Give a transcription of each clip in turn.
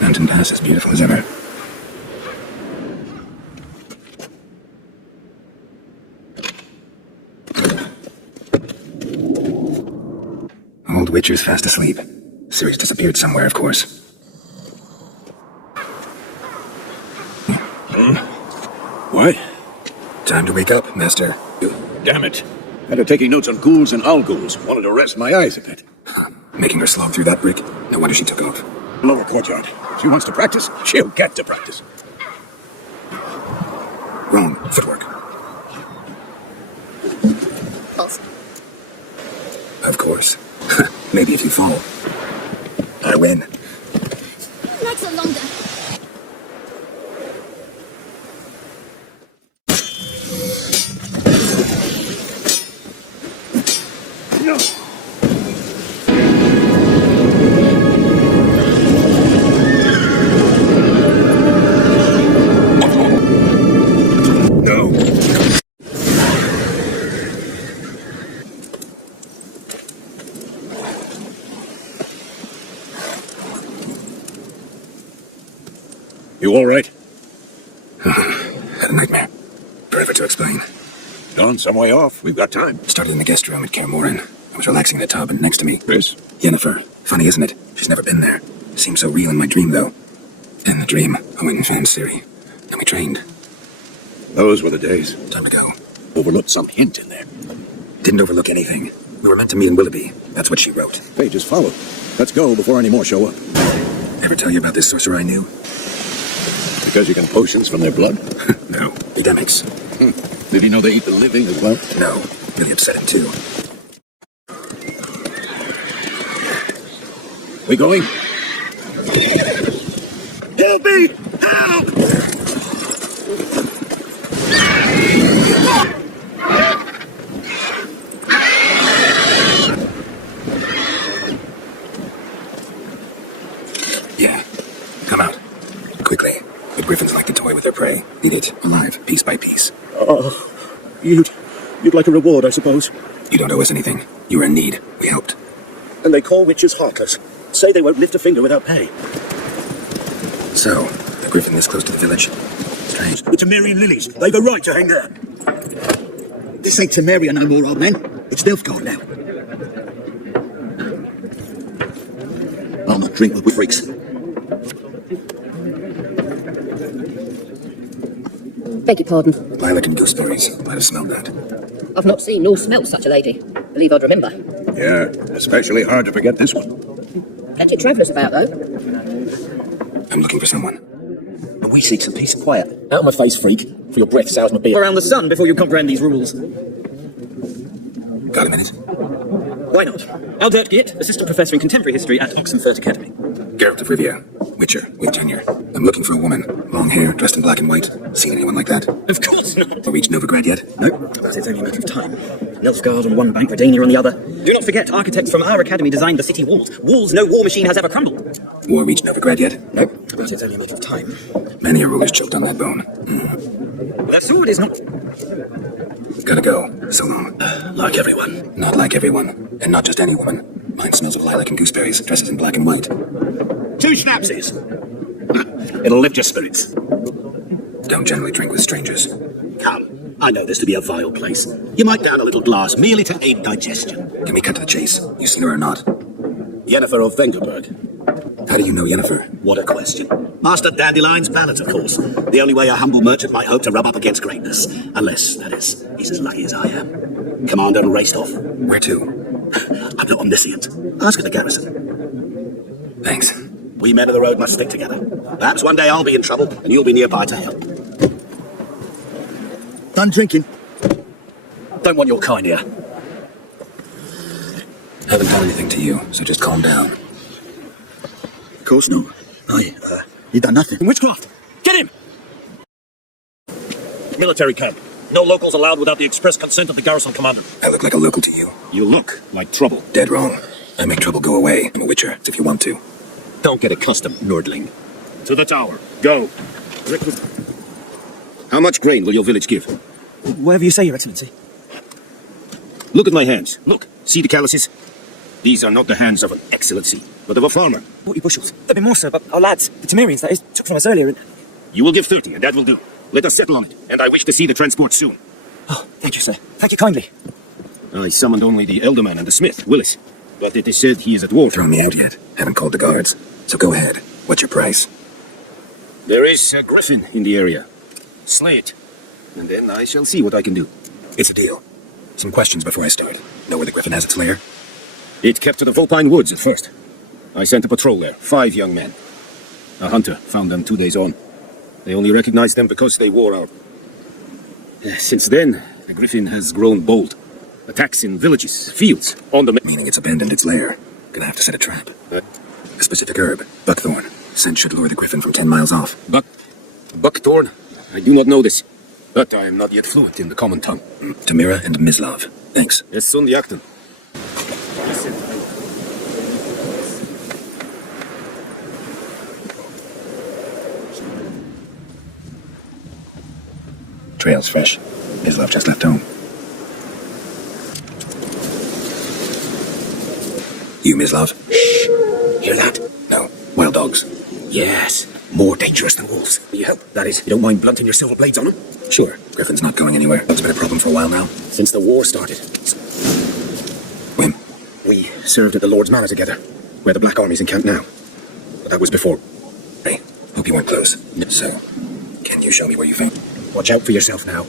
Mountain Pass as beautiful as ever. Old Witcher's fast asleep. Ciri's disappeared somewhere, of course. What? Time to wake up, Master. Damn it. After taking notes on ghouls and al-ghouls, wanted to rest my eyes a bit. Making her slog through that brick? No wonder she took off. Lower courtyard. She wants to practice, she'll get to practice. Wrong. Footwork. False. Of course. Maybe if you fall. I win. Not so longer. You all right? Had a nightmare. Forever to explain. Gone some way off. We've got time. Started in the guest room at Kaer Morhen. I was relaxing in a tub, and next to me... Chris? Yennefer. Funny, isn't it? She's never been there. Seemed so real in my dream, though. In the dream, Owen and Ciri. And we trained. Those were the days. Time to go. Overlooked some hint in there. Didn't overlook anything. We were meant to meet in Willoughby. That's what she wrote. Pages follow. Let's go before any more show up. Ever tell you about this sorcerer I knew? Because you can potions from their blood? No. Epidemics. Did he know they eat the living as well? No. Really upset him, too. We going? Help me! Help! Yeah. Come out. Quickly. The griffins like to toy with their prey. Eat it, alive, piece by piece. Oh, you'd like a reward, I suppose. You don't owe us anything. You were in need. We helped. And they call witches heartless. Say they won't lift a finger without pay. So, the griffin this close to the village. Strange. The Temerian lilies. They've a right to hang there. This ain't Temeria no more, old man. It's Nilfgaard now. I'll not drink with freaks. Beg your pardon. Lilac and gooseberries. Might have smelled that. I've not seen nor smelt such a lady. Believe I'd remember. Yeah, especially hard to forget this one. Plenty of travellers about, though. I'm looking for someone. But we seek some peace and quiet. Out of my face, freak, for your breath sours my beer. Around the sun before you comprehend these rules. Got a minute? Why not? Aldert Gitt, Assistant Professor in Contemporary History at Oxenford Academy. Geralt of Rivia. Witcher. With tenure. I'm looking for a woman. Long hair, dressed in black and white. Seen anyone like that? Of course not. Or reached Novigrad yet? Nope, but it's only a matter of time. Nilfgaard on one bank, Redania on the other. Do not forget, architects from our academy designed the city walls. Walls no war machine has ever crumbled. War reached Novigrad yet? Nope, but it's only a matter of time. Many a ruler's choked on that bone. That sword is not... Gotta go. So long. like everyone. Not like everyone. And not just any woman. Mine smells of lilac and gooseberries, dresses in black and white. 2 schnapsies. It'll lift your spirits. Don't generally drink with strangers. Come, I know this to be a vile place. You might down a little glass merely to aid digestion. Can we cut to the chase? You seen her or not? Yennefer of Vengerberg. How do you know Yennefer? What a question. Master Dandelion's ballad, of course. The only way a humble merchant might hope to rub up against greatness. Unless, that is, he's as lucky as I am. Commander raced off. Where to? I'm not omniscient. Ask at the garrison. Thanks. We men of the road must stick together. Perhaps one day I'll be in trouble, and you'll be nearby to help. Done drinking. Don't want your kind here. Haven't done anything to you, so just calm down. Of course not. You done nothing. Witchcraft! Get him! Military camp. No locals allowed without the express consent of the garrison commander. I look like a local to you. You look like trouble. Dead wrong. I make trouble go away. I'm a witcher, if you want to. Don't get accustomed, Nordling. To the tower. Go. How much grain will your village give? Whatever you say, Your Excellency. Look at my hands. Look. See the calluses? These are not the hands of an excellency, but of a farmer. 40 bushels. There'll be more, sir, but our lads, the Temerians, that is, took from us earlier. You will give 30, and that will do. Let us settle on it, and I wish to see the transport soon. Oh, thank you, sir. Thank you kindly. I summoned only the elderman and the smith, Willis. But it is said he is at war. Thrown me out yet. Haven't called the guards. So go ahead. What's your price? There is a griffin in the area. Slay it, and then I shall see what I can do. It's a deal. Some questions before I start. Know where the griffin has its lair? It kept to the Vulpine Woods at first. I sent a patrol there, 5 young men. A hunter found them 2 days on. They only recognized them because they wore our... Since then, the griffin has grown bold. Attacks in villages, fields, on the... Meaning it's abandoned its lair. Gonna have to set a trap. A specific herb, buckthorn. Scent should lure the griffin from 10 miles off. Buckthorn? I do not know this. But I am not yet fluent in the common tongue. Tamira and Mislav. Thanks. Es sun yakten. Trail's fresh. Mislav just left home. You, Mislav? Shh! Hear that? No. Wild dogs. Yes. More dangerous than wolves. Will you help? That is, you don't mind blunting your silver blades on them? Sure. Griffin's not going anywhere. It's been a problem for a while now. Since the war started. When? We served at the Lord's Manor together, where the Black Army's encamped now. But that was before. Hey, hope you weren't close. So, can you show me where you found? Watch out for yourself now.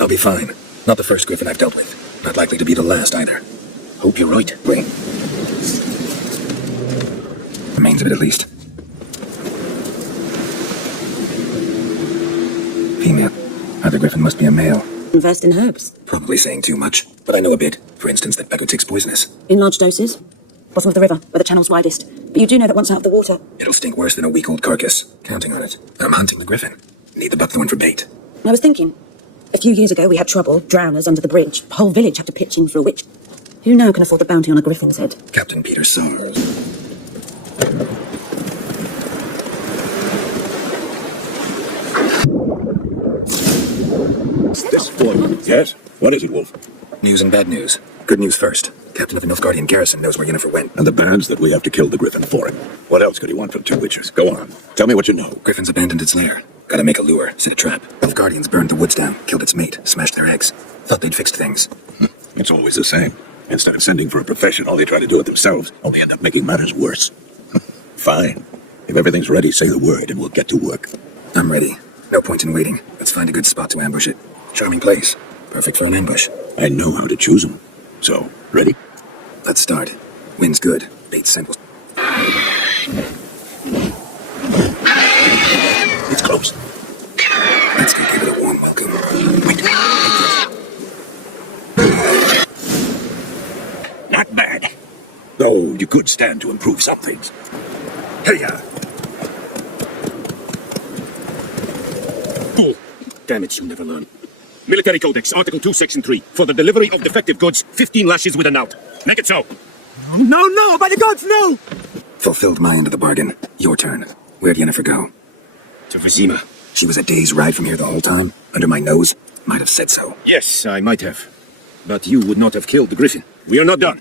I'll be fine. Not the first griffin I've dealt with. Not likely to be the last either. Hope you're right. Wait. Remains of it at least. Female. Either griffin must be a male. Versed in herbs. Probably saying too much, but I know a bit. For instance, that Bagotik's poisonous. In large doses. Bottom of the river, where the channel's widest. But you do know that once out of the water... It'll stink worse than a week-old carcass. Counting on it. I'm hunting the griffin. Need the buckthorn for bait. I was thinking, a few years ago we had trouble, drowners under the bridge. The whole village had to pitch in for a witch. Who now can afford the bounty on a griffin's head? Captain Peter Summers. This one. Yes? What is it, Wolf? News and bad news. Good news first. Captain of the Nilfgaardian garrison knows where Yennefer went. And the bands that we have to kill the griffin for him. What else could he want from 2 witches? Go on. Tell me what you know. Griffin's abandoned its lair. Gotta make a lure, set a trap. Nilfgaardians burned the woods down, killed its mate, smashed their eggs. Thought they'd fixed things. It's always the same. Instead of sending for a professional, they try to do it themselves, only end up making matters worse. Fine. If everything's ready, say the word and we'll get to work. I'm ready. No point in waiting. Let's find a good spot to ambush it. Charming place. Perfect for an ambush. I know how to choose them. So, ready? Let's start. Wind's good. Bait's simple. It's close. Let's go give it a warm welcome. Wait. Not bad. Though you could stand to improve some things. Hey-ya! Fool! Damn it, you'll never learn. Military Codex, Article 2, Section 3. For the delivery of defective goods, 15 lashes with a knout. Make it so. No, by the gods, no! Fulfilled my end of the bargain. Your turn. Where'd Yennefer go? To Vizima. She was a day's ride from here the whole time? Under my nose? Might have said so. Yes, I might have. But you would not have killed the griffin. We are not done.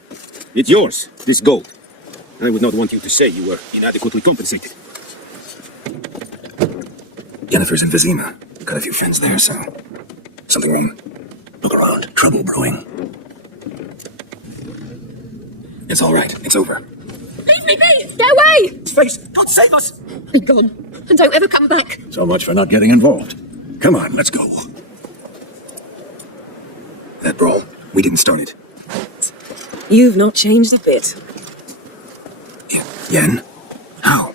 It's yours, this gold. I would not want you to say you were inadequately compensated. Yennefer's in Vizima. Got a few friends there, so... Something wrong? Look around. Trouble brewing. It's all right. It's over. Leave me be! Get away! Space! God save us! Be gone. And don't ever come back. So much for not getting involved. Come on, let's go. That brawl, we didn't start it. You've not changed a bit. Yen? How?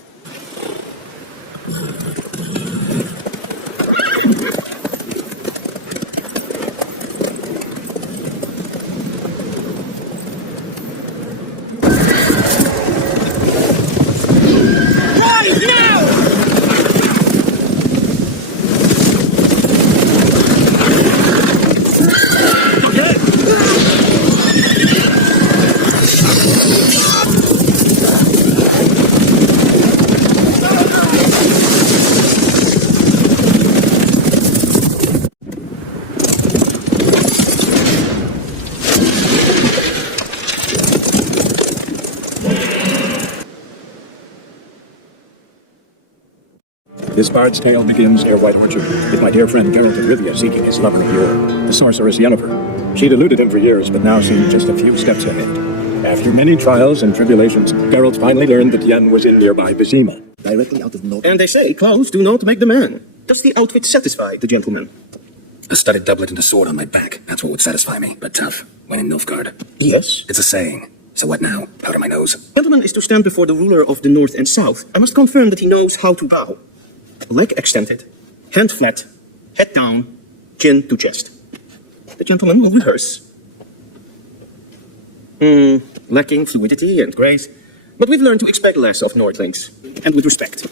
This bard's tale begins ere White Orchard, with my dear friend Geralt of Rivia seeking his lover of yore, the sorceress Yennefer. She'd eluded him for years, but now seemed just a few steps ahead. After many trials and tribulations, Geralt finally learned that Yen was in nearby Vizima. Directly out of North. And they say clothes do not make the man. Does the outfit satisfy the gentleman? A studded doublet and a sword on my back. That's what would satisfy me. But tough. When in Nilfgaard. Yes. It's a saying. So what now? Powder my nose. Gentleman is to stand before the ruler of the North and South. I must confirm that he knows how to bow. Leg extended, hand flat, head down, chin to chest. The gentleman will rehearse. Lacking fluidity and grace, but we've learned to expect less of Nordlings, and with respect.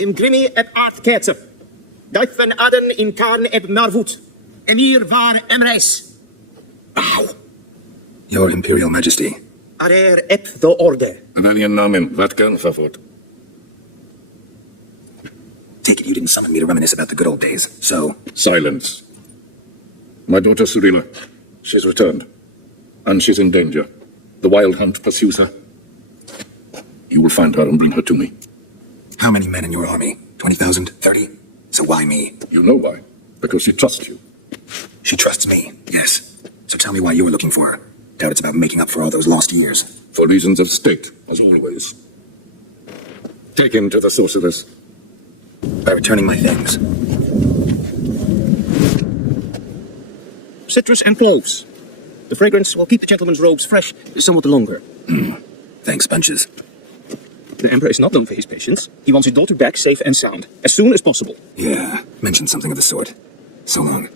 Im grimi eb aardkeetser, duifen aden in karn eb marvoet, emir var emreis. Bow! Your Imperial Majesty. Arer eb the orde. Venian namen, vatkan favort. Take it you didn't summon me to reminisce about the good old days, so... Silence. My daughter Cyrilla, she's returned. And she's in danger. The Wild Hunt pursues her. You will find her and bring her to me. How many men in your army? 20,000? 30? So why me? You know why. Because she trusts you. She trusts me, yes. So tell me why you were looking for her. Doubt it's about making up for all those lost years. For reasons of state, as always. Take him to the sorceress. By returning my things. Citrus and cloves. The fragrance will keep the gentleman's robes fresh somewhat longer. Thanks, bunches. The Emperor is not known for his patience. He wants his daughter back safe and sound, as soon as possible. Yeah, mentioned something of the sort. So long.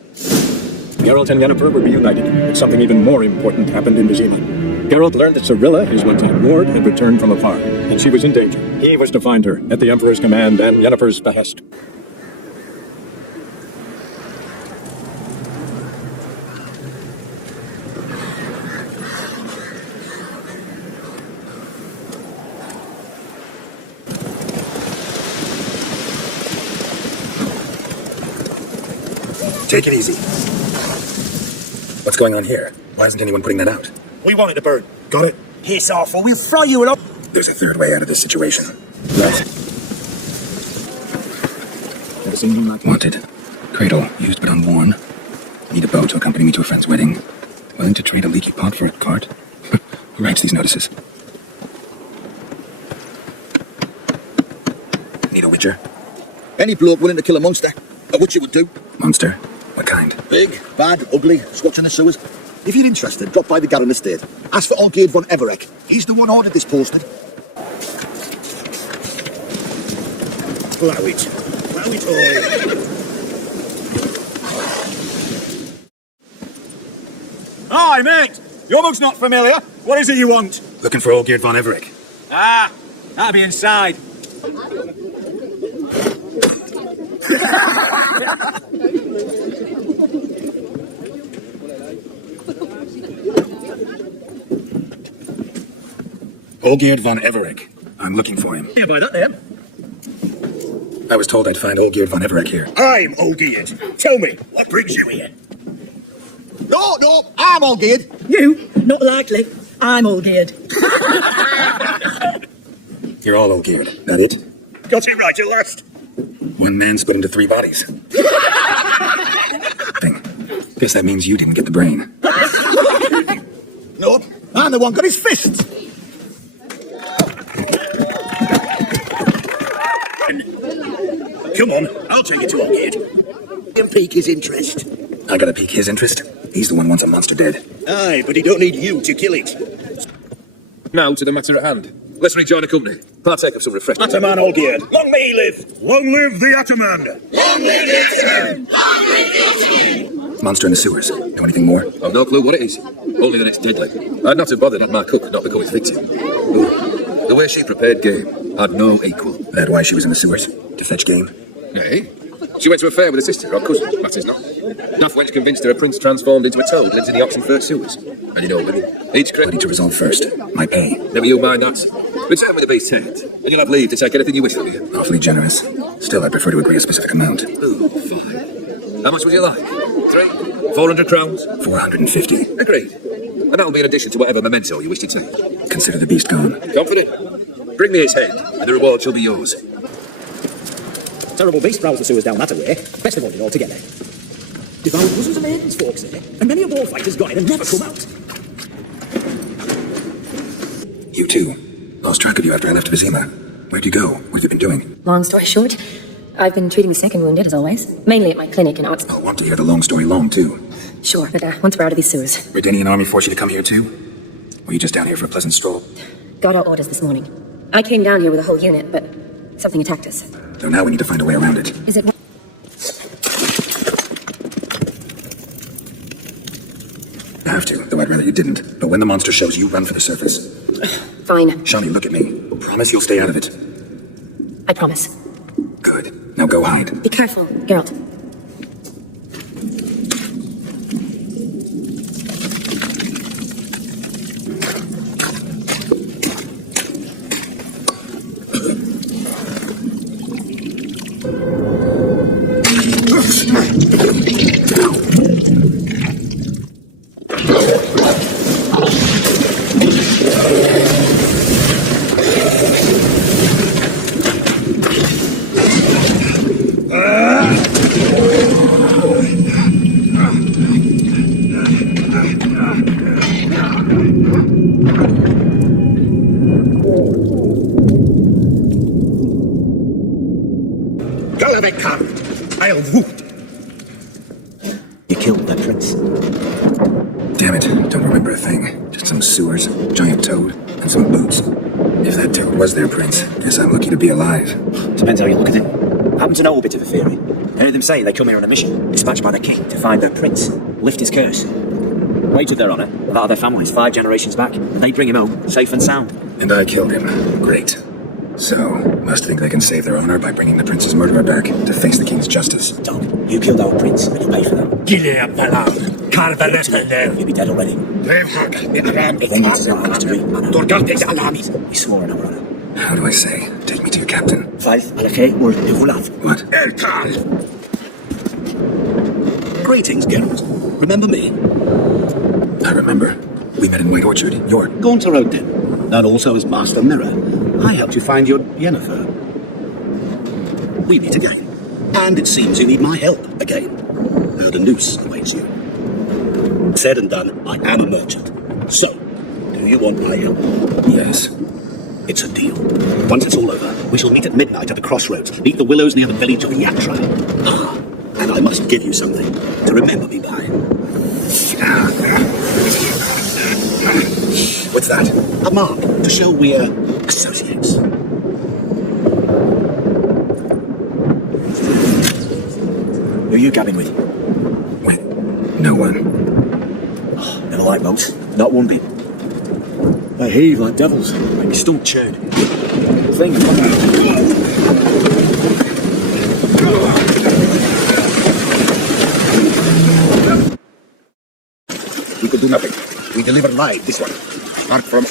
Geralt and Yennefer were reunited, but something even more important happened in Vizima. Geralt learned that Cyrilla, his one-time lord, had returned from afar, and she was in danger. He was to find her, at the Emperor's command and Yennefer's behest. Take it easy. What's going on here? Why isn't anyone putting that out? We wanted the bird. Got it? Hiss off or we'll fry you up. There's a third way out of this situation. Right. Never seen anything like that. Wanted. Cradle, used but unworn. Need a boat to accompany me to a friend's wedding. Willing to trade a leaky pot for a cart? Who writes these notices? Need a witcher? Any bloke willing to kill a monster, a witcher would do. Monster? What kind? Big, bad, ugly, squatching the sewers. If you're interested, drop by the Garden Estate. Ask for Olgierd von Everek. He's the one who ordered this posted. Plough it. Plough it all. Hi, mate! Your mug's not familiar. What is it you want? Looking for Olgierd von Everek. Ah, that'll be inside. Olgierd von Everek. I'm looking for him. Yeah, by that name. I was told I'd find Olgierd von Everek here. I'm Olgierd. Tell me, what brings you here? No, I'm Olgierd. You? Not likely. I'm all geared. You're all Olgierd. That it? Got it right at last. One man split into three bodies. Guess that means you didn't get the brain. No, I'm the one got his fists. Come on, I'll take you to Olgierd. And pique his interest. I gotta pique his interest. He's the one who wants a monster dead. Aye, but he don't need you to kill it. Now to the matter at hand. Let's rejoin the company. Partake of some refreshment. Ataman Olgierd, long may he live. Long live the Ataman. Long live the Ataman. Long live the Ataman. Monster in the sewers. Know anything more? I've no clue what it is. Only that it's deadly. I'd not have bothered had my cook not become its victim. Ooh. The way she prepared game had no equal. That why she was in the sewers? To fetch game? Nay. She went to a fair with a sister or cousin, matters not. Daft wench convinced her a prince transformed into a toad lives in the Oxenford sewers. And you know, women, each I need to resolve first. My pay. Never you mind that. Return with the beast's head, and you'll have leave to take anything you wish from you. Awfully generous. Still, I prefer to agree a specific amount. Ooh, fine. How much would you like? 300? 400 crowns? 450. Agreed. And that will be in addition to whatever memento you wish to take. Consider the beast gone. Confident? Bring me his head, and the reward shall be yours. Terrible beast prowls the sewers down that way. Best avoid it altogether. Devoured dozens of maidens, folks say, and many a bullfighter's got in and never come out. You too. Lost track of you after I left Vizima. Where'd you go? What have you been doing? Long story short, I've been treating the sick and wounded, as always. Mainly at my clinic in Oxford. I'll want to hear the long story long, too. Sure, but once we're out of these sewers. Redanian army forced you to come here, too? Or were you just down here for a pleasant stroll? Got out orders this morning. I came down here with a whole unit, but something attacked us. So now we need to find a way around it. Is it... You have to, though I'd rather you didn't. But when the monster shows you, run for the surface. Fine. Shawnee, look at me. Promise you'll stay out of it. I promise. Good. Now go hide. Be careful, Geralt. I'll wound. You killed that prince. Damn it, don't remember a thing. Just some sewers, giant toad, and some boots. If that toad was their prince, guess I'm lucky to be alive. Depends how you look at it. Happen to know a bit of a theory. I heard them say they come here on a mission, dispatched by the king to find their prince, lift his curse. Waited their honour, that of their families 5 generations back, and they bring him home, safe and sound. And I killed him. Great. So, must think they can save their honor by bringing the prince's murderer back to face the king's justice. Dog, you killed our prince, and you pay for that. You'd be dead already. They need to know how to read. We swore an honor. How do I say? Take me to your captain. What? Greetings, Geralt. Remember me? I remember. We met in White Orchard. You're... Gaunter Road, then. That also is Master Mirror. I helped you find your Yennefer. We meet again. And it seems you need my help again. Heard a noose awaits you. Said and done, I am a merchant. So, do you want my help? Yes. It's a deal. Once it's all over, we shall meet at midnight at the crossroads, neath the willows near the village of Yatra. Ah, and I must give you something to remember me by. What's that? A mark to show we're associates. Who are you gabbing with? Wait, no one. Oh, never liked boats. Not one bit. They heave like devils. Make me stomach churn. Thing. We could do nothing. We delivered live this one. Mark from...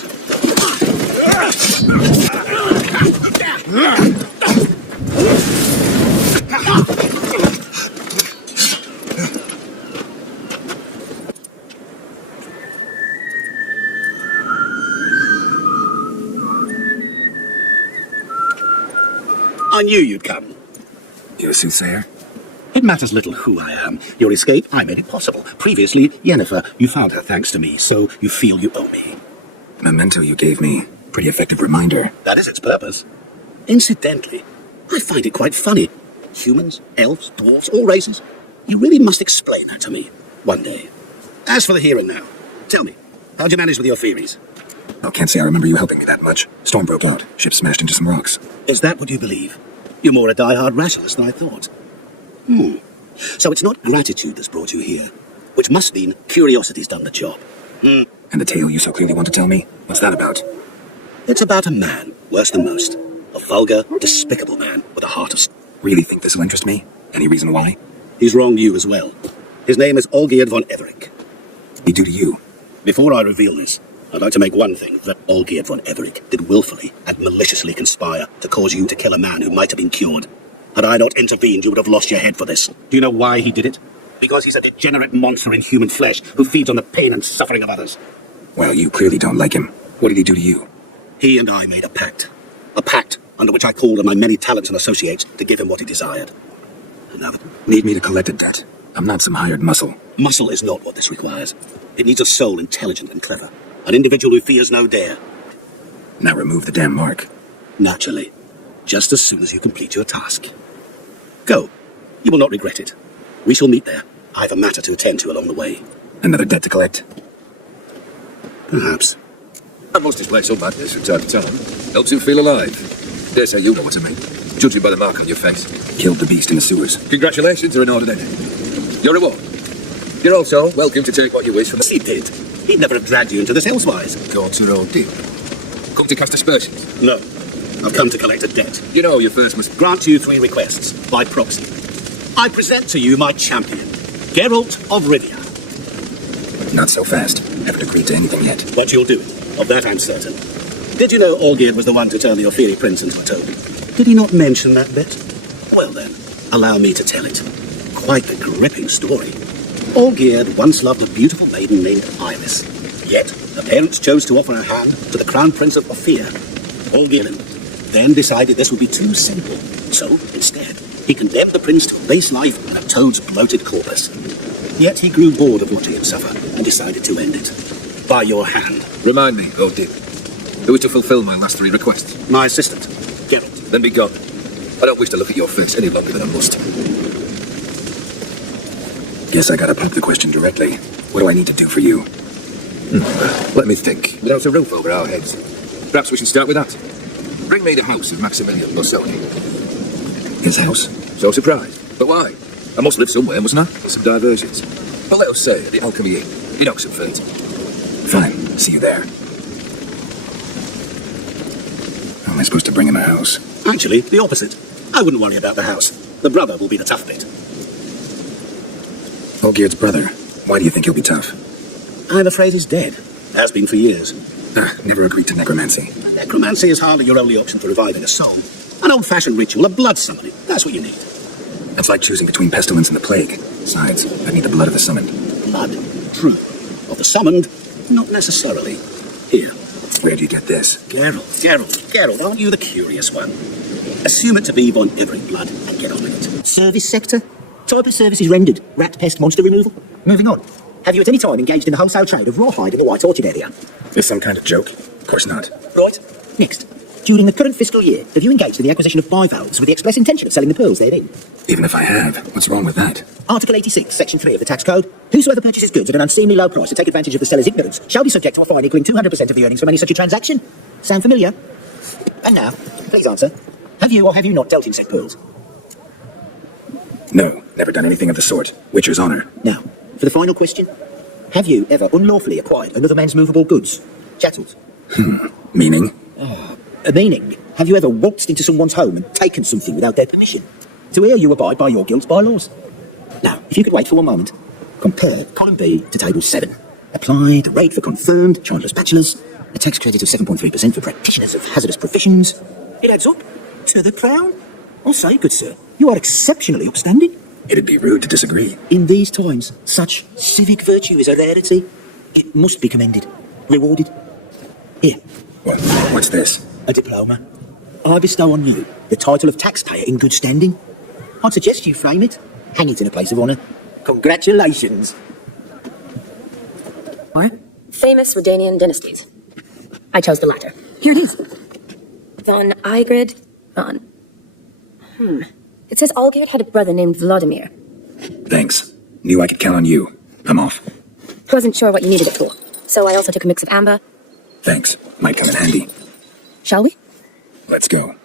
I knew you'd come. You a soothsayer? It matters little who I am. Your escape, I made it possible. Previously, Yennefer, you found her thanks to me, so you feel you owe me. Memento you gave me. Pretty effective reminder. That is its purpose. Incidentally, I find it quite funny. Humans, elves, dwarves, all races. You really must explain that to me one day. As for the here and now, tell me, how'd you manage with your theories? I can't say I remember you helping me that much. Storm broke out. Ship smashed into some rocks. Is that what you believe? You're more a die-hard rationalist than I thought. So it's not gratitude that's brought you here, which must mean curiosity's done the job. And the tale you so clearly want to tell me? What's that about? It's about a man, worse than most. A vulgar, despicable man with a heart of... Really think this will interest me? Any reason why? He's wronged you as well. His name is Olgierd von Everec. He do to you? Before I reveal this, I'd like to make one thing, that Olgierd von Everec did willfully and maliciously conspire to cause you to kill a man who might have been cured. Had I not intervened, you would have lost your head for this. Do you know why he did it? Because he's a degenerate monster in human flesh who feeds on the pain and suffering of others. Well, you clearly don't like him. What did he do to you? He and I made a pact. A pact under which I called on my many talents and associates to give him what he desired. And now Need me to collect a debt? I'm not some hired muscle. muscle is not what this requires. It needs a soul intelligent and clever. An individual who fears no dare. Now remove the damn mark. Naturally. Just as soon as you complete your task. Go. You will not regret it. We shall meet there. I have a matter to attend to along the way. Another debt to collect? Perhaps. I must display some madness from time to time. Helps him feel alive. Dare say you know what I mean. Judging by the mark on your face. Killed the beast in the sewers. Congratulations are in order then. Your reward. You're also welcome to take what you wish from the... He did. He'd never have dragged you into this elsewise. Gods are all deal. Come to cast aspersions. No. I've come to collect a debt. You know you first must... Grant you 3 requests, by proxy. I present to you my champion, Geralt of Rivia. Not so fast. Haven't agreed to anything yet. But you'll do it. Of that I'm certain. Did you know Olgierd was the one to turn the Ophiri prince into a toad? Did he not mention that bit? Well then, allow me to tell it. Quite a gripping story. Olgierd once loved a beautiful maiden named Iris. Yet, her parents chose to offer her hand to the Crown Prince of Ophir. Olgierd then decided this would be too simple. So, instead, he condemned the prince to a base life and a toad's bloated corpus. Yet he grew bored of watching him suffer and decided to end it. By your hand. Remind me, oh dear. Who is to fulfill my last 3 requests? My assistant, Geralt. Then be gone. I don't wish to look at your face any longer than I must. Guess I gotta pop the question directly. What do I need to do for you? Let me think. Without a roof over our heads. Perhaps we should start with that. Bring me the house of Maximilian Mossoni. His house? So surprised. But why? I must live somewhere, mustn't I? With some diversions. But let us say at the Alchemy Inn, in Oxenford. Fine. See you there. How am I supposed to bring him a house? Actually, the opposite. I wouldn't worry about the house. The brother will be the tough bit. Olgierd's brother. Why do you think he'll be tough? I'm afraid he's dead. Has been for years. Never agreed to necromancy. Necromancy is hardly your only option for reviving a soul. An old-fashioned ritual, a blood summoning. That's what you need. That's like choosing between pestilence and the plague. Besides, I need the blood of the summoned. Blood? True. Of the summoned? Not necessarily. Here. Where'd you get this? Geralt, aren't you the curious one? Assume it to be Von Everett blood and get on with it. Service sector? Type of services rendered. Rat pest monster removal. Moving on. Have you at any time engaged in the wholesale trade of rawhide in the White Orchard area? Is some kind of joke? Of course not. Right. Next. During the current fiscal year, have you engaged in the acquisition of bivalves with the express intention of selling the pearls therein? Even if I have, what's wrong with that? Article 86, Section 3 of the Tax Code. Whosoever purchases goods at an unseemly low price to take advantage of the seller's ignorance shall be subject to a fine equaling 200% of the earnings from any such a transaction. Sound familiar? And now, please answer. Have you or have you not dealt in said pearls? No, never done anything of the sort. Witcher's honor. Now, for the final question. Have you ever unlawfully acquired another man's movable goods? Chattels? Meaning? Meaning, have you ever waltzed into someone's home and taken something without their permission? To hear you abide by your guild's bylaws. Now, if you could wait for one moment, compare column B to table 7. Apply the rate for confirmed childless bachelors, a tax credit of 7.3% for practitioners of hazardous professions. It adds up to the crown. I'll say, good sir, you are exceptionally upstanding. It'd be rude to disagree. In these times, such civic virtue is a rarity. It must be commended, rewarded. Here. Well, what's this? A diploma. I bestow on you the title of taxpayer in good standing. I'd suggest you frame it. Hang it in a place of honour. Congratulations. What? Famous Redanian dynasties. I chose the latter. Here it is. Von Igrid. Von. It says Olgierd had a brother named Vladimir. Thanks. Knew I could count on you. I'm off. Wasn't sure what you needed it for, so I also took a mix of amber. Thanks. Might come in handy. Shall we? Let's go.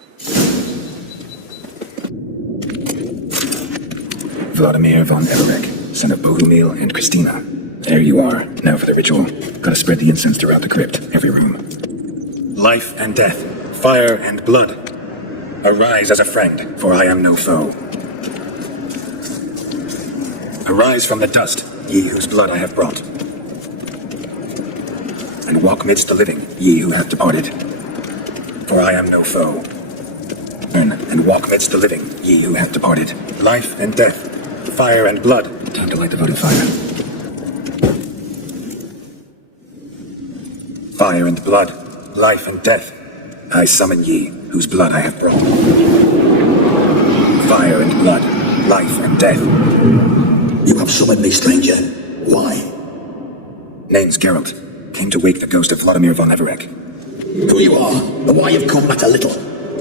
Vladimir von Everett, son of Bohumil and Christina. There you are. Now for the ritual. Gotta spread the incense throughout the crypt, every room. Life and death, fire and blood. Arise as a friend, for I am no foe. Arise from the dust, ye whose blood I have brought. And walk midst the living, ye who have departed. For I am no foe. Turn and walk midst the living, ye who have departed. Life and death, fire and blood. Time to light the votive fire. Fire and blood, life and death. I summon ye, whose blood I have brought. Fire and blood, life and death. You have summoned me, stranger. Why? Name's Geralt. Came to wake the ghost of Vladimir von Everec. Who you are, and why you've come matter little.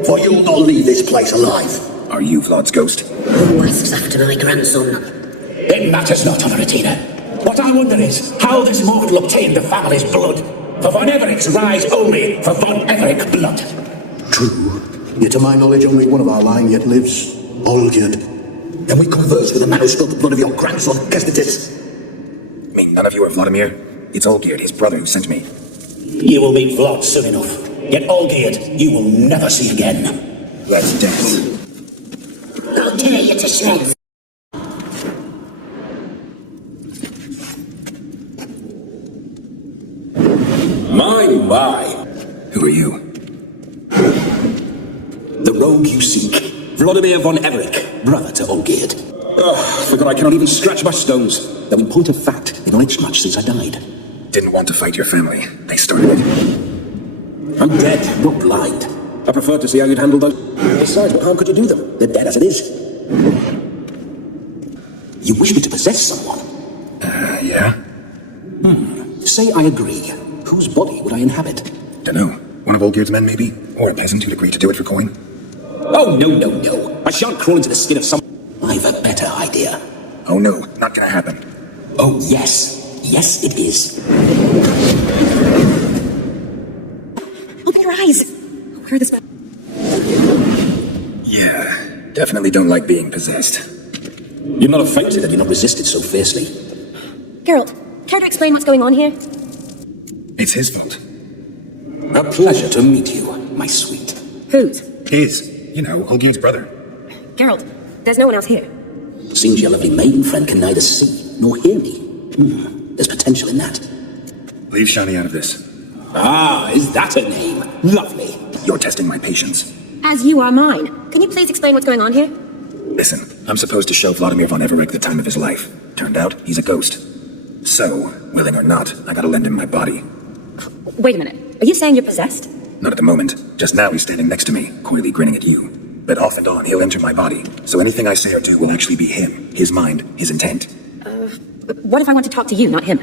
For you'll not leave this place alive. Are you Vlad's ghost? Who asks after my grandson? It matters not, Honoratina. What I wonder is how this mortal obtained the family's blood. For von Everec's rise only for von Everec blood. True. Yet to my knowledge, only one of our line yet lives. Olgierd. Then we converse with the man who spilled the blood of your grandson, Kestatis. Mean none of you are Vladimir? It's Olgierd, his brother, who sent me. You will meet Vlad soon enough. Yet Olgierd, you will never see again. That's death. I'll tear you to shreds. My. Who are you? The rogue you seek. Vladimir von Everec, brother to Olgierd. Forgot I cannot even scratch my stones. Though in point of fact, they've not aged much since I died. Didn't want to fight your family. They started it. I'm dead, not blind. I prefer to see how you'd handle those. Besides, what harm could you do them? They're dead as it is. You wish me to possess someone? Yeah? Say I agree. Whose body would I inhabit? Dunno. One of Olgierd's men, maybe? Or a peasant who'd agree to do it for coin? Oh, no. I shan't crawl into the skin of some... I've a better idea. Oh no, not gonna happen. Oh, yes. Yes, it is. Open your eyes. Where are the spells? Yeah, definitely don't like being possessed. You'd not have fainted had you not resisted so fiercely. Geralt, care to explain what's going on here? It's his fault. A pleasure to meet you, my sweet. Whose? His. You know, Olgierd's brother. Geralt, there's no one else here. Seems your lovely maiden friend can neither see nor hear me. There's potential in that. Leave Shani out of this. Ah, is that a name? Lovely. You're testing my patience. As you are mine. Can you please explain what's going on here? Listen, I'm supposed to show Vladimir von Everec the time of his life. Turned out, he's a ghost. So, willing or not, I gotta lend him my body. Wait a minute. Are you saying you're possessed? Not at the moment. Just now he's standing next to me, coyly grinning at you. But off and on, he'll enter my body. So anything I say or do will actually be him, his mind, his intent. What if I want to talk to you, not him?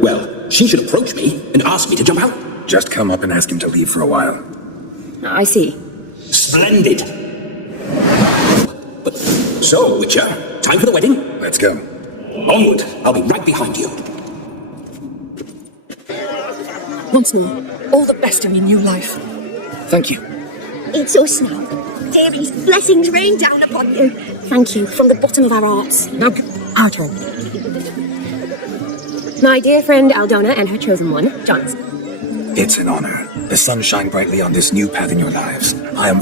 Well, she should approach me and ask me to jump out. Just come up and ask him to leave for a while. I see. Splendid. But so, Witcher, time for the wedding? Let's go. Onward. I'll be right behind you. Once more, all the best in your new life. Thank you. It's us now. Deary's blessings rain down upon you. Thank you from the bottom of our hearts. Now, our turn. My dear friend Aldona and her chosen one, Jonas. It's an honor. The sun shine brightly on this new path in your lives. I am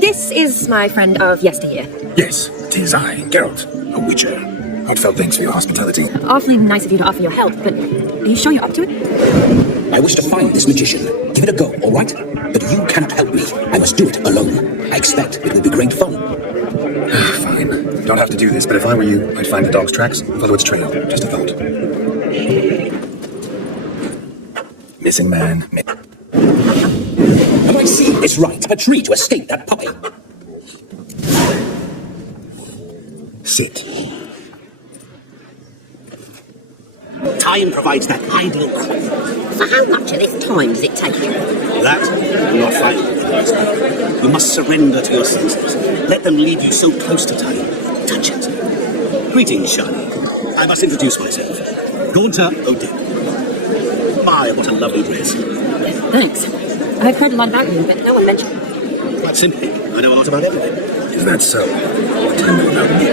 This is my friend of yesteryear. Yes, 'tis I, Geralt, a witcher. Heartfelt thanks for your hospitality. Awfully nice of you to offer your help, but are you sure you're up to it? I wish to find this magician. Give it a go, all right? But you cannot help me. I must do it alone. I expect it will be great fun. Fine. Don't have to do this, but if I were you, I'd find the dog's tracks, follow its trail. Just a thought. Missing man. Have I seen this right? A tree to escape that puppy. Sit. Time provides that ideal. For how much of this time does it take you? That will not find you. You must surrender to your senses. Let them lead you so close to time. Touch it. Greetings, Shani. I must introduce myself. Gaunter Odin. My, what a lovely dress. Thanks. I've heard a lot about you, but no one mentioned. Quite simply, I know a lot about everything. Is that so? What do you know about me?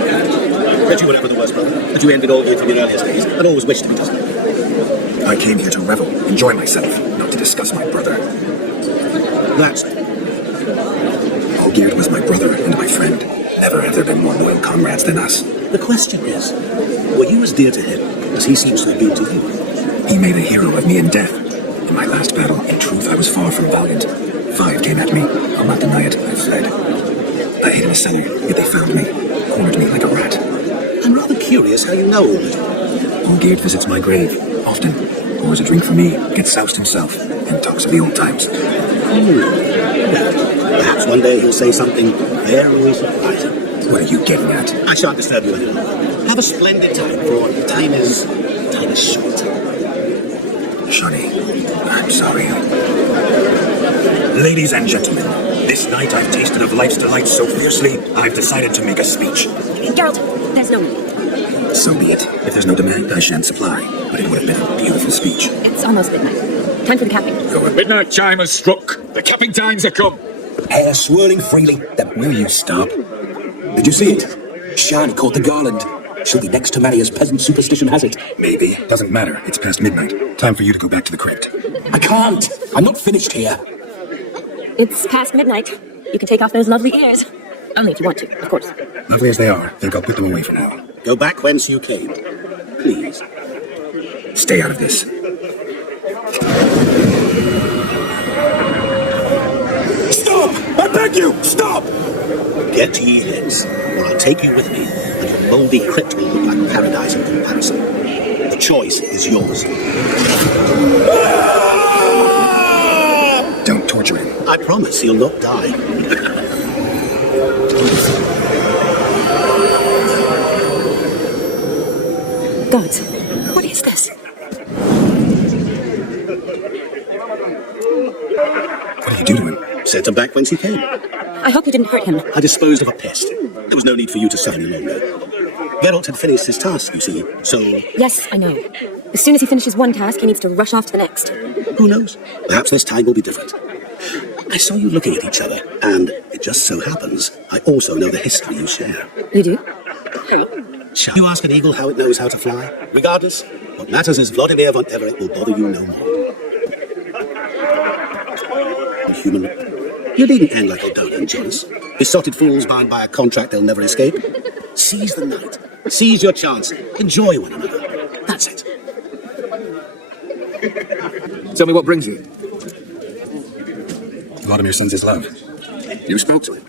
That you were never the worst brother. That you ended all good from your earliest days, and always wished to be dozen. I came here to revel, enjoy myself, not to discuss my brother. That's... Olgierd was my brother and my friend. Never have there been more loyal comrades than us. The question is, were you as dear to him as he seems to have been to you? He made a hero of me in death. In my last battle, in truth, I was far from valiant. 5 came at me. I'll not deny it. I fled. I hid in a cellar, yet they found me. Cornered me like a rat. I'm rather curious how you know all this. Olgierd visits my grave, often. pours a drink for me, gets soused himself, and talks of the old times. Perhaps one day he'll say something very surprising. What are you getting at? I shan't disturb you anymore. Have a splendid time, for time is short. Shani, I'm sorry. Ladies and gentlemen, this night I've tasted of life's delights so fiercely, I've decided to make a speech. Geralt, there's no need. So be it. If there's no demand, I shan't supply. But it would have been a beautiful speech. It's almost midnight. Time for the capping. The midnight chime has struck. The capping times are come. Hair swirling freely. Will you stop? Did you see it? Shani caught the garland. She'll be next to marry as peasant superstition has it. Maybe. Doesn't matter. It's past midnight. Time for you to go back to the crypt. I can't. I'm not finished here. It's past midnight. You can take off those lovely ears. Only if you want to, of course. Lovely as they are, think I'll put them away for now. Go back whence you came. Please. Stay out of this. Stop! I beg you! Stop! Get ye hence, or I'll take you with me, and your mouldy crypt will look like paradise in comparison. The choice is yours. Don't torture him. I promise he'll not die. Gods, what is this? What do you do to him? Sent him back whence he came. I hope you didn't hurt him. I disposed of a pest. There was no need for you to suffer any longer. Geralt had finished his task, you see, so... Yes, I know. As soon as he finishes one task, he needs to rush off to the next. Who knows? Perhaps this time will be different. I saw you looking at each other, and it just so happens I also know the history you share. You do? Shall you ask an eagle how it knows how to fly? Regardless, what matters is Vladimir von Everett will bother you no more. Human, you needn't end like a donor and jealous. Besotted fools bound by a contract they'll never escape. Seize the night. Seize your chance. Enjoy one another. That's it. Tell me what brings you. Vladimir sends his love. You spoke to him?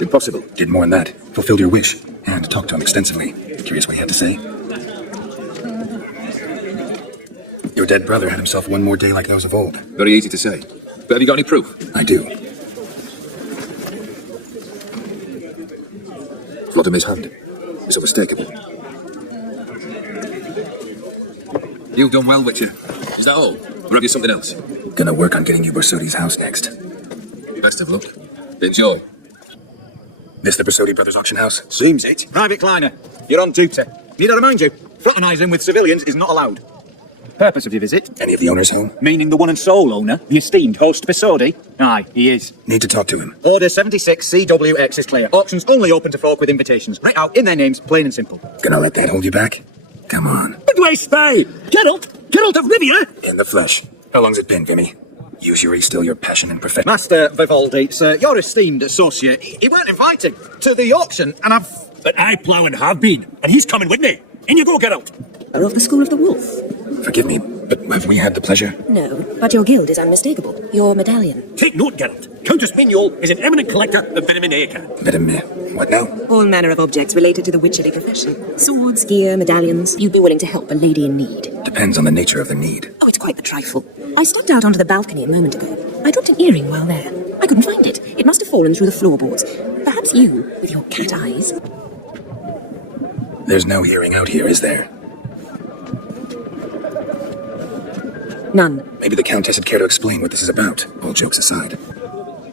Impossible. Did more than that. Fulfilled your wish. And talked to him extensively. Curious what he had to say? Your dead brother had himself one more day like those of old. Very easy to say. But have you got any proof? I do. Vladimir's hand is unmistakable. You've done well, Witcher. Is that all? Or have you something else? Gonna work on getting you Borsodi's house next. Best of luck. Enjoy. This the Borsodi Brothers auction house? Seems it. Private Kleiner, you're on duty. Need I remind you, fraternising with civilians is not allowed. Purpose of your visit? Any of the owners home? Meaning the one and sole owner, the esteemed host Borsodi? Aye, he is. Need to talk to him. Order 76 CWX is clear. Auctions only open to folk with invitations. Right out in their names, plain and simple. Gonna let that hold you back? Come on. But do I spy? Geralt of Rivia? In the flesh. How long's it been, Vini? Usually still your passion and perfection. Master Vivaldi, sir, your esteemed associate, he weren't invited to the auction, and But I plough and have been, and he's coming with me. In you go, Geralt. Are of the School of the Wolf? Forgive me, but have we had the pleasure? No, but your guild is unmistakable. Your medallion. Take note, Geralt. Countess Mignol is an eminent collector of Vitamin. What now? All manner of objects related to the witchery profession. Swords, gear, medallions. You'd be willing to help a lady in need. Depends on the nature of the need. Oh, it's quite the trifle. I stepped out onto the balcony a moment ago. I dropped an earring while there. I couldn't find it. It must have fallen through the floorboards. Perhaps you, with your cat eyes. There's no hearing out here, is there? None. Maybe the Countess would care to explain what this is about, all jokes aside.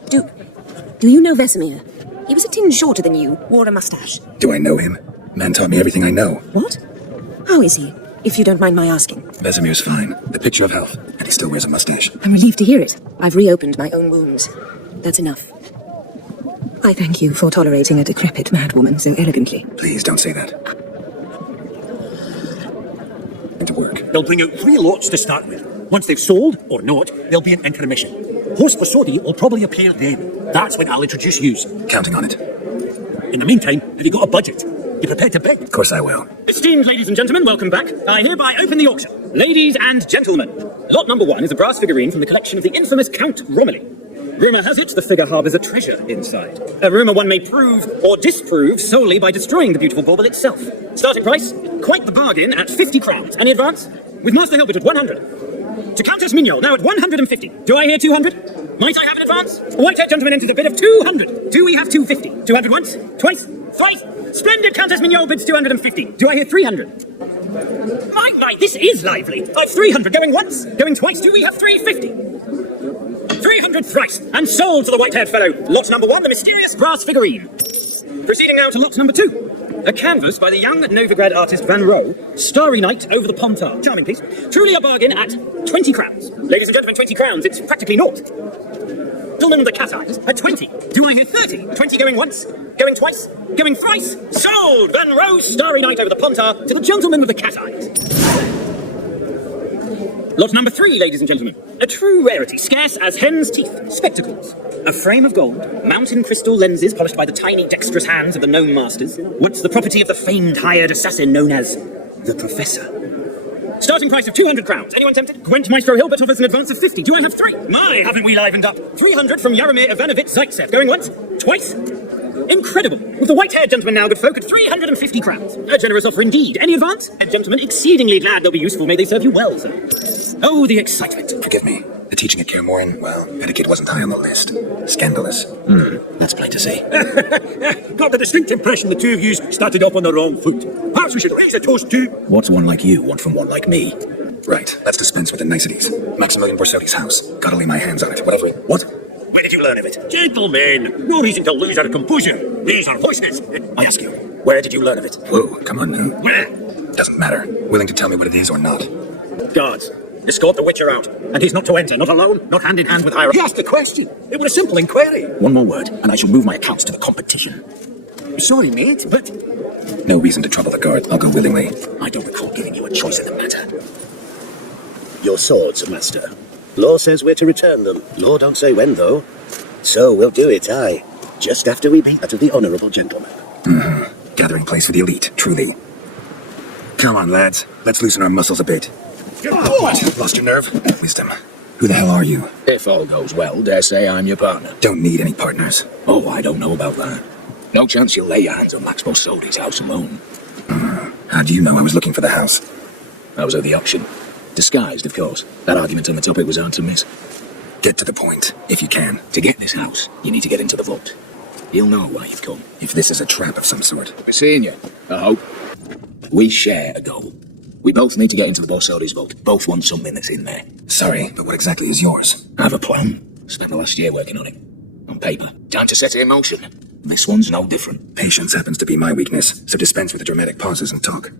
Do you know Vesemir? He was a tinge shorter than you, wore a mustache. Do I know him? Man taught me everything I know. What? How is he, if you don't mind my asking? Vesemir's fine. The picture of health. And he still wears a mustache. I'm relieved to hear it. I've reopened my own wounds. That's enough. I thank you for tolerating a decrepit madwoman so elegantly. Please don't say that. Into work. They'll bring out 3 lots to start with. Once they've sold, or not, there'll be an intermission. Host Borsodi will probably appear then. That's when I'll introduce you. Counting on it. In the meantime, have you got a budget? You prepared to bid? Of course I will. Esteemed ladies and gentlemen, welcome back. I hereby open the auction. Ladies and gentlemen, lot number 1 is a brass figurine from the collection of the infamous Count Romilly. Rumour has it the figure harbours a treasure inside. A rumour one may prove or disprove solely by destroying the beautiful bauble itself. Starting price, quite the bargain at 50 crowns. Any advance? With Master Hilbert at 100. to Countess Mignol, now at 150. Do I hear 200? Might I have an advance? A white-haired gentleman enters a bid of 200. Do we have 250? 200 once? Twice? Thrice? Splendid Countess Mignol bids 250. Do I hear 300? My, this is lively. I've 300 going once, going twice. Do we have 350? 300 thrice, and sold to the white-haired fellow. Lot number 1, the mysterious brass figurine. Proceeding now to lot number 2. A canvas by the young Novigrad artist Van Rohe, Starry Night over the Pontar. Charming piece. Truly a bargain at 20 crowns. Ladies and gentlemen, 20 crowns. It's practically naught. Gentleman of the cat eyes at 20. Do I hear 30? 20 going once, going twice, going thrice. Sold! Van Rohe, Starry Night over the Pontar to the gentleman of the cat eyes. Lot number 3, ladies and gentlemen. A true rarity, scarce as hen's teeth. Spectacles. A frame of gold, mountain crystal lenses polished by the tiny, dexterous hands of the gnome masters. Once the property of the famed hired assassin known as the Professor. Starting price of 200 crowns. Anyone tempted? Gwent Maestro Hilbert offers an advance of 50. Do I have 3? My, haven't we livened up? 300 from Jaromir Ivanovich Zaitsev. Going once? Twice? Incredible. With the white-haired gentleman now, good folk, at 350 crowns. A generous offer indeed. Any advance? And gentlemen, exceedingly glad they'll be useful. May they serve you well, sir. Oh, the excitement. Forgive me. The teaching at Kaer well, etiquette wasn't high on the list. Scandalous. That's plain to see. Got the distinct impression the two of you started off on the wrong foot. Perhaps we should raise a toast to... What's one like you want from one like me? Right, let's dispense with the niceties. Maximilian Borsodi's house. Gotta lay my hands on it, whatever it... What? Where did you learn of it? Gentlemen, no reason to lose our composure. These are voices. I ask you, where did you learn of it? Whoa, come on now. Where? Doesn't matter. Willing to tell me what it is or not. Guards, escort the Witcher out. And he's not to enter, not alone, not hand in hand with Hierarchy. He asked a question. It was a simple inquiry. One more word, and I shall move my accounts to the competition. Sorry, mate, but... No reason to trouble the guard. I'll go willingly. I don't recall giving you a choice in the matter. Your swords, master. Law says we're to return them. Law don't say when, though. So we'll do it, aye. Just after we beat that of the honourable gentleman. Gathering place for the elite, truly. Come on, lads. Let's loosen our muscles a bit. What? Lost your nerve? Wisdom. Who the hell are you? If all goes well, dare say I'm your partner. Don't need any partners. Oh, I don't know about that. No chance you'll lay your hands on Max Borsodi's house alone. How do you know I was looking for the house? I was at the auction. Disguised, of course. That argument on the topic was hard to miss. Get to the point, if you can. To get this house, you need to get into the vault. You'll know why you've come. If this is a trap of some sort. We're seeing you, I hope. We share a goal. We both need to get into the Borsodi's vault. Both want something that's in there. Sorry, but what exactly is yours? I have a plan. Spent the last year working on it. On paper. Time to set it in motion. This one's no different. Patience happens to be my weakness, so dispense with the dramatic pauses and talk.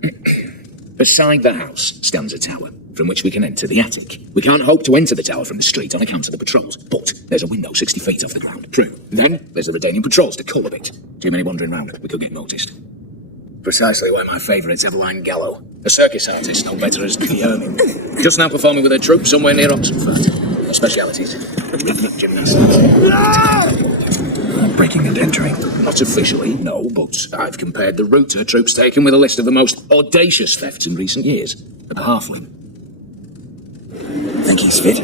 Beside the house stands a tower, from which we can enter the attic. We can't hope to enter the tower from the street on account of the patrols, but there's a window 60 feet off the ground. True. Then there's the Redanian patrols to cull a bit. Too many wandering round, we could get noticed. Precisely why my favourite's Eveline Gallo, a circus artist no better as the Ermine. Just now performing with a troupe somewhere near Oxenford. Her specialities, rhythmic gymnastics. Breaking and entering. Not officially, no, but I've compared the route her troops taken with a list of the most audacious thefts in recent years. At the halfling. Think he's fit?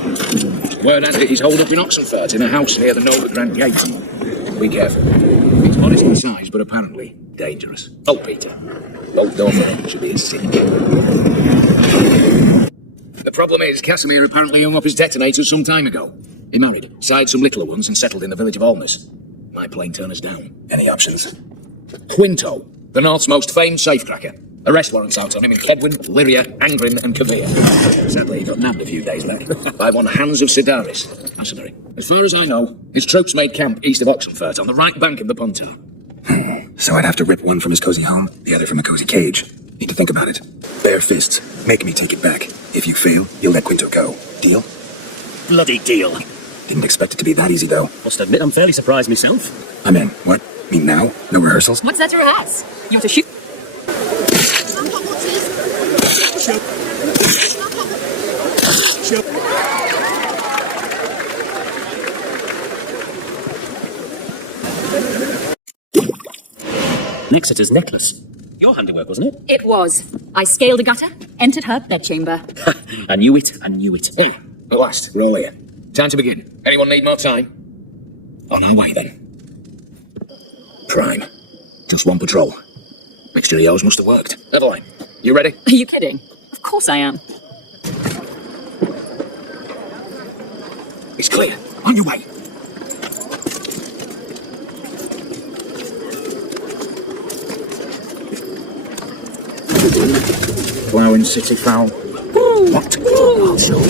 Word has it he's holed up in Oxenford in a house near the Novigrad Gate. Be careful. He's modest in size, but apparently dangerous. Oh, Peter. Both door for him should be a sin. The problem is, Casimir apparently hung up his detonators some time ago. He married, sired some littler ones, and settled in the village of Olmus. My plane turned us down. Any options? Quinto, the North's most famed safecracker. Arrest warrants out on him in Kedwin, Lyria, Angrin, and Kavir. Sadly, he got nabbed a few days later by one Hans of Sidaris, mercenary. As far as I know, his troops made camp east of Oxenfurt on the right bank of the Pontar. So I'd have to rip one from his cozy home, the other from a cozy cage. Need to think about it. Bare fists. Make me take it back. If you fail, you'll let Quinto go. Deal? Bloody deal. Didn't expect it to be that easy, though. Must admit I'm fairly surprised myself. I'm in. What? Me now? No rehearsals? What's that to rehearse? You want to shoot? Nexeter's necklace. Your handiwork, wasn't it? It was. I scaled a gutter, entered her bedchamber. I knew it. At last, we're all here. Time to begin. Anyone need more time? On our way, then. Prime. Just one patrol. Mixture of yours must have worked. Eveline, you ready? Are you kidding? Of course I am. It's clear. On your way. Ploughing city foul. What? I'll show you.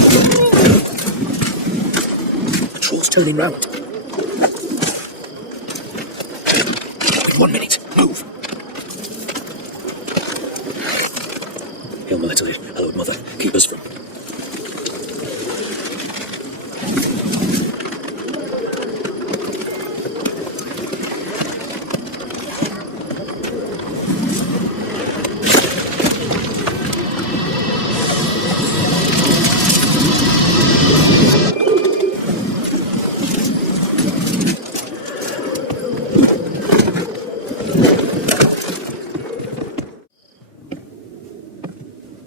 The troll's turning round. In 1 minute. Move. Hail, my little hallowed mother. Keep us from...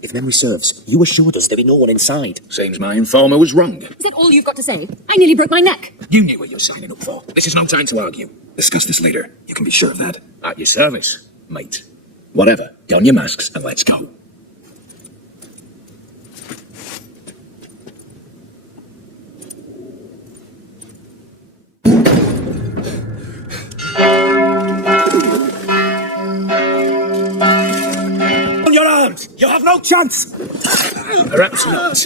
If memory serves, you assured us there be no one inside. Seems my informer was wrong. Is that all you've got to say? I nearly broke my neck. You knew what you were signing up for. This is no time to argue. Discuss this later. You can be sure of that. At your service, mate. Whatever, don your masks and let's go. On your arms! You have no chance! Perhaps not.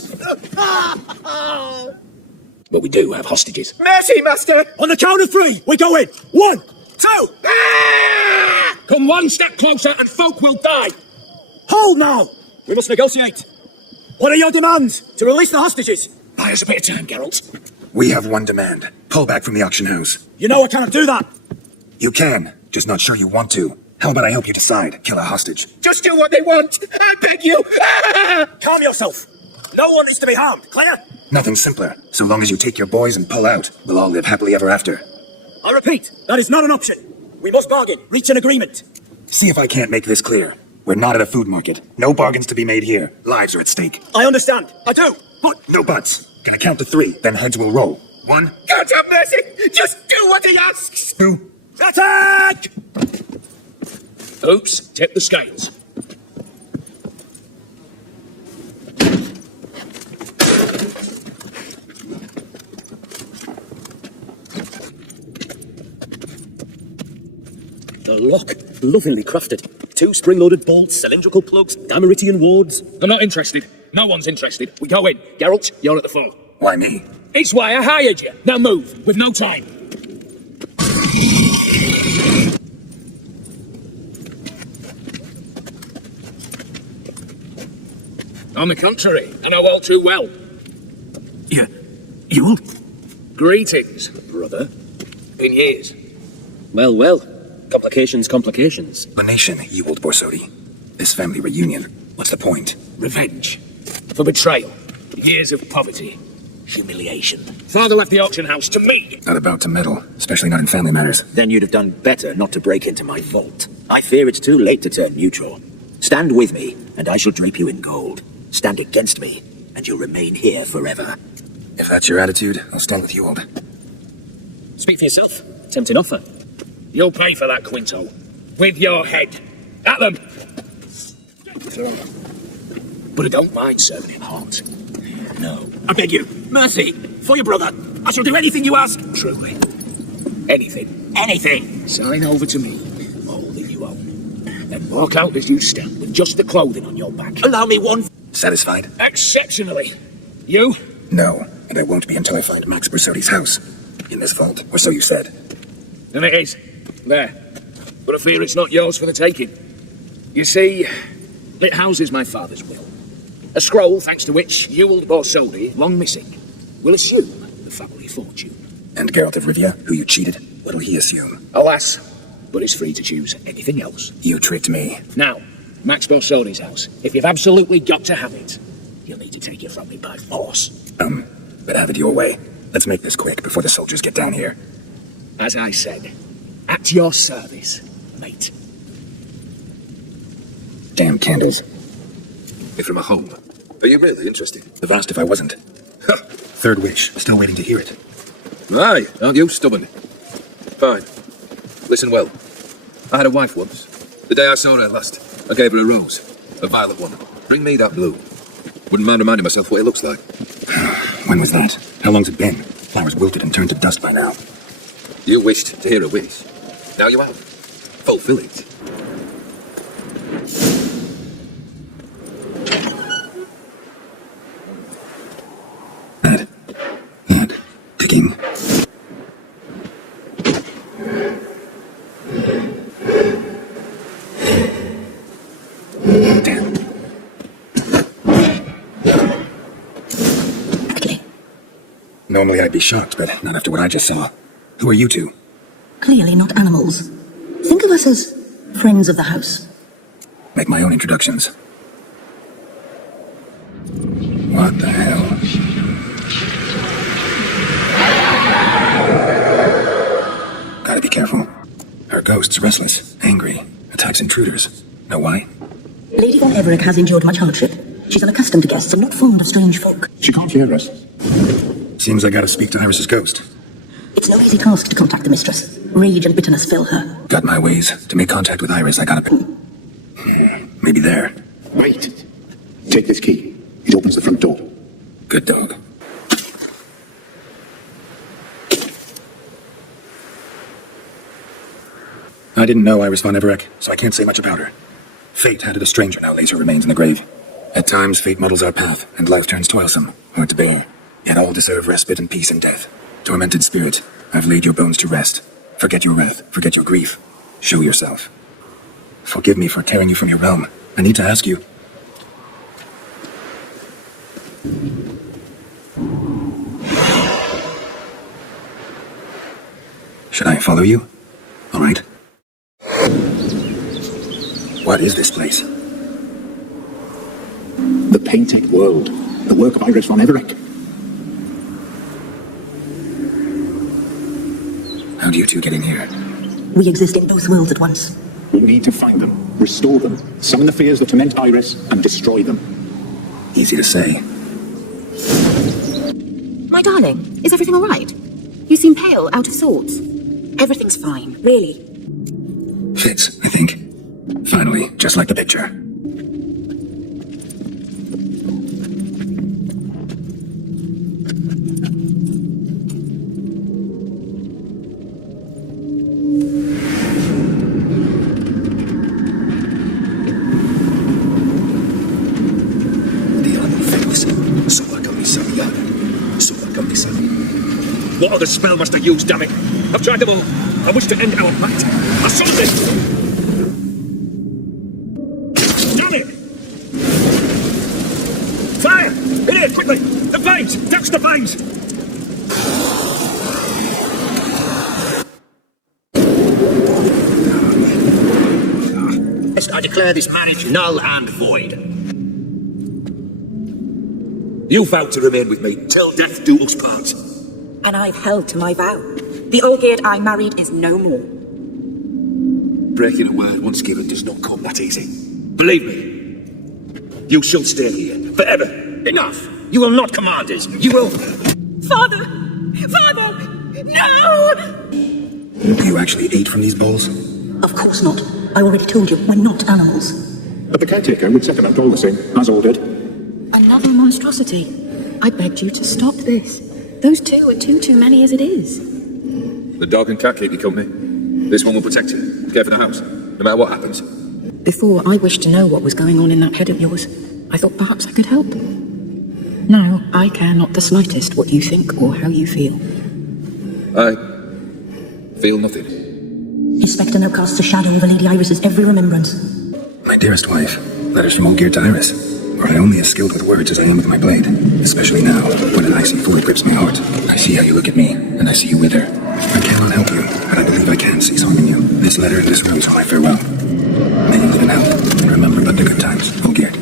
But we do have hostages. Mercy, master! On the count of 3, we go in. 1, 2... Come one step closer and folk will die. Hold now! We must negotiate. What are your demands? To release the hostages? Buy us a bit of time, Geralt. We have one demand. Pull back from the auction house. You know I cannot do that. You can, just not sure you want to. How about I help you decide? Kill a hostage. Just do what they want. I beg you. Calm yourself. No one is to be harmed. Clear? Nothing simpler. So long as you take your boys and pull out, we'll all live happily ever after. I repeat, that is not an option. We must bargain, reach an agreement. See if I can't make this clear. We're not at a food market. No bargains to be made here. Lives are at stake. I understand. I do. But no buts. Gonna count to 3, then heads will roll. 1. God have mercy. Just do what he asks. 2. Attack! Oops, tip the scales. The lock, lovingly crafted. 2 spring-loaded bolts, cylindrical plugs, Dameritian wards. I'm not interested. No one's interested. We go in. Geralt, you're at the fore. Why me? It's why I hired you. Now move, with no time. On the contrary, I know all too well. You? Greetings, brother. Been years. Well, well. Complications, complications. The nation, you old Borsodi. This family reunion. What's the point? Revenge. For betrayal. Years of poverty. Humiliation. Father left the auction house to me. Not about to meddle, especially not in family matters. Then you'd have done better not to break into my vault. I fear it's too late to turn neutral. Stand with me, and I shall drape you in gold. Stand against me, and you'll remain here forever. If that's your attitude, I'll stand with you, old. Speak for yourself. Tempting offer. You'll pay for that, Quinto. With your head. At them! But I don't mind serving him hot. No. I beg you. Mercy. For your brother. I shall do anything you ask. Truly. Anything. Anything. Sign over to me all that you own. Then walk out as you stand with just the clothing on your back. Allow me one. Satisfied? Exceptionally. You? No, and I won't be until I find Max Borsodi's house. In this vault, or so you said. And it is. There. But I fear it's not yours for the taking. You see, it houses my father's will. A scroll thanks to which you, old Borsodi, long missing, will assume the family fortune. And Geralt of Rivia, who you cheated, what'll he assume? Alas, but he's free to choose anything else. You tricked me. Now, Max Borsodi's house. If you've absolutely got to have it, you'll need to take it from me by force. But have it your way. Let's make this quick before the soldiers get down here. As I said, at your service, mate. Damn candles. You're from a home. Are you really interested? The vast if I wasn't. Third wish. Still waiting to hear it. Aye, aren't you stubborn? Fine. Listen well. I had a wife once. The day I saw her last, I gave her a rose. A violet one. Bring me that blue. Wouldn't mind reminding myself what it looks like. When was that? How long's it been? Flowers wilted and turned to dust by now. You wished to hear a wish. Now you have. Fulfill it. That. Ticking. Damn. Normally I'd be shocked, but not after what I just saw. Who are you two? Clearly not animals. Think of us as friends of the house. Make my own introductions. What the hell? Gotta be careful. Her ghost's restless, angry, attacks intruders. Know why? Lady von Everec has endured much hardship. She's unaccustomed to guests and not fond of strange folk. She can't hear us. Seems I gotta speak to Iris's ghost. It's no easy task to contact the mistress. Rage and bitterness fill her. Got my ways. To make contact with Iris, I gotta... Maybe there. Wait. Take this key. It opens the front door. Good dog. I didn't know Iris von Everec, so I can't say much about her. Fate handed a stranger now lays her remains in the grave. At times, fate muddles our path, and life turns toilsome, hard to bear. Yet all deserve respite and peace in death. Tormented spirit, I've laid your bones to rest. Forget your wrath, forget your grief. Show yourself. Forgive me for tearing you from your realm. I need to ask you. Should I follow you? All right. What is this place? The Painted World. The work of Iris von Everec. How do you two get in here? We exist in both worlds at once. We need to find them, restore them, summon the fears that torment Iris, and destroy them. Easy to say. My darling, is everything all right? You seem pale, out of sorts. Everything's fine, really. Fits, I think. Finally, just like the picture. What other spell must I use, damn it? I've tried them all. I wish to end our pact. I saw this! Damn it! Fire! In here, quickly! The vines! Touch the vines! I declare this marriage null and void. You vowed to remain with me till death do us part. And I've held to my vow. The Olgierd I married is no more. Breaking a word once given does not come that easy. Believe me, you shall stay here forever. Enough! You will not command us. You will... Father! Father! No! You actually ate from these bowls? Of course not. I already told you, we're not animals. But the caretaker would second out all the same, as ordered. Another monstrosity. I begged you to stop this. Those two are too many as it is. The dog and cat keep you company. This one will protect you. Care for the house, no matter what happens. Before, I wished to know what was going on in that head of yours. I thought perhaps I could help. Now, I care not the slightest what you think or how you feel. I feel nothing. His spectre now casts a shadow over Lady Iris's every remembrance. My dearest wife, letters from Olgierd to Iris. For I only as skilled with words as I am with my blade. Especially now, when an icy void grips my heart. I see how you look at me, and I see you wither. I cannot help you, but I believe I can see something in you. This letter and this rose are my farewell. May you live in health, and remember but the good times, Olgierd.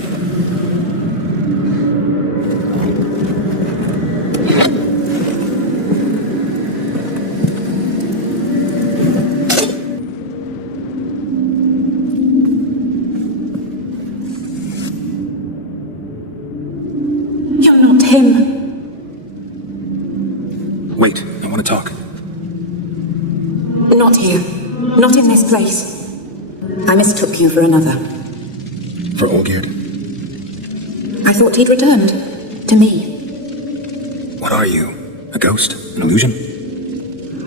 Him. Wait, I want to talk. Not here. Not in this place. I mistook you for another. For Olgierd? I thought he'd returned. To me. What are you? A ghost? An illusion?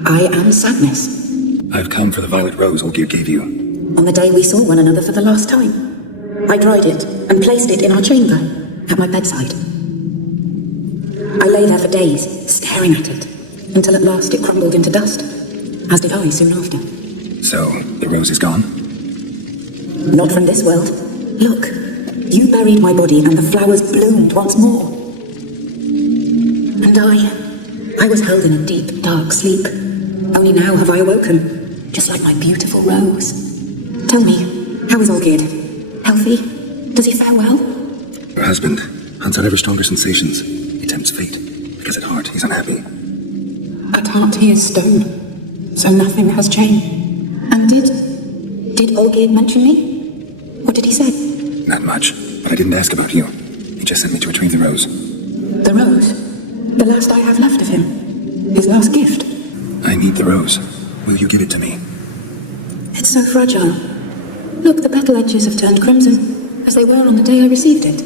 I am sadness. I've come for the violet rose Olgierd gave you. On the day we saw one another for the last time, I dried it and placed it in our chamber, at my bedside. I lay there for days, staring at it, until at last it crumbled into dust, as did I soon after. So, the rose is gone? Not from this world. Look, you buried my body and the flowers bloomed once more. And I was held in a deep, dark sleep. Only now have I awoken, just like my beautiful rose. Tell me, how is Olgierd? Healthy? Does he fare well? Her husband hunts out ever stronger sensations. He tempts fate, because at heart he's unhappy. At heart he is stone, so nothing has changed. And did Olgierd mention me? What did he say? Not much, but I didn't ask about you. He just sent me to retrieve the rose. The rose? The last I have left of him? His last gift? I need the rose. Will you give it to me? It's so fragile. Look, the petal edges have turned crimson, as they were on the day I received it.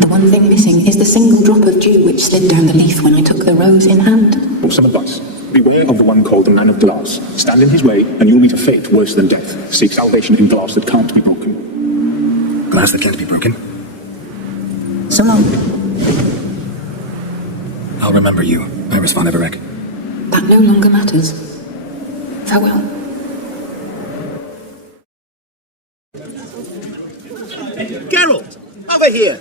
The one thing missing is the single drop of dew which slid down the leaf when I took the rose in hand. Some advice. Beware of the one called the Man of Glass. Stand in his way, and you'll meet a fate worse than death. Seek salvation in glass that can't be broken. Glass that can't be broken? So long. I'll remember you, Iris von Everec. That no longer matters. Farewell. Geralt, over here.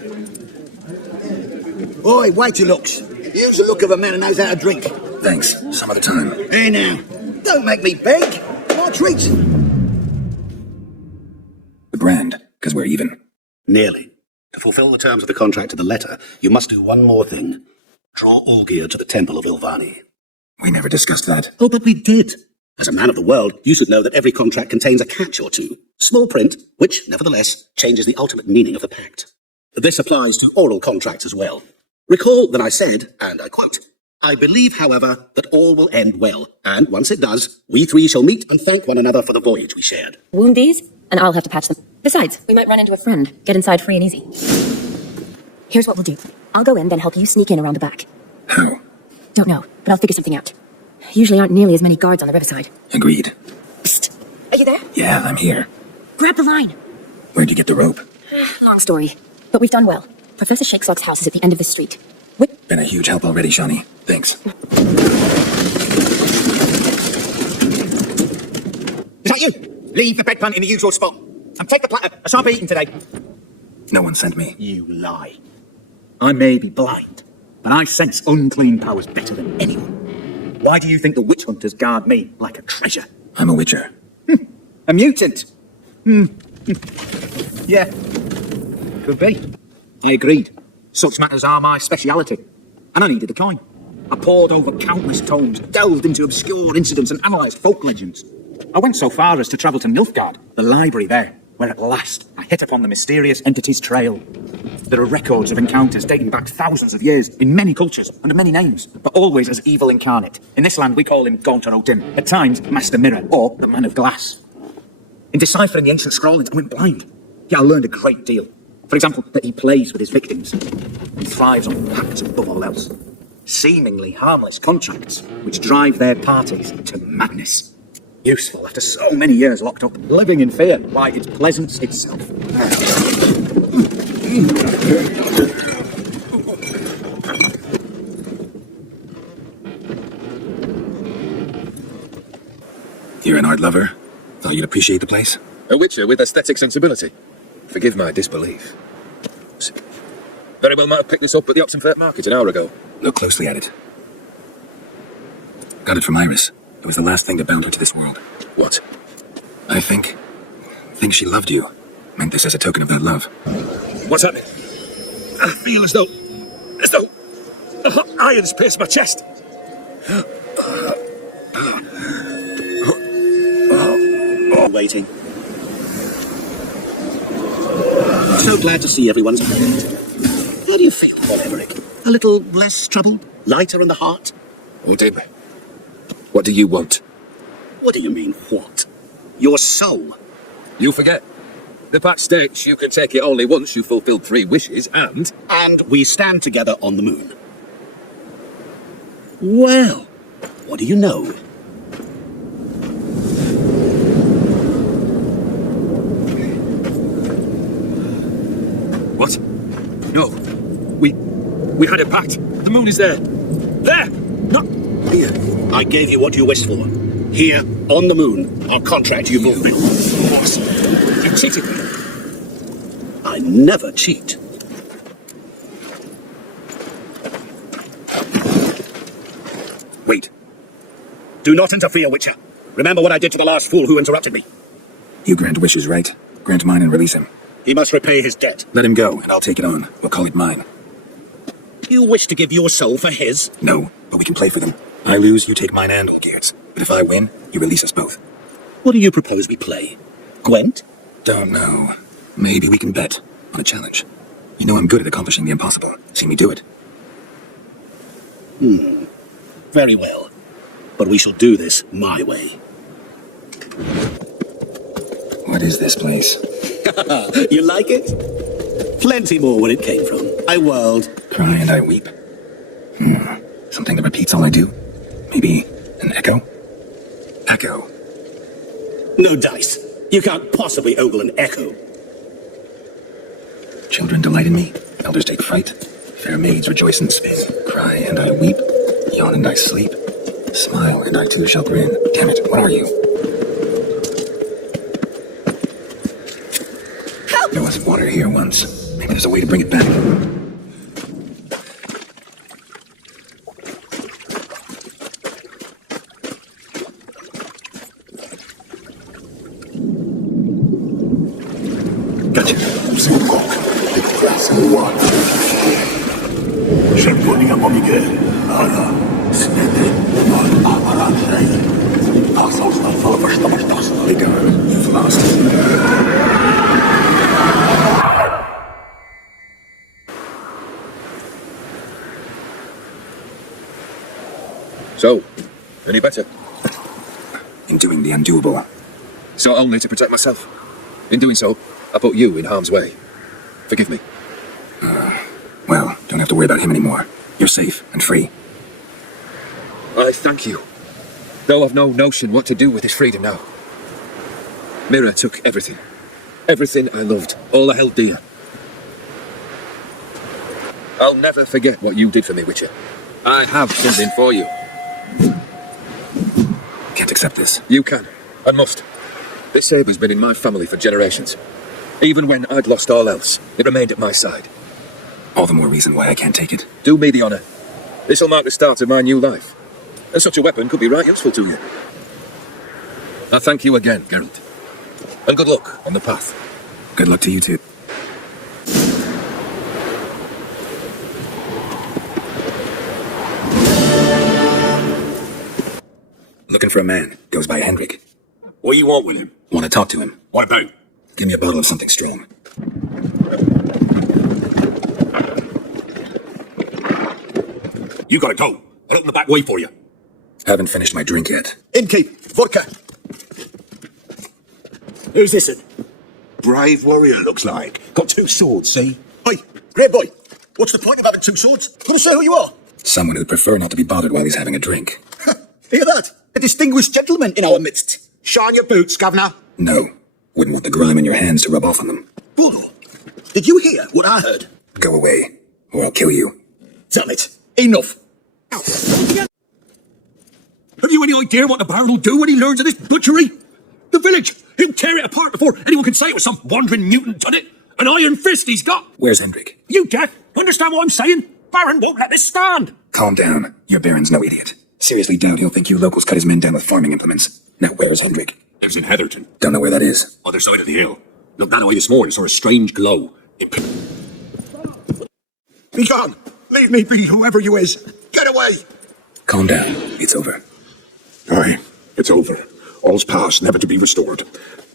Oi, wait your looks. Use the look of a man who knows how to drink. Thanks. Some other time. Hey now, don't make me beg. More treats. The brand, because we're even. Nearly. To fulfill the terms of the contract to the letter, you must do one more thing. Draw Olgierd to the Temple of Ilvani. We never discussed that. Oh, but we did. As a man of the world, you should know that every contract contains a catch or two. Small print, which, nevertheless, changes the ultimate meaning of the pact. This applies to oral contracts as well. Recall that I said, and I quote, "I believe, however, that all will end well, and once it does, we three shall meet and thank one another for the voyage we shared." Wound these, and I'll have to patch them. Besides, we might run into a friend. Get inside free and easy. Here's what we'll do. I'll go in, then help you sneak in around the back. How? Don't know, but I'll figure something out. Usually aren't nearly as many guards on the riverside. Agreed. Psst. Are you there? Yeah, I'm here. Grab the line. Where'd you get the rope? Long story, but we've done well. Professor Shakesock's house is at the end of this street. Been a huge help already, Shawnee. Thanks. Is that you? Leave the bedpan in the usual spot. And take the platter. I shan't be eating today. No one sent me. You lie. I may be blind, but I sense unclean powers better than anyone. Why do you think the witch hunters guard me like a treasure? I'm a witcher. A mutant? Yeah. Could be. I agreed. Such matters are my speciality. And I needed a coin. I pored over countless tomes, delved into obscure incidents and analysed folk legends. I went so far as to travel to Nilfgaard, the library there, where at last I hit upon the mysterious entity's trail. There are records of encounters dating back thousands of years, in many cultures, under many names, but always as evil incarnate. In this land we call him Gaunter Odin, at times Master Mirror, or the Man of Glass. In deciphering the ancient scrawlings, I went blind. Yeah, I learned a great deal. For example, that he plays with his victims and thrives on pacts above all else. Seemingly harmless contracts which drive their parties to madness. Useful after so many years locked up, living in fear. Why, it's pleasance itself. You're an art lover? Thought you'd appreciate the place? A witcher with aesthetic sensibility. Forgive my disbelief. Very well might have picked this up at the Oxenfurt Market an hour ago. Look closely at it. Got it from Iris. It was the last thing that bound her to this world. What? I think she loved you. Meant this as a token of that love. What's happening? I feel as though a hot iron's pierced my chest. Waiting. So glad to see everyone's happy. How do you feel, Von Everec? A little less troubled? Lighter in the heart? Odin, what do you want? What do you mean, what? Your soul. You forget. The pact states you can take it only once you've fulfilled 3 wishes, and... And we stand together on the moon. Well, what do you know? What? No. We had it packed. The moon is there. There! Not here. I gave you what you wished for. Here, on the moon, our contract you fulfilled. Boss, you cheated me. I never cheat. Wait. Do not interfere, Witcher. Remember what I did to the last fool who interrupted me. You grant wishes, right? Grant mine and release him. He must repay his debt. Let him go, and I'll take it on. We'll call it mine. You wish to give your soul for his? No, but we can play for them. I lose, you take mine and all Geralt's. But if I win, you release us both. What do you propose we play? Gwent? Don't know. Maybe we can bet on a challenge. You know I'm good at accomplishing the impossible. See me do it. Very well. But we shall do this my way. What is this place? You like it? Plenty more where it came from. I whirled. Cry and I weep. Something that repeats all I do? Maybe an echo? Echo. No dice. You can't possibly ogle an echo. Children delight in me. Elders take fright. Fair maids rejoice and spin. Cry and I weep. Yawn and I sleep. Smile and I too shall grin. Damn it, what are you? Help! There was water here once. Maybe there's a way to bring it back. Gotcha. Be gone. You've lost. So, any better? In doing the undoable. So only to protect myself. In doing so, I put you in harm's way. Forgive me. Well, don't have to worry about him anymore. You're safe and free. I thank you. Though I've no notion what to do with this freedom now. Mira took everything. Everything I loved. All I held dear. I'll never forget what you did for me, Witcher. I have something for you. Can't accept this. You can. And must. This sabre's been in my family for generations. Even when I'd lost all else, it remained at my side. All the more reason why I can't take it. Do me the honor. This'll mark the start of my new life. And such a weapon could be right useful to you. I thank you again, Geralt. And good luck on the path. Good luck to you too. Looking for a man. Goes by Hendrik. What do you want with him? Want to talk to him. What about? Give me a bottle of something strong. You gotta go. I'll open the back way for you. Haven't finished my drink yet. Innkeep, vodka. Who's this? Brave warrior, looks like. Got two swords, see? Oi, great boy. What's the point of having two swords? Gonna say who you are? Someone who'd prefer not to be bothered while he's having a drink. Hear that? A distinguished gentleman in our midst. Shine your boots, governor. No. Wouldn't want the grime in your hands to rub off on them. Bulldog, did you hear what I heard? Go away, or I'll kill you. Damn it. Enough. Have you any idea what the Baron will do when he learns of this butchery? The village! He'll tear it apart before anyone can say it was some wandering mutant done it. An iron fist he's got. Where's Hendrik? You deaf? Understand what I'm saying? Baron won't let this stand. Calm down. Your Baron's no idiot. Seriously doubt he'll think you locals cut his men down with farming implements. Now where's Hendrik? Lives in Heatherton. Don't know where that is. Other side of the hill. Looked that way this morning, saw a strange glow. Be gone. Leave me be, whoever you is. Get away. Calm down. It's over. Aye, it's over. All's past, never to be restored.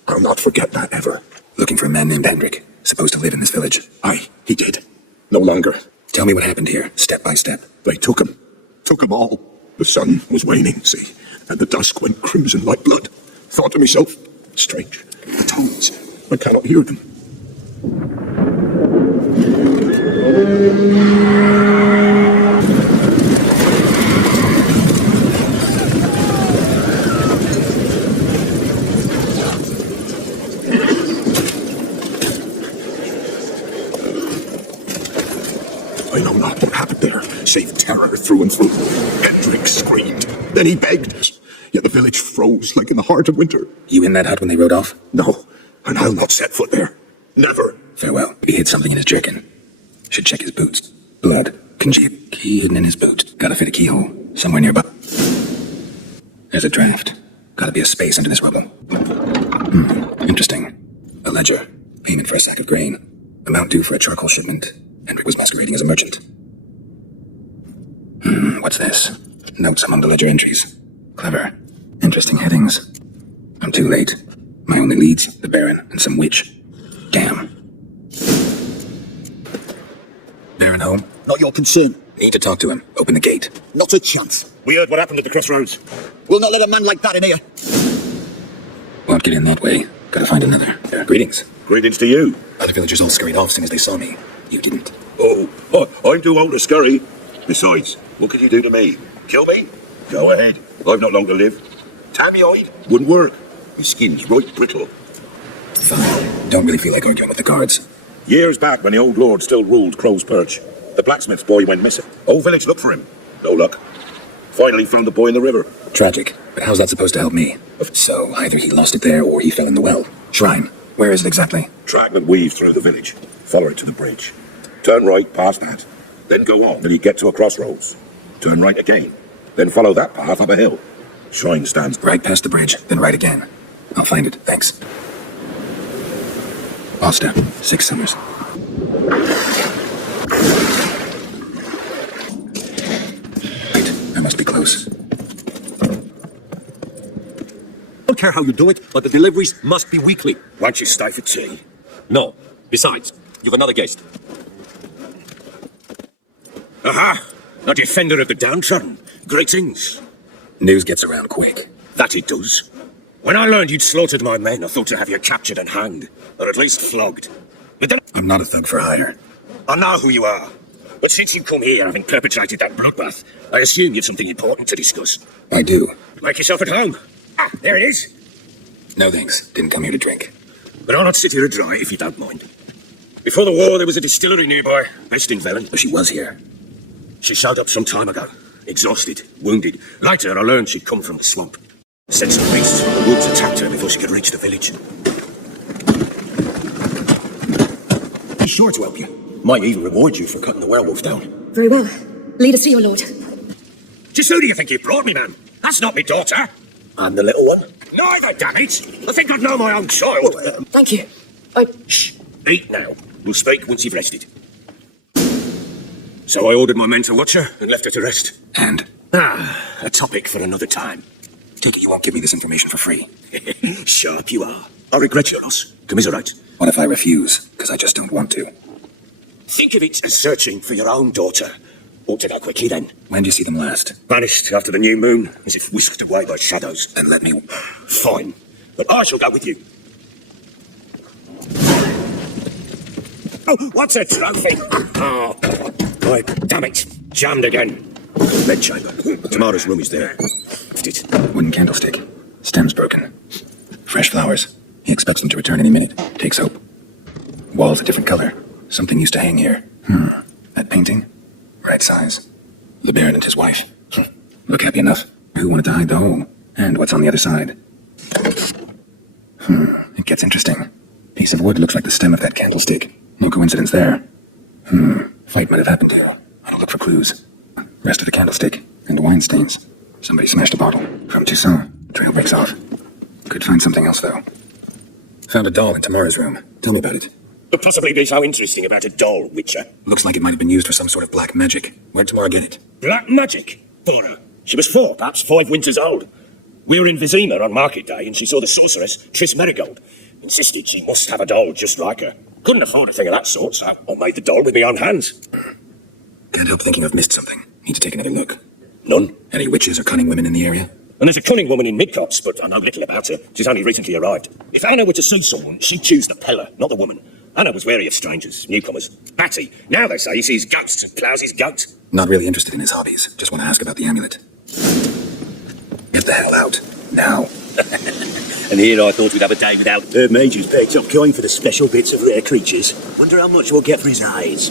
I'll not forget that ever. Looking for a man named Hendrik. Supposed to live in this village. Aye, he did. No longer. Tell me what happened here, step by step. They took him. Took him all. The sun was waning, see, and the dusk went crimson like blood. Thought to myself, strange. Tones. I cannot hear them. I know not what happened there, save terror through and through. Hendrik screamed. Then he begged us. Yet the village froze like in the heart of winter. You in that hut when they rode off? No, and I'll not set foot there. Never. Farewell. He hid something in his jerkin. Should check his boots. Blood. Congealed. Key hidden in his boot. Gotta fit a keyhole. Somewhere nearby. There's a draft. Gotta be a space under this rubble. Interesting. A ledger. Payment for a sack of grain. Amount due for a charcoal shipment. Hendrik was masquerading as a merchant. What's this? Notes among the ledger entries. Clever. Interesting headings. I'm too late. My only leads, the Baron and some witch. Damn. Baron home? Not your concern. Need to talk to him. Open the gate. Not a chance. We heard what happened at the crossroads. We'll not let a man like that in here. Won't get in that way. Gotta find another. Greetings. Greetings to you. Other villagers all scurried off as soon as they saw me. You didn't. Oh, I'm too old to scurry. Besides, what could you do to me? Kill me? Go ahead. I've not long to live. Tammy-eyed? Wouldn't work. My skin's right brittle. Fine. Don't really feel like arguing with the guards. Years back, when the old lord still ruled Crow's Perch, the blacksmith's boy went missing. Whole village looked for him. No luck. Finally found the boy in the river. Tragic. But how's that supposed to help me? So, either he lost it there or he fell in the well. Shrine. Where is it exactly? Track that weaves through the village. Follow it to the bridge. Turn right past that. Then go on till you get to a crossroads. Turn right again. Then follow that path up a hill. Shrine stands right past the bridge, then right again. I'll find it, thanks. Asta, 6 summers. Right, I must be close. Don't care how you do it, but the deliveries must be weekly. Won't you stay for tea? No. Besides, you've another guest. Aha! A defender of the downtrodden. Greetings. News gets around quick. That it does. When I learned you'd slaughtered my men, I thought to have you captured and hanged. Or at least flogged. But then I'm not a thug for hire. I know who you are. But since you come here having perpetrated that bloodbath, I assume you've something important to discuss. I do. Make yourself at home. Ah, there it is. No thanks. Didn't come here to drink. But I'll not sit here and dry if you don't mind. Before the war, there was a distillery nearby, based in Velen. She was here. She showed up some time ago. Exhausted, wounded. Later, I learned she'd come from the swamp. Said some beasts from the woods attacked her before she could reach the village. He's sure to help you. Might even reward you for cutting the werewolf down. Very well. Lead us to your lord. Just who do you think you brought me, man? That's not my daughter. I'm the little one. Neither, damn it! I think I'd know my own child. Thank you. Shh. Eat now. We'll speak once you've rested. So I ordered my men to watch her and left her to rest. And? A topic for another time. Take it you won't give me this information for free. Sharp you are. I regret your loss. Commiserate. What if I refuse? Because I just don't want to. Think of it as searching for your own daughter. Ought to go quickly then. When do you see them last? Vanished after the new moon, as if whisked away by shadows. Then let me... Fine. But I shall go with you. Oh, what's a trophy? Oh, why, damn it. Jammed again. Bedchamber. Tomorrow's room is there. Lift it. Wooden candlestick. Stem's broken. Fresh flowers. He expects them to return any minute. Takes hope. Walls a different color. Something used to hang here. That painting? Right size. The Baron and his wife. Look happy enough. Who wanted to hide the hole? And what's on the other side? It gets interesting. Piece of wood looks like the stem of that candlestick. No coincidence there. Fight might have happened here. I'll look for clues. Rest of the candlestick. And wine stains. Somebody smashed a bottle. From Toussaint. Trail breaks off. Could find something else, though. Found a doll in Tamara's room. Tell me about it. Could possibly be so interesting about a doll, Witcher. Looks like it might have been used for some sort of black magic. Where'd Tamara get it? Black magic? Bora. She was 4, perhaps 5 winters old. We were in Vizima on market day, and she saw the sorceress, Tris Merigold. Insisted she must have a doll just like her. Couldn't afford a thing of that sort, so I made the doll with my own hands. Can't help thinking I've missed something. Need to take another look. None. Any witches or cunning women in the area? And there's a cunning woman in Midcopse, but I know little about her. She's only recently arrived. If Anna were to see someone, she'd choose the peller, not the woman. Anna was wary of strangers, newcomers. Batty, now they say he sees ghosts and ploughs his goat. Not really interested in his hobbies. Just want to ask about the amulet. Get the hell out. Now. And here I thought we'd have a day without her mage's picked up coin for the special bits of rare creatures. Wonder how much we'll get for his eyes.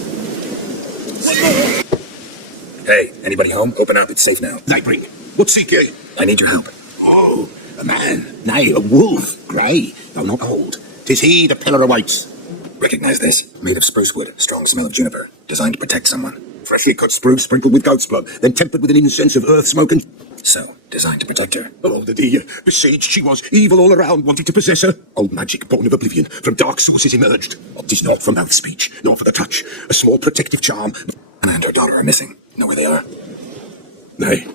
Hey, anybody home? Open up, it's safe now. Nightbring, what seek ye? I need your help. Oh, a man, nay, a wolf, grey, though not old. 'Tis he the pillar awaits. Recognize this? Made of spruce wood, strong smell of juniper, designed to protect someone. Freshly cut spruce sprinkled with goat's blood, then tempered with an incense of earth smoke and... So, designed to protect her. Oh, the dear, besieged she was, evil all around, wanted to possess her. Old magic, born of oblivion, from dark sources emerged. 'Tis not for mouth speech, nor for the touch, a small protective charm. Anna and her daughter are missing. Know where they are? Nay,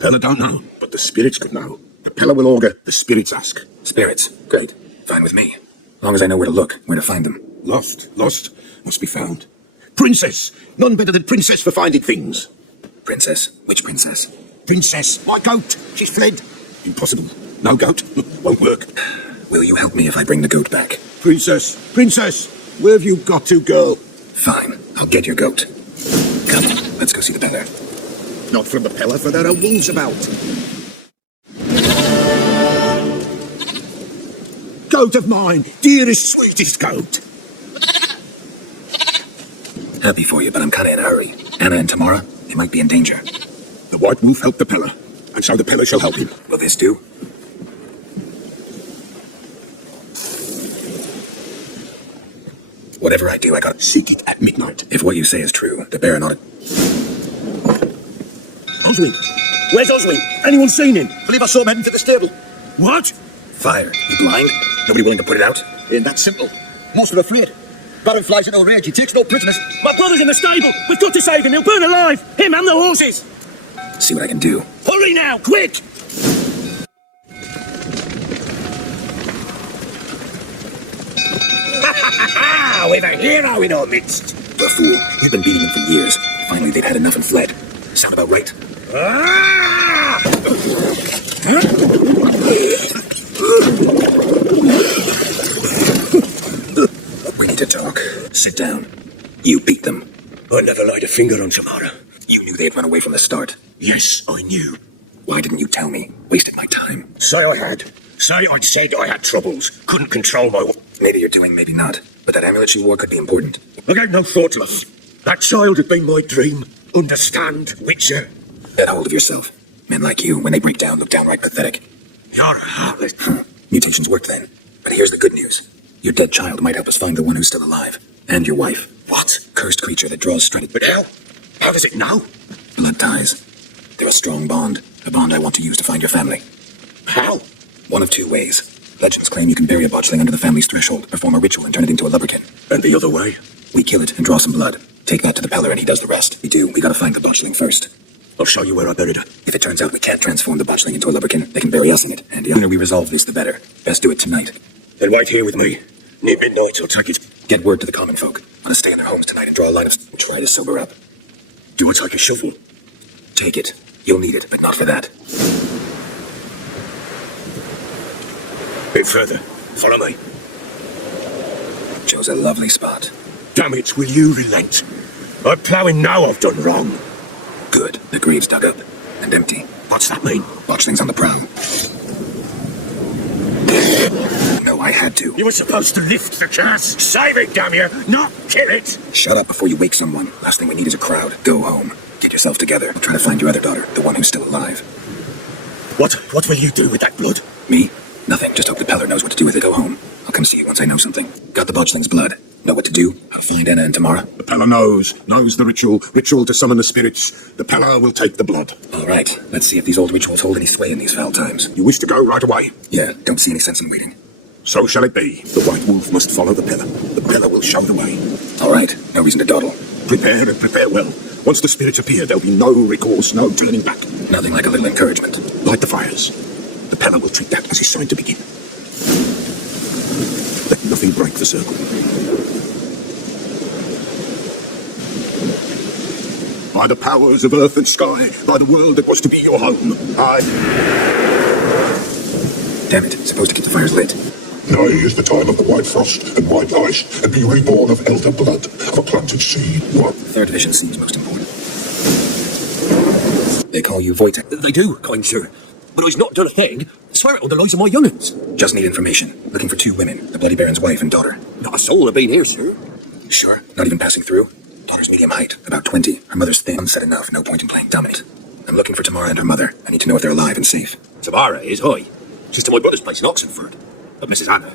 Pella don't know, but the spirits could know. The Pella will augur, the spirits ask. Spirits? Great. Fine with me. As long as I know where to look, where to find them. Lost, must be found. Princess! None better than Princess for finding things. Princess? Which princess? Princess, my goat! She's fled. Impossible. No goat. Won't work. Will you help me if I bring the goat back? Princess! Where have you got to, girl? Fine. I'll get your goat. Come, let's go see the Pella. Not from the Pella, for there are wolves about. Goat of mine! Dearest, sweetest goat! Happy for you, but I'm kinda in a hurry. Anna and Tamara, they might be in danger. The White Wolf helped the Pella, and so the Pella shall help him. Will this do? Whatever I do, I gotta seek it at midnight. If what you say is true, the Baron ought to... Oswin! Where's Oswin? Anyone seen him? Believe I saw him heading to the stable. What? Fire. You blind? Nobody willing to put it out? Ain't that simple. Most are afraid. Baron flies in no range. He takes no prisoners. My brother's in the stable. We've got to save him. He'll burn alive. Him and the horses. See what I can do. Hurry now, quick! We've a hero in our midst. The fool. You've been beating them for years. Finally, they've had enough and fled. Sound about right? We need to talk. Sit down. You beat them. I never laid a finger on Tamara. You knew they'd run away from the start. Yes, I knew. Why didn't you tell me? Wasted my time. Say I had. Say I'd said I had troubles. Couldn't control my... Maybe you're doing, maybe not. But that amulet she wore could be important. I gave no thought to it. That child had been my dream. Understand, Witcher? Get hold of yourself. Men like you, when they break down, look downright pathetic. You're a heartless... Mutations worked then. But here's the good news. Your dead child might help us find the one who's still alive. And your wife. What? Cursed creature that draws strength. But how? How does it know? Blood ties. They're a strong bond. A bond I want to use to find your family. How? One of two ways. Legends claim you can bury a botchling under the family's threshold, perform a ritual, and turn it into a lubberkin. And the other way? We kill it and draw some blood. Take that to the Peller and he does the rest. We gotta find the botchling first. I'll show you where I buried her. If it turns out we can't transform the botchling into a lubberkin, they can bury us in it. And the sooner we resolve this, the better. Best do it tonight. Then wait here with me. Near midnight, I'll take it. Get word to the common folk. Want to stay in their homes tonight and draw a line of... Try to sober up. Do I take a shovel? Take it. You'll need it, but not for that. Bit further. Follow me. Chose a lovely spot. Damn it, will you relent? I'm ploughing now I've done wrong. Good. The grave's dug up. And empty. What's that mean? Botchling's on the prowl. No, I had to. You were supposed to lift the cask. Save it, damn you, not kill it. Shut up before you wake someone. Last thing we need is a crowd. Go home. Get yourself together. I'll try to find your other daughter, the one who's still alive. What will you do with that blood? Me? Nothing. Just hope the Peller knows what to do with it. Go home. I'll come see you once I know something. Got the botchling's blood. Know what to do? How to find Anna and Tamara? The Peller knows the ritual to summon the spirits. The Peller will take the blood. All right. Let's see if these old rituals hold any sway in these foul times. You wish to go right away? Yeah. Don't see any sense in waiting. So shall it be. The White Wolf must follow the Peller. The Peller will show the way. All right. No reason to dawdle. Prepare and prepare well. Once the spirits appear, there'll be no recourse, no turning back. Nothing like a little encouragement. Light the fires. The Peller will treat that as his sign to begin. Let nothing break the circle. By the powers of earth and sky, by the world that was to be your home, Damn it. Supposed to keep the fires lit. Nigh is the time of the white frost and white ice, and be reborn of elder blood, of a planted seed. What? Third vision seems most important. They call you Wojtek. They do, kind sir. But I's not done a thing. Swear it on the lives of my young'uns. Just need information. Looking for two women, the Bloody Baron's wife and daughter. Not a soul have been here, sir. Sure? Not even passing through? Daughter's medium height, about 20. Her mother's thin, unsaid enough, no point in playing dominant. I'm looking for Tamara and her mother. I need to know if they're alive and safe. Tamara is, hoi. She's to my brother's place in Oxenford. But Mrs. Anna,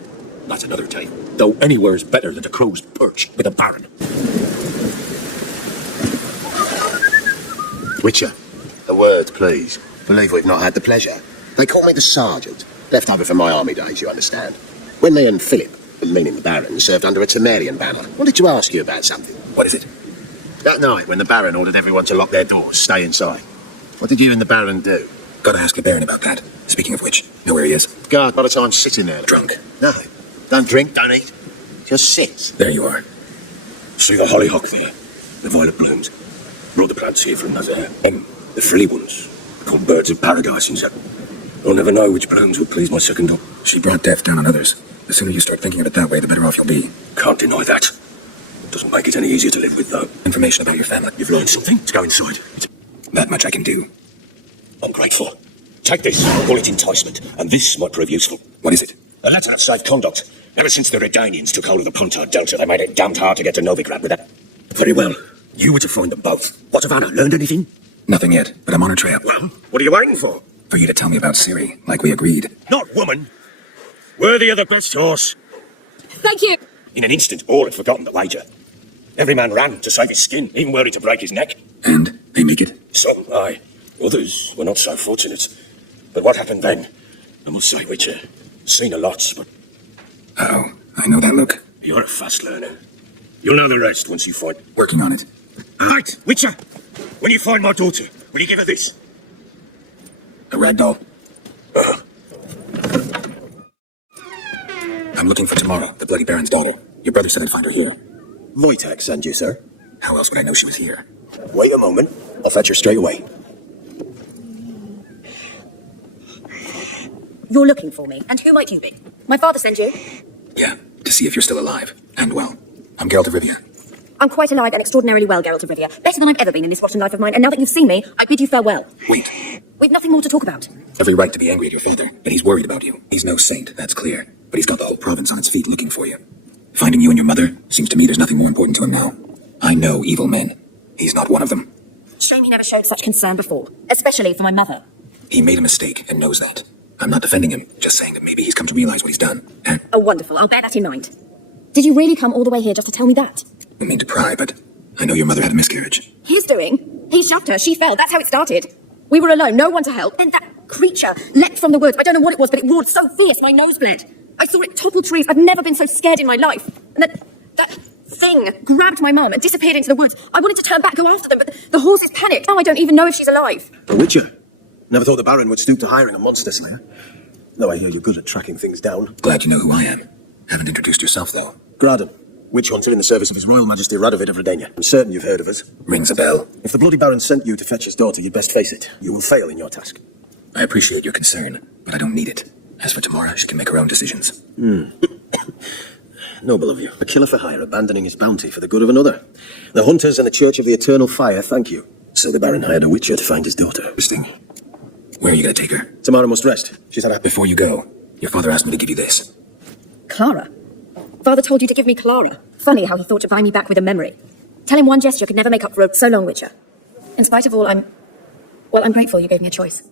that's another tale. Though anywhere's better than the crow's perch with a baron. Witcher, a word, please. Believe we've not had the pleasure. They call me the Sergeant. Left over from my army days, you understand. When me and Philip, meaning the Baron, served under a Temerian banner, wanted to ask you about something. What is it? That night when the Baron ordered everyone to lock their doors, stay inside. What did you and the Baron do? Gotta ask the Baron about that. Speaking of which, know where he is? Guard by the time sitting there. Drunk. No. Don't drink, don't eat. Just sit. There you are. See the hollyhock there? The violet blooms. Brought the plants here from Nazaire. The frilly ones. Called birds of paradise in Zep. I'll never know which blooms will please my second dog. She brought death down on others. The sooner you start thinking of it that way, the better off you'll be. Can't deny that. Doesn't make it any easier to live with, though. Information about your family. You've learned something? Let's go inside. That much I can do. I'm grateful. Take this. Call it enticement. And this might prove useful. What is it? A letter of safe conduct. Ever since the Redanians took hold of the Punta Delta, they made it damned hard to get to Novigrad with that. Very well. You were to find them both. What of Anna? Learned anything? Nothing yet, but I'm on her trail. Well, what are you waiting for? For you to tell me about Ciri, like we agreed. Not woman. Worthy of the best horse. Thank you. In an instant, all had forgotten the wager. Every man ran to save his skin, even were he to break his neck. And they make it? Some, aye. Others were not so fortunate. But what happened then? I must say, Witcher, seen a lot, but... Uh-oh, I know that look. You're a fast learner. You'll know the rest once you find... Working on it. Right, Witcher! When you find my daughter, will you give her this? A ragdoll. I'm looking for Tamara, the Bloody Baron's daughter. Your brother said I'd find her here. Wojtek sent you, sir. How else would I know she was here? Wait a moment. I'll fetch her straight away. You're looking for me. And who might you be? My father sent you? Yeah, to see if you're still alive. And well. I'm Geralt of Rivia. I'm quite alive and extraordinarily well, Geralt of Rivia. Better than I've ever been in this rotten life of mine, and now that you've seen me, I bid you farewell. Wait. We've nothing more to talk about. Every right to be angry at your father, but he's worried about you. He's no saint, that's clear. But he's got the whole province on its feet looking for you. Finding you and your mother, seems to me there's nothing more important to him now. I know evil men. He's not one of them. Shame he never showed such concern before, especially for my mother. He made a mistake and knows that. I'm not defending him, just saying that maybe he's come to realize what he's done. Oh, wonderful. I'll bear that in mind. Did you really come all the way here just to tell me that? I didn't mean to pry, but I know your mother had a miscarriage. His doing? He shoved her, she fell, that's how it started. We were alone, no one to help. Then that creature leapt from the woods. I don't know what it was, but it roared so fierce, my nose bled. I saw it topple trees. I've never been so scared in my life. And that thing grabbed my mum and disappeared into the woods. I wanted to turn back, go after them, but the horses panicked. Now I don't even know if she's alive. A Witcher? Never thought the Baron would stoop to hiring a monster slayer. Though I hear you're good at tracking things down. Glad you know who I am. Haven't introduced yourself, though. Graden, witch hunter in the service of His Royal Majesty Radovid of Redania. I'm certain you've heard of us. Rings a bell. If the Bloody Baron sent you to fetch his daughter, you'd best face it. You will fail in your task. I appreciate your concern, but I don't need it. As for Tamara, she can make her own decisions. Noble of you. A killer for hire abandoning his bounty for the good of another. The hunters and the Church of the Eternal Fire thank you. So the Baron hired a witcher to find his daughter. Interesting. Where are you going to take her? Tamara must rest. She's had a... Before you go, your father asked me to give you this. Clara? Father told you to give me Clara. Funny how he thought to buy me back with a memory. Tell him one gesture could never make up for so long, Witcher. In spite of all, I'm grateful you gave me a choice.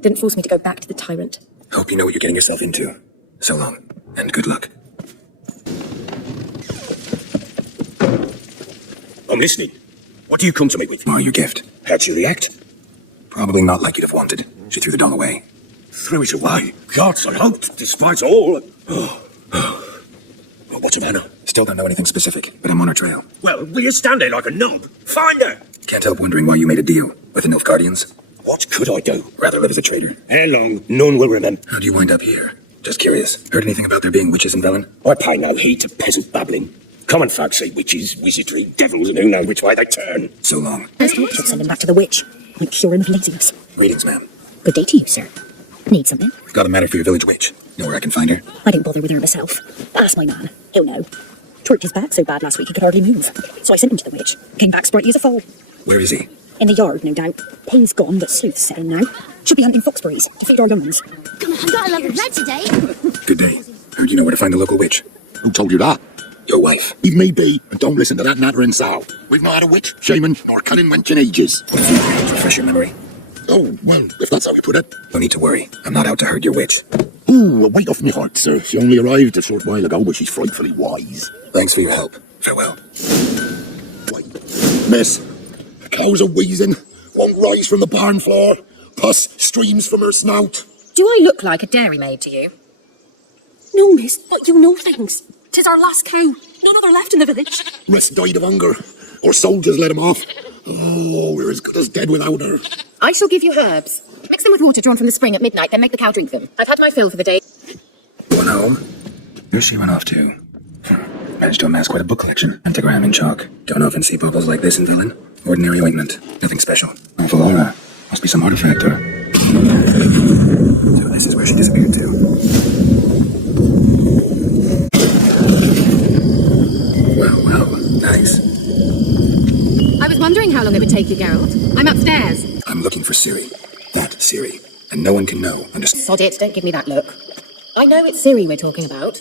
Didn't force me to go back to the tyrant. Hope you know what you're getting yourself into. So long, and good luck. I'm listening. What do you come to me with? Oh, your gift. How'd she react? Probably not like you'd have wanted. She threw the doll away. Threw it away? Gods, I hoped, despite all. Well, what of Anna? Still don't know anything specific, but I'm on her trail. Well, will you stand there like a knob? Find her! Can't help wondering why you made a deal with the Nilfgaardians. What could I do? Rather live as a traitor. Ere long, none will remember. How'd you wind up here? Just curious. Heard anything about there being witches in Velen? I pay no heed to peasant babbling. Common folk say witches, wizardry, devils, and who knows which way they turn. So long. Let's not send him back to the witch. Might cure him of laziness. Greetings, ma'am. Good day to you, sir. Need something? Got a matter for your village witch. Know where I can find her? I didn't bother with her myself. Ask my man. He'll know. Torked his back so bad last week he could hardly move. So I sent him to the witch. Came back sprightly as a foal. Where is he? In the yard, no doubt. Pain's gone, but sleuth's set in now. Should be hunting foxberries to feed our young ones. Come on, got a lovely bread today. Good day. Heard you know where to find the local witch. Who told you that? Your wife. Leave me be, and don't listen to that nattering sow. We've not had a witch, shaman, nor cunning wench in ages. Refresh your memory. Oh, well, if that's how you put it. No need to worry. I'm not out to hurt your witch. Ooh, a weight off me heart, sir. She only arrived a short while ago, but she's frightfully wise. Thanks for your help. Farewell. Wait, miss, the cow's a wheezing, won't rise from the barn floor. Pus streams from her snout. Do I look like a dairymaid to you? No, miss, but you know things. 'Tis our last cow. None other left in the village. Rest died of hunger. Our soldiers let him off. Oh, we're as good as dead without her. I shall give you herbs. Mix them with water drawn from the spring at midnight, then make the cow drink them. I've had my fill for the day. Going home? Where's she run off to? Managed to amass quite a book collection. Pentagram in chalk. Don't often see baubles like this in Velen. Ordinary ointment. Nothing special. Awful aura. Must be some artifact or... So this is where she disappeared to. Well, nice. I was wondering how long it would take you, Geralt. I'm upstairs. I'm looking for Ciri. That Ciri. And no one can know. Understand? Sod it, don't give me that look. I know it's Ciri we're talking about.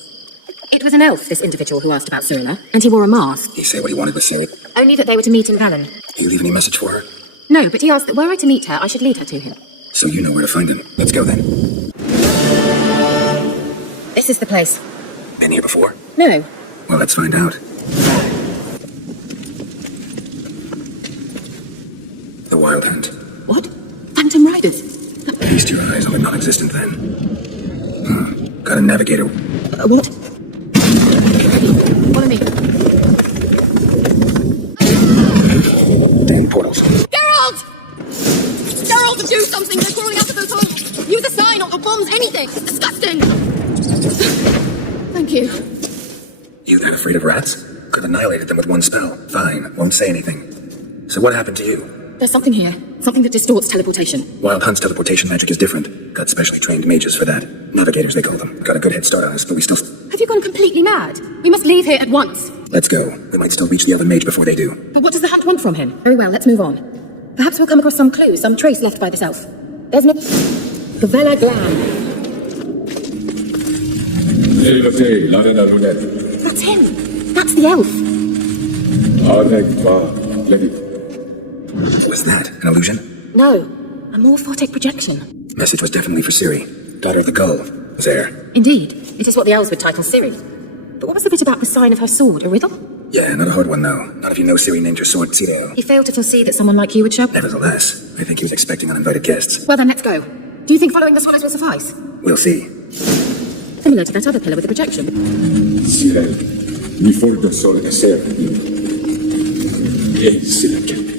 It was an elf, this individual who asked about Cyrilla, and he wore a mask. He say what he wanted with Ciri. Only that they were to meet in Velen. Did you leave any message for her? No, but he asked that were I to meet her, I should lead her to him. So you know where to find him. Let's go then. This is the place. Been here before? No. Well, let's find out. The Wild Hunt. What? Phantom Riders? Feast your eyes on the non-existent then. Got a navigator. What? Follow me. And portals. Geralt! Geralt, do something! They're crawling out of those holes! Use a sign or bombs, anything! It's disgusting! Thank you. You that afraid of rats? Could have annihilated them with one spell. Fine, won't say anything. So what happened to you? There's something here. Something that distorts teleportation. Wild Hunt's teleportation magic is different. Got specially trained mages for that. Navigators, they call them. Got a good head start on us, but we still... Have you gone completely mad? We must leave here at once. Let's go. We might still reach the other mage before they do. But what does the hunt want from him? Very well, let's move on. Perhaps we'll come across some clue, some trace left by this elf. There's no... Gavella Glam. That's him. That's the elf. Was that an illusion? No, a morphotic projection. Message was definitely for Ciri. Daughter of the Gull. Was there. Indeed, it is what the elves would title Ciri. But what was the bit about the sign of her sword, a riddle? Yeah, not a hard one though. Not if you know Ciri named her sword Ciri. He failed to foresee that someone like you would show up. Nevertheless, I think he was expecting uninvited guests. Well then, let's go. Do you think following the swallows will suffice? We'll see. Similar to that other pillar with the projection.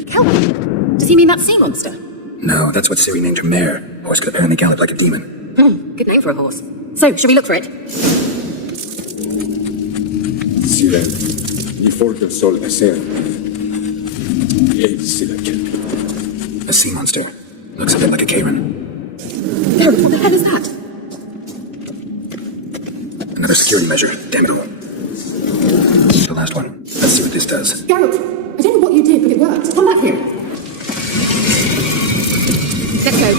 Kelp? Does he mean that sea monster? No, that's what Ciri named her mare. Horse could apparently gallop like a demon. Good name for a horse. So, shall we look for it? A sea monster. Looks a bit like a Karen. Geralt, what the hell is that? Another security measure. Damn it all. The last one. Let's see what this does. Geralt, I don't know what you did, but it worked. Come back here. Let's go.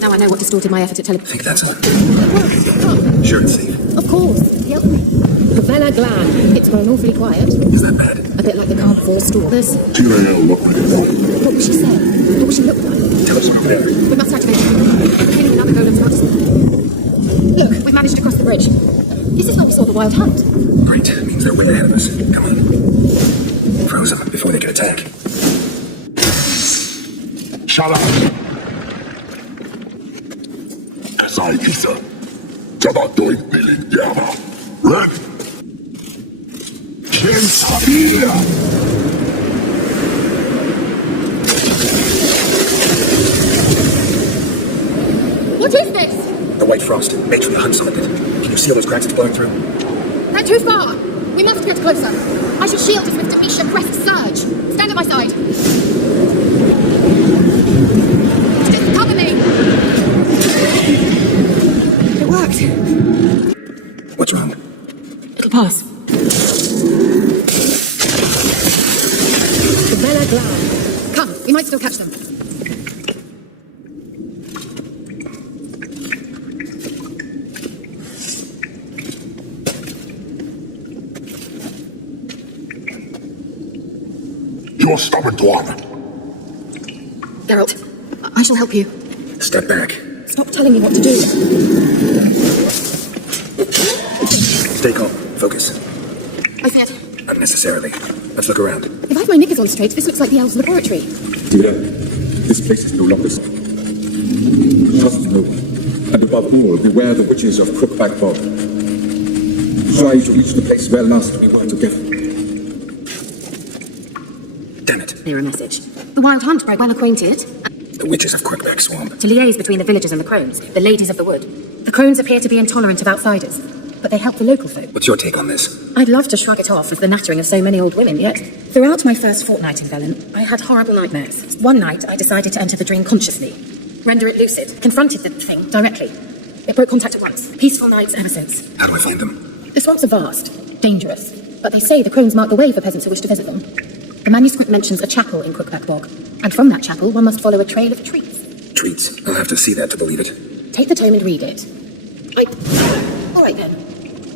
Now I know what distorted my effort at I think that's on. Come. Sure it's safe. Of course. Yep. Gavella Glan. It's grown awfully quiet. Is that bad? A bit like the calm before a storm. What would she say? What would she look like? Tell us where. We must activate it. The killing another golem's not. Look, we've managed to cross the bridge. This is where we saw the Wild Hunt. Great. Means they're way ahead of us. Come on. Froze them before they could attack. Shut up! Kasai Kisa. Tabatoi Billing Yama. Red! Ken Sabina! What is this? The white frost. Made from the Hunt summoned it. Can you see all those cracks it's blowing through? They're too far. We must get closer. I shall shield us with Demetia Crest Surge. Stand at my side. Just cover me. It worked. What's wrong? It'll pass. The Bella Glam. Come, we might still catch them. You're stubborn, Dwarf. Geralt, I shall help you. Step back. Stop telling me what to do. Stay calm. Focus. I feared. Unnecessarily. Let's look around. If I have my knickers on straight, this looks like the elves' laboratory. This place is no longer safe. Trust no one. And above all, beware the witches of Crookback Bog. Try to reach the place where last we were together. Damn it. Clear a message. The Wild Hunt are well acquainted. The witches of Crookback Swamp. To liaise between the villagers and the crones, the ladies of the wood. The crones appear to be intolerant of outsiders, but they help the local folk. What's your take on this? I'd love to shrug it off as the nattering of so many old women, yet throughout my first fortnight in Velen, I had horrible nightmares. One night, I decided to enter the dream consciously, render it lucid, confronted the thing directly. It broke contact at once. Peaceful nights ever since. How do I find them? The swamps are vast, dangerous, but they say the crones mark the way for peasants who wish to visit them. The manuscript mentions a chapel in Crookback Bog, and from that chapel one must follow a trail of trees. Treats. I'll have to see that to believe it. Take the tome and read it. All right then.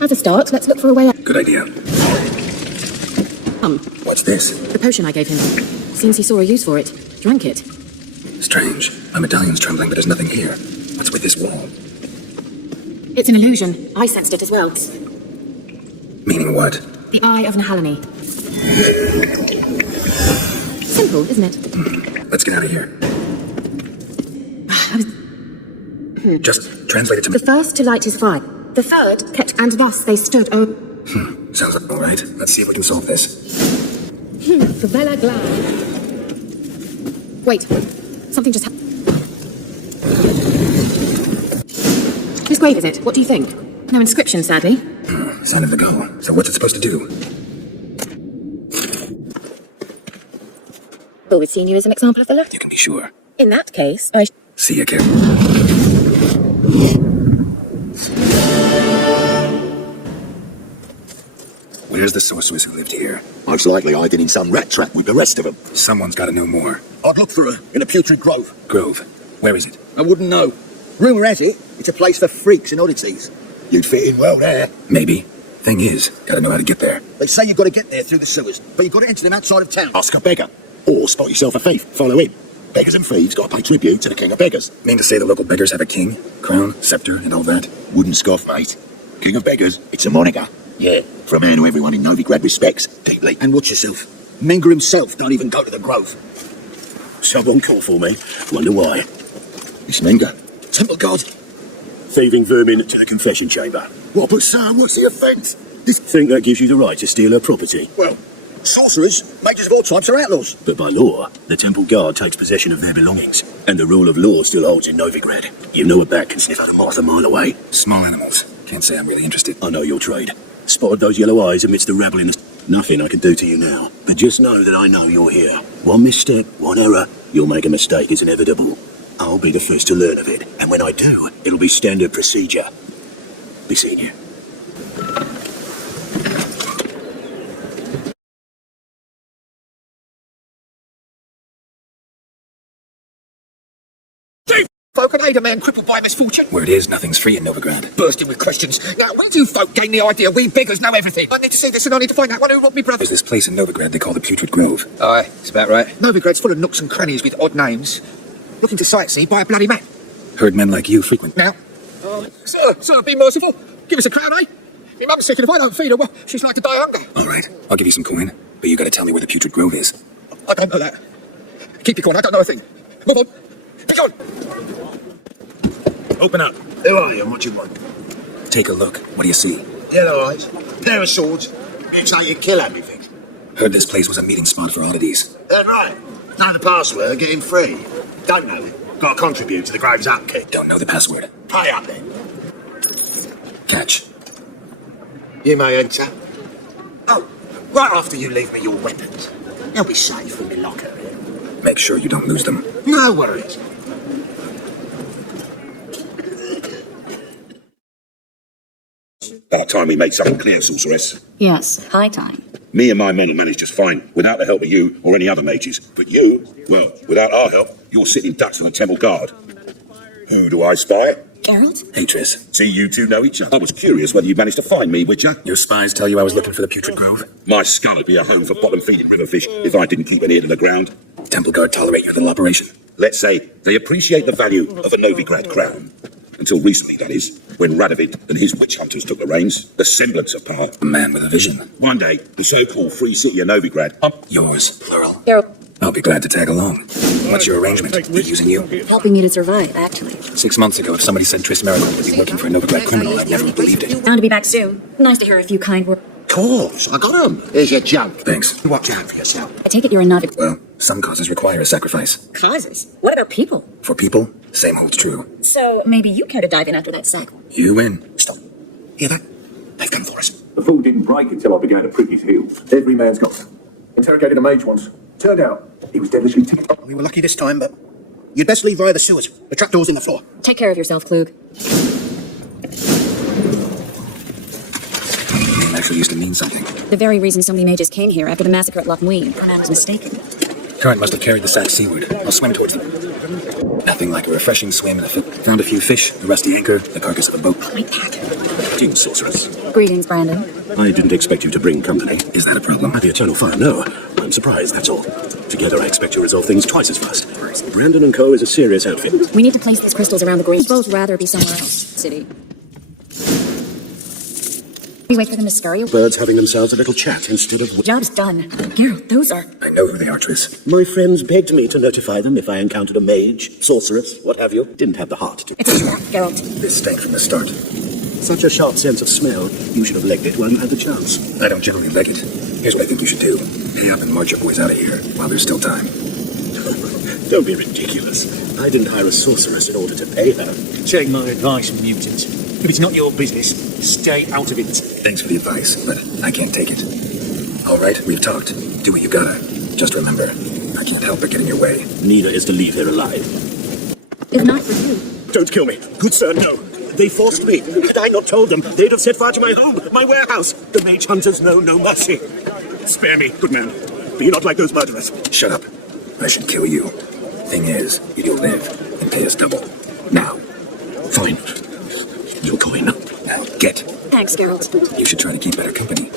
As a start, let's look for a way out. Good idea. What's this? The potion I gave him. Seems he saw a use for it. Drank it. Strange. My medallion's trembling, but there's nothing here. What's with this wall? It's an illusion. I sensed it as well. Meaning what? The Eye of Nahalani. Simple, isn't it? Let's get out of here. Just translate it to me. The first to light his fire. The third kept, and thus they stood. Sounds like all right. Let's see if we can solve this. Favela Glad. Wait. Something just happened. Whose grave is it? What do you think? No inscription, sadly. Sign of Vigo. So what's it supposed to do? Always seen you as an example of the latter. You can be sure. In that case, I... See you, kid. Where's the sorceress who lived here? Most likely hiding in some rat trap with the rest of them. Someone's got to know more. I'd look for her in a putrid grove. Grove? Where is it? I wouldn't know. Rumour has it, it's a place for freaks and oddities. You'd fit in well there. Maybe. Thing is, gotta know how to get there. They say you've got to get there through the sewers, but you've got to enter them outside of town. Ask a beggar. Or spot yourself a thief. Follow him. Beggars and thieves got to pay tribute to the king of beggars. Mean to say the local beggars have a king, crown, scepter, and all that? Wouldn't scoff, mate. King of beggars, it's a moniker. Yeah, for a man who everyone in Novigrad respects deeply. And watch yourself. Menga himself don't even go to the grove. Someone call for me. Wonder why. It's Menga. Temple god. Thieving vermin to the confession chamber. What, but Sam, what's the offence? Think that gives you the right to steal her property? Well, sorcerers, mages of all types are outlaws. But by law, the temple guard takes possession of their belongings, and the rule of law still holds in Novigrad. You know a bat can sniff out a moth a mile away. Small animals. Can't say I'm really interested. I know your trade. Spotted those yellow eyes amidst the rabble in the... Nothing I can do to you now. But just know that I know you're here. One misstep, one error, you'll make a mistake. It's inevitable. I'll be the first to learn of it. And when I do, it'll be standard procedure. Be seeing you. Folk can aid a man crippled by misfortune. Where it is, nothing's free in Novigrad. Bursting with questions. Now, where do folk gain the idea we beggars know everything? I need to see this and I need to find out one who robbed me brother. There's this place in Novigrad they call the Putrid Grove. Aye, it's about right. Novigrad's full of nooks and crannies with odd names. Looking to sightsee, buy a bloody map. Heard men like you frequent. Now? Sir, be merciful. Give us a crown, eh? My mum's sick, and if I don't feed her, well, she's like to die of hunger. All right, I'll give you some coin, but you gotta tell me where the Putrid Grove is. I don't know that. Keep your coin, I don't know a thing. Move on. Be gone. Open up. Who are you and what do you want? Take a look. What do you see? Yellow eyes, pair of swords. It's how you kill everything. Heard this place was a meeting spot for oddities. That's right. Know the password, get him free. Don't know it. Got to contribute to the Grave's upkeep. Don't know the password. Pay up then. Catch. You may enter. Oh, right after you leave me your weapons. They'll be safe in the locker here. Make sure you don't lose them. No worries. About time we made something clear, sorceress. Yes, high time. Me and my men will manage just fine, without the help of you or any other mages. But you, well, without our help, you're sitting ducks for the temple guard. Who do I spy? Geralt? Hey, Tris. See, you two know each other. I was curious whether you managed to find me, Witcher. Your spies tell you I was looking for the Putrid Grove? My skull would be a home for bottom-feeding riverfish if I didn't keep an ear to the ground. Temple Guard tolerate your little operation? Let's say they appreciate the value of a Novigrad crown. Until recently, that is, when Radovid and his witch hunters took the reins. The semblance of power. A man with a vision. One day, the so-called free city of Novigrad... Yours, plural. Geralt. I'll be glad to tag along. What's your arrangement? We're using you? Helping me to survive, actually. 6 months ago, if somebody said Tris Merigold would be working for a Novigrad criminal, I'd never have believed it. Bound to be back soon. Nice to hear a few kind words. Of course, I got 'em. Here's your junk. Thanks. Watch out for yourself. I take it you're a Navi. Well, some causes require a sacrifice. Causes? What about people? For people, same holds true. So maybe you care to dive in after that sack. You win. Stop. Hear that? They've come for us. The fool didn't break until I began to prick his heels. Every man's got them. Interrogated a mage once. Turned out he was devilishly ticked. We were lucky this time, but you'd best leave via the sewers. The trapdoor's in the floor. Take care of yourself, Klug. Name actually used to mean something. The very reason so many mages came here after the massacre at Loch Muin. Our man was mistaken. Current must have carried the sack seaward. I'll swim towards them. Nothing like a refreshing swim in a fit. Found a few fish, a rusty anchor, the carcass of a boat. My pack. King Sorceress. Greetings, Brandon. I didn't expect you to bring company. Is that a problem? The Eternal Fire, no. I'm surprised, that's all. Together I expect to resolve things twice as fast. Brandon and Co. is a serious outfit. We need to place these crystals around the green. We'd both rather be somewhere else. City. We wait for them to scurry. Birds having themselves a little chat instead of... Job's done. Geralt, those are... I know who they are, Tris. My friends begged me to notify them if I encountered a mage, sorceress, what have you. Didn't have the heart to. It's a trap, Geralt. This stank from the start. Such a sharp sense of smell. You should have legged it when you had the chance. I don't generally leg it. Here's what I think you should do. Pay up and march your boys out of here while there's still time. Don't be ridiculous. I didn't hire a sorceress in order to pay her. Take my advice, mutant. If it's not your business, stay out of it. Thanks for the advice, but I can't take it. All right, we've talked. Do what you gotta. Just remember, I can't help but get in your way. Neither is to leave here alive. If not for you. Don't kill me. Good sir, no. They forced me. Had I not told them, they'd have set fire to my home, my warehouse. The mage hunters know no mercy. Spare me, good man. Be not like those murderers. Shut up. I should kill you. Thing is, you'll live and pay us double. Now. Fine. Your coin. Now get. Thanks, Geralt. You should try to keep better company.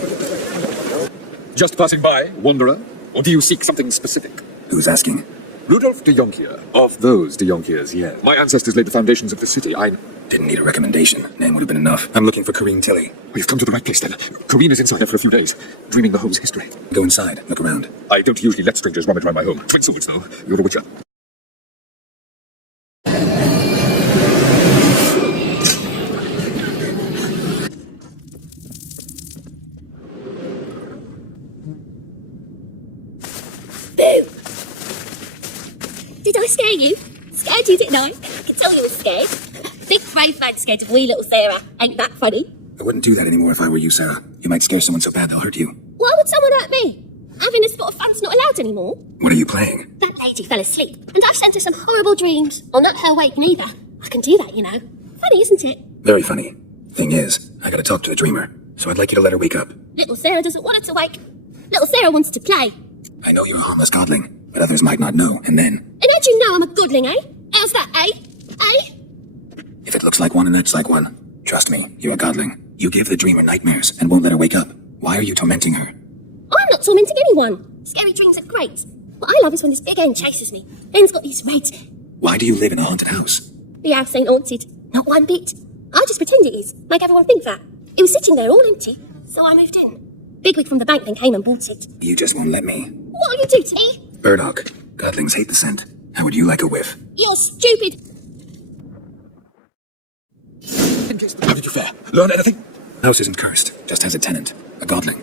Just passing by, wanderer? Or do you seek something specific? Who's asking? Rudolf de Jonkier. Of those de Jonkiers, yes. My ancestors laid the foundations of the city. I didn't need a recommendation. Name would have been enough. I'm looking for Corrine Tilly. We've come to the right place then. Corrine is inside here for a few days, dreaming the home's history. Go inside. Look around. I don't usually let strangers rummage around my home. Twin swords, though. You're a witcher. Did I scare you? Scared you, didn't I? I can tell you were scared. Big brave man scared of wee little Sarah. Ain't that funny? I wouldn't do that anymore if I were you, Sarah. You might scare someone so bad they'll hurt you. Why would someone hurt me? Having a spot of fun's not allowed anymore. What are you playing? That lady fell asleep, and I sent her some horrible dreams. I'll not her wake neither. I can do that, you know. Funny, isn't it? Very funny. Thing is, I gotta talk to the dreamer, so I'd like you to let her wake up. Little Sarah doesn't want her to wake. Little Sarah wants to play. I know you're a harmless godling, but others might not know, and then... And how'd you know I'm a godling, eh? How's that, eh? Eh? If it looks like one and acts like one, trust me, you're a godling. You give the dreamer nightmares and won't let her wake up. Why are you tormenting her? I'm not tormenting anyone. Scary dreams are great. What I love is when this big end chases me. End's got these reds. Why do you live in a haunted house? The house ain't haunted. Not one bit. I just pretend it is. Make everyone think that. It was sitting there all empty, so I moved in. Bigwig from the bank then came and bought it. You just won't let me. What'll you do to me? Burdock. Godlings hate the scent. How would you like a whiff? You're stupid. How did you fare? Learn anything? House isn't cursed. Just has a tenant. A godling.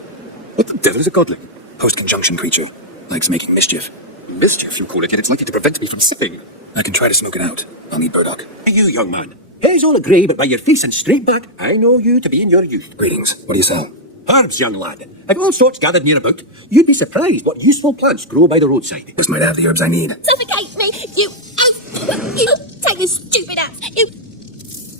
What the devil is a godling? Post-conjunction creature. Likes making mischief. Mischief, you call it, yet it's likely to prevent me from sipping. I can try to smoke it out. I'll need Burdock. You, young man. Hair's all agree, but by your face and straight back, I know you to be in your youth. Greetings. What do you sell? Herbs, young lad. I've all sorts gathered near about. You'd be surprised what useful plants grow by the roadside. This might have the herbs I need. Suffocate me, you oaf! You take this stupid ass! You...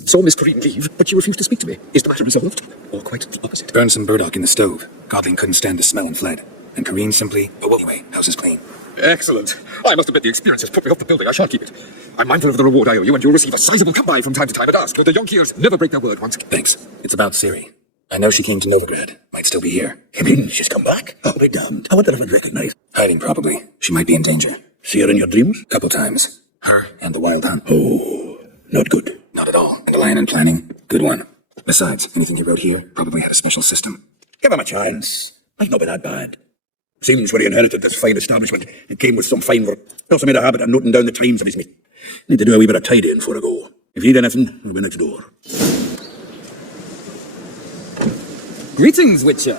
Saw Miss Corrine leave, but she refused to speak to me. Is the matter resolved? Or quite the opposite? Burned some Burdock in the stove. Godling couldn't stand the smell and fled. And Corrine simply... Oh, anyway, house is clean. Excellent. I must admit the experience has put me off the building. I shan't keep it. I'm mindful of the reward I owe you, and you'll receive a sizable come-by from time to time and ask. But the Yonkiers never break their word once. Thanks. It's about Ciri. I know she came to Novigrad. Might still be here. You mean she's come back? I'll be damned. I wonder if I'd recognize. Hiding, probably. She might be in danger. See her in your dreams? Couple times. Her and the Wild Hunt. Oh, not good. Not at all. And the Lion in Planning? Good one. Besides, anything he wrote here probably had a special system. Give him a chance. I've not been that bad. Seems when he inherited this fine establishment, it came with some fine work. He also made a habit of noting down the times of his meet. Need to do a wee bit of tidying before I go. If you need anything, we'll be next door. Greetings, Witcher.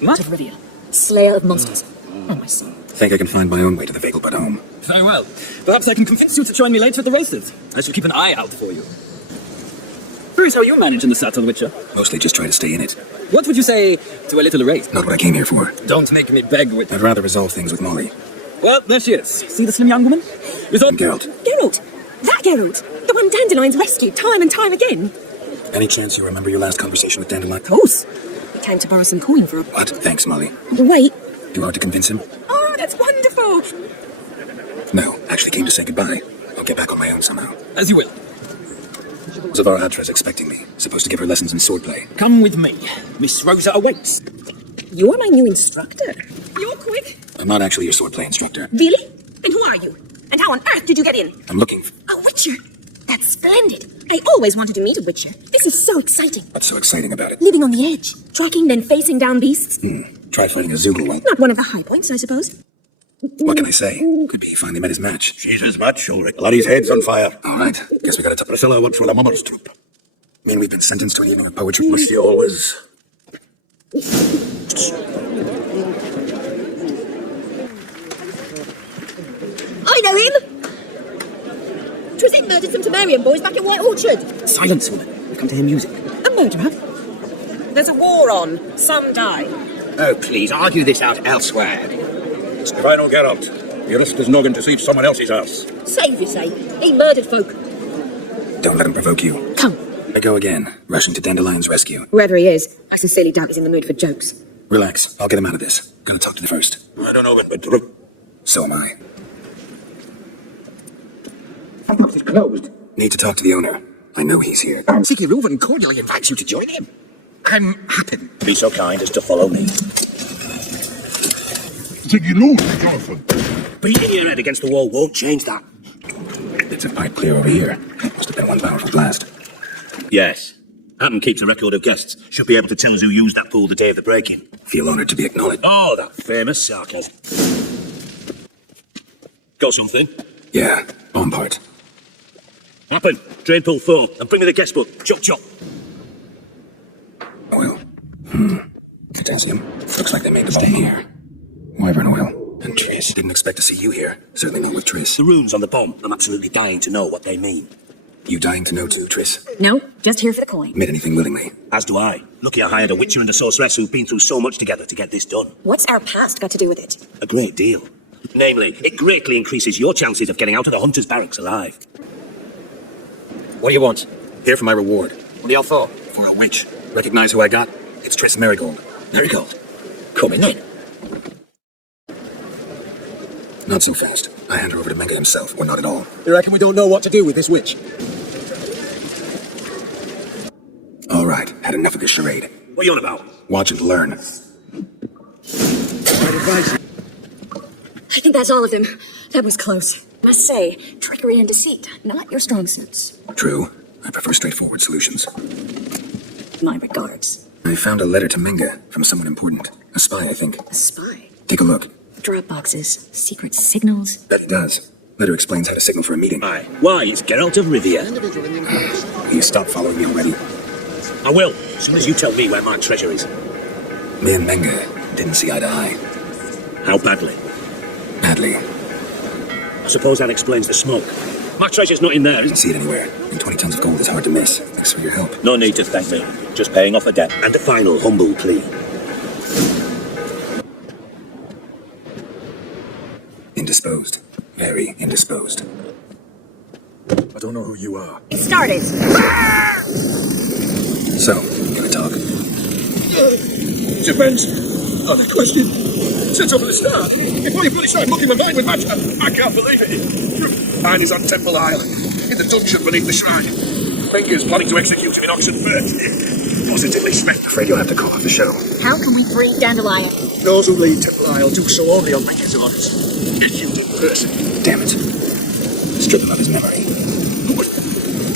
What? Of Rivia, slayer of monsters. Oh, my son. Think I can find my own way to the Vigo home. Very well. Perhaps I can convince you to join me later at the races. I shall keep an eye out for you. Here's how you manage in the Saddle, Witcher. Mostly just try to stay in it. What would you say to a little race? Not what I came here for. Don't make me beg, Witcher. I'd rather resolve things with Molly. Well, there she is. See the slim young woman? And Geralt. Geralt? That Geralt? The one Dandelion's rescued time and time again? Any chance you remember your last conversation with Dandelion? Of course. He came to borrow some coin for a... What? Thanks, Molly. Wait. Too hard to convince him? Oh, that's wonderful. No, actually came to say goodbye. I'll get back on my own somehow. As you will. Zavar Atra's expecting me. Supposed to give her lessons in swordplay. Come with me. Miss Rosa awaits. You're my new instructor. You're quick. I'm not actually your swordplay instructor. Really? And who are you? And how on earth did you get in? I'm looking for... A Witcher. That's splendid. I always wanted to meet a Witcher. This is so exciting. What's so exciting about it? Living on the edge. Tracking, then facing down beasts. Try fighting a Zoogle one. Not one of the high points, I suppose. What can I say? Could be he finally met his match. She's his match, Ulrich. Laddie's head's on fire. All right. Guess we gotta top Priscilla works for the Mummer's troop. Mean we've been sentenced to an evening of poetry? Must you always... I know him! 'Twas him murdered some Temerian boys back at White Orchard. Silence, woman. We've come to hear music. A murderer? There's a war on. Some die. Oh, please, argue this out elsewhere. Scribano Geralt, he risked his noggin to save someone else's ass. Save, you say? He murdered folk. Don't let him provoke you. Come. I go again, rushing to Dandelion's rescue. Whoever he is, I sincerely doubt he's in the mood for jokes. Relax. I'll get him out of this. Gonna talk to the first. I don't know, but... So am I. Timelapse is closed. Need to talk to the owner. I know he's here. Siki Reuven cordially invites you to join him. I'm happy. Be so kind as to follow me. Did you lose, Jonathan? Beating your head against the wall won't change that. It's a pipe clear over here. Must have been one powerful blast. Yes. Hatton keeps a record of guests. Should be able to tell us who used that pool the day of the break-in. Feel honored to be acknowledged. Oh, that famous sarcasm. Got something? Yeah, on part. Happen. Drain pool 4. And bring me the guest book. Chop chop. Oil. Potassium. Looks like they made the bomb here. Wyvern oil. And Triss. Didn't expect to see you here. Certainly not with Triss. The runes on the bomb. I'm absolutely dying to know what they mean. You dying to know too, Triss? No, just here for the coin. Admit anything willingly. As do I. Lucky I hired a witcher and a sorceress who've been through so much together to get this done. What's our past got to do with it? A great deal. Namely, it greatly increases your chances of getting out of the hunter's barracks alive. What do you want? Here for my reward. What are y'all for? For a witch. Recognize who I got? It's Triss Marigold. Marigold. Come in then. Not so fast. I hand her over to Menga himself, or not at all. You reckon we don't know what to do with this witch? All right, had enough of this charade. What are you on about? Watch and learn. I think that's all of them. That was close. Must say, trickery and deceit, not your strong suits. True. I prefer straightforward solutions. My regards. I found a letter to Menga from someone important. A spy, I think. A spy? Take a look. Drop boxes, secret signals. Bet he does. Letter explains how to signal for a meeting. Aye. Why, it's Geralt of Rivia. Will you stop following me already? I will, as soon as you tell me where my treasure is. Me and Menga didn't see eye to eye. How badly? Badly. I suppose that explains the smoke. My treasure's not in there, I is don't see it anywhere. And 20 tons of gold is hard to miss. Thanks for your help. No need to thank me. Just paying off a debt. And a final humble plea. Indisposed. Very indisposed. I don't know who you are. It started. So, gonna talk? Depends on the question. Since over the start, before you bloody start looking the line with match, I can't believe it. Mine is on Temple Island, in the dungeon beneath the shrine. Benke is planning to execute him in auction first. Positively smacked. Afraid you'll have to call off the show. How can we free Dandelion? Those who lead Temple Isle do so only on Benke's orders. Execute in person. Damn it. Strip him of his memory.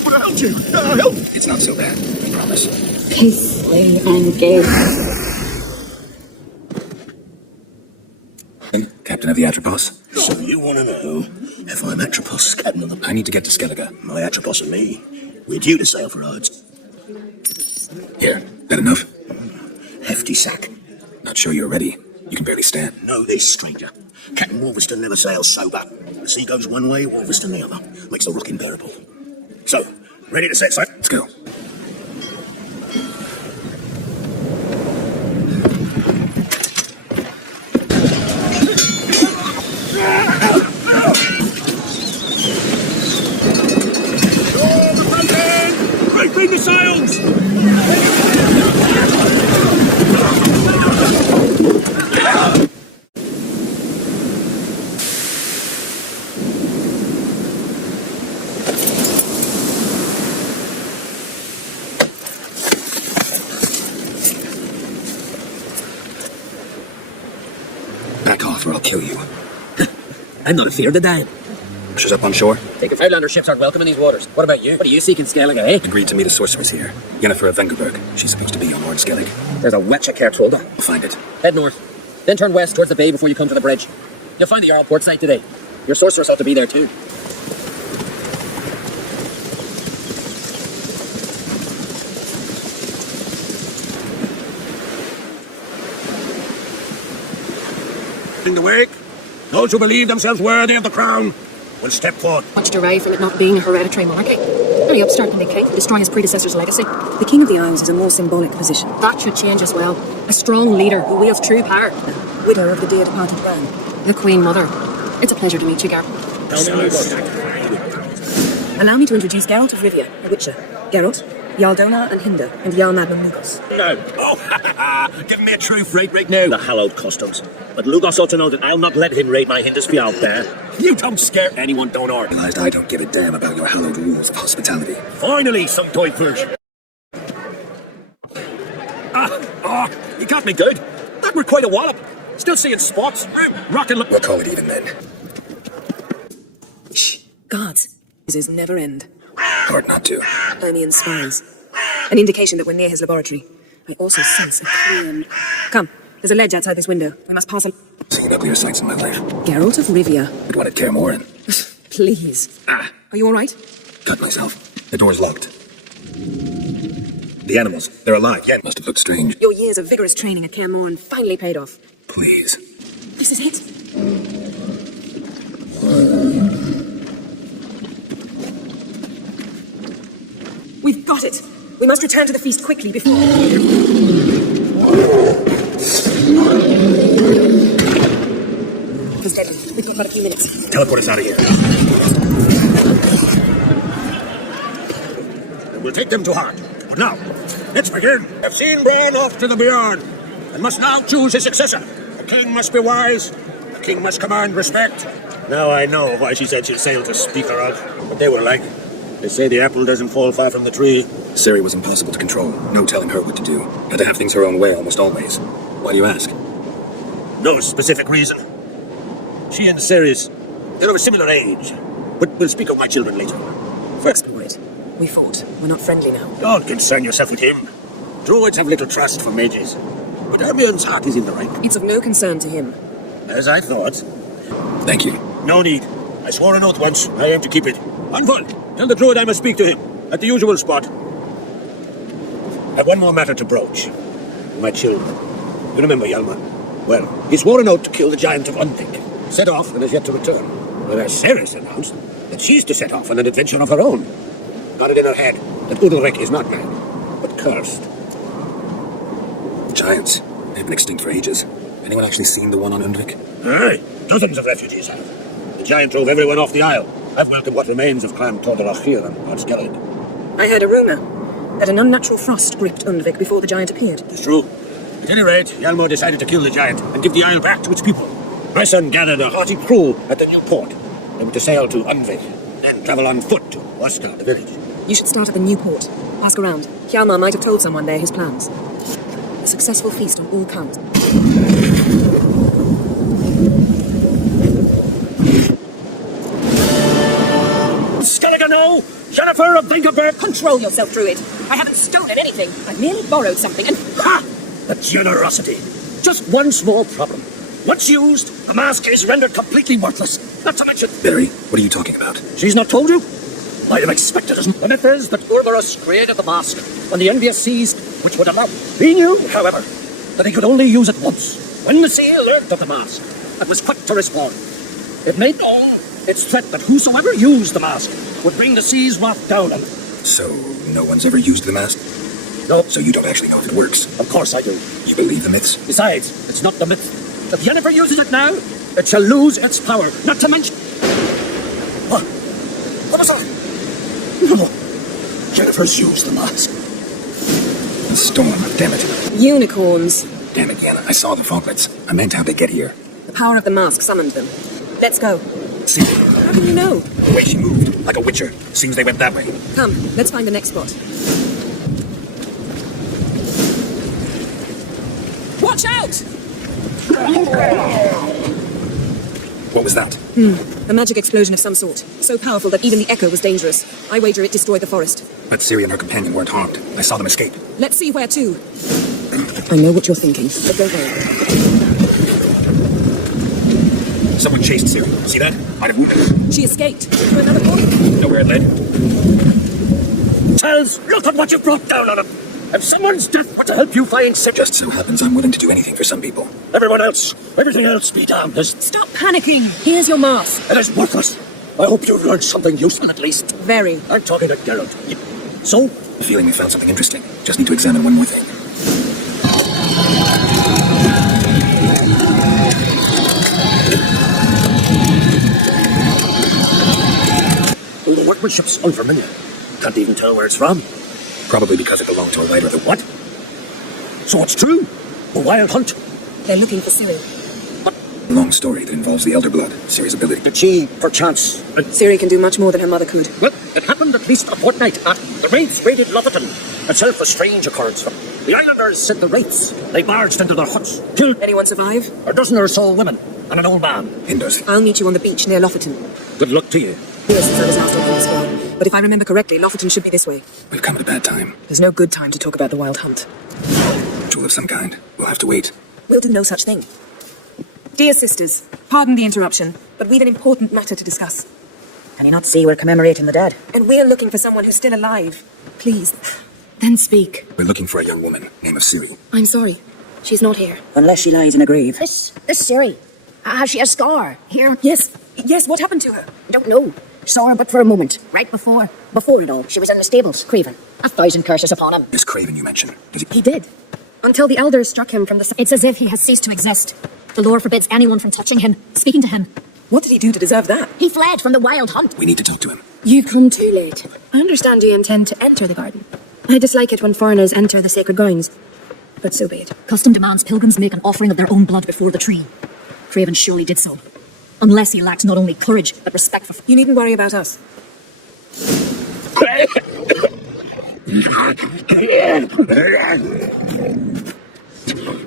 But I helped you. I helped. It's not so bad, I promise. Kissling and gay. Captain of the Atropos? So you want to know if I'm Atropos, captain of the... I need to get to Skellige. My Atropos and me, we're due to sail for Rhodes. Here, that enough? Hefty sack. Not sure you're ready. You can barely stand. Know this, stranger. Captain Wolverston never sails sober. The sea goes one way, Wolverston the other. Makes the rock unbearable. So, ready to set sail? Let's go. Bring the sails! Back off or I'll kill you. I'm not afeard of dying. She's up on shore. Taking Fairlander ships aren't welcome in these waters. What about you? What do you seek in Skellige, eh? Agreed to meet a sorceress here. Yennefer of Vengerberg. She's supposed to be on Lord Skellig. There's a wetcha Kertolda. We'll find it. Head north. Then turn west towards the bay before you come to the bridge. You'll find the Jarl port site today. Your sorceress ought to be there too. In the wake, those who believe themselves worthy of the crown will step forward. Much derived from it not being a hereditary monarchy. Any upstart can be king, destroying his predecessor's legacy. The King of the Isles is a more symbolic position. That should change as well. A strong leader who wields true power. Widow of the dear departed Bran. The Queen Mother. It's a pleasure to meet you, Geralt. Allow me to introduce Geralt of Rivia, a witcher. Geralt, Jarl Donar and Hinder, and Jarl Madman Lugos. No. Oh, give me a true freight right now. The hallowed customs. But Lugos ought to know that I'll not let him raid my Hinder's out there. You don't scare anyone, Donar. Realized I don't give a damn about your hallowed rules of hospitality. Finally, some toy version. You got me good. That were quite a wallop. Still seeing spots. Rockin' We'll call it even then. Shh. Guards. This never end. Hard not to. Ermion spies. An indication that we're near his laboratory. I also sense a clean... Come. There's a ledge outside this window. We must pass a... Seen uglier sights in my life. Geralt of Rivia. I'd want to care more in. Please. Are you all right? Cut myself. The door's locked. The animals, they're alive. Yeah, must have looked strange. Your years of vigorous training at Kaer Morhen finally paid off. Please. This is it. We've got it. We must return to the feast quickly before... It was deadly. We've got but a few minutes. Teleport us out of here. We'll take them to heart. But now, let's begin. I've seen Bran off to the beyond, and must now choose his successor. The king must be wise. The king must command respect. Now I know why she said she'd sail to speak her of. What they were like. They say the apple doesn't fall far from the tree. Ciri was impossible to control. No telling her what to do. Had to have things her own way almost always. Why do you ask? No specific reason. She and Ciri's, they're of a similar age. But we'll speak of my children later. First point. We fought. We're not friendly now. Don't concern yourself with him. Druids have little trust for mages. But Ermion's heart is in the right. It's of no concern to him. As I thought. Thank you. No need. I swore an oath once. I aim to keep it. Unfold. Tell the druid I must speak to him. At the usual spot. I've one more matter to broach. My children. You remember Hjalmar? Well, he swore an oath to kill the giant of Undvik. Set off and has yet to return. Whereas Ceres announced that she's to set off on an adventure of her own. Got it in her head that Udalrek is not mad, but cursed. Giants. They've been extinct for ages. Anyone actually seen the one on Undvik? Aye, dozens of refugees have. The giant drove everyone off the isle. I've welcomed what remains of Clan Tordorach here on Skellig. I heard a rumour that an unnatural frost gripped Undvik before the giant appeared. It's true. At any rate, Yalmo decided to kill the giant and give the isle back to its people. My son gathered a hearty crew at the new port. They were to sail to Unvik, then travel on foot to Oscar, the village. You should start at the new port. Ask around. Hjalmar might have told someone there his plans. A successful feast on all counts. Skelligano! Jennifer of Dinkelberg! Control yourself, Druid. I haven't stolen anything. I merely borrowed something and... Ha! The generosity. Just one small problem. Once used, the mask is rendered completely worthless. Not to mention... Barry, what are you talking about? She's not told you? I'd have expected as much. The myth is that Urberus created the mask when the envious seized, which would allow... He knew, however, that he could only use it once, when the seal learned of the mask, and was quick to respond. It made known its threat that whosoever used the mask would bring the sea's wrath down on them. So, no one's ever used the mask? No. So you don't actually know if it works? Of course I do. You believe the myths? Besides, it's not the myth. If Jennifer uses it now, it shall lose its power, not to mention... What? What was that? No. Jennifer's used the mask. The storm, damn it. Unicorns. Damn it, Yana, I saw the foglets. I meant how they get here. The power of the mask summoned them. Let's go. See? How do you know? The way she moved, like a witcher. Seems they went that way. Come, let's find the next spot. Watch out! What was that? A magic explosion of some sort. So powerful that even the echo was dangerous. I wager it destroyed the forest. But Ciri and her companion weren't harmed. I saw them escape. Let's see where to. I know what you're thinking, but don't worry. Someone chased Ciri. See that? Might have wounded her. She escaped. To another port. Know where it led? Tells, look at what you brought down on him. If someone's death were to help you find Ciri... Just so happens I'm willing to do anything for some people. Everyone else, everything else be damned. Stop panicking. Here's your mask. It is worthless. I hope you learned something useful at least. Very. I'm talking to Geralt. So? The feeling we found something interesting. Just need to examine one more thing. The workmanship's unfamiliar. Can't even tell where it's from. Probably because it belonged to a writer. What? So it's true? A wild hunt? They're looking for Ciri. Long story that involves the Elder Blood. Ciri's ability. Did she, perchance... Ciri can do much more than her mother could. Well, it happened at least a fortnight after the Wraiths raided Lofoten. Itself a strange occurrence. The islanders sent the Wraiths. They barged into their huts, killed... Anyone survive? A dozen or so women, and an old man. Hindus. I'll meet you on the beach near Lofoten. Good luck to you. Yes, since I was last on this one. But if I remember correctly, Lofoten should be this way. We've come at a bad time. There's no good time to talk about the wild hunt. Ritual of some kind. We'll have to wait. We'll do no such thing. Dear sisters, pardon the interruption, but we've an important matter to discuss. Can you not see we're commemorating the dead? And we're looking for someone who's still alive. Please, then speak. We're looking for a young woman, name of Ciri. I'm sorry. She's not here. Unless she lies in a grave. This Ciri. Has she a scar? Here? Yes, what happened to her? I don't know. Saw her but for a moment. Right before it all. She was in the stables, Craven. 1,000 curses upon him. This Craven you mentioned. He did. Until the elders struck him from the... It's as if he has ceased to exist. The lore forbids anyone from touching him, speaking to him. What did he do to deserve that? He fled from the wild hunt. We need to talk to him. You come too late. I understand you intend to enter the garden. I dislike it when foreigners enter the sacred grounds. But so be it. Custom demands pilgrims make an offering of their own blood before the tree. Craven surely did so. Unless he lacked not only courage, but respect for... You needn't worry about us.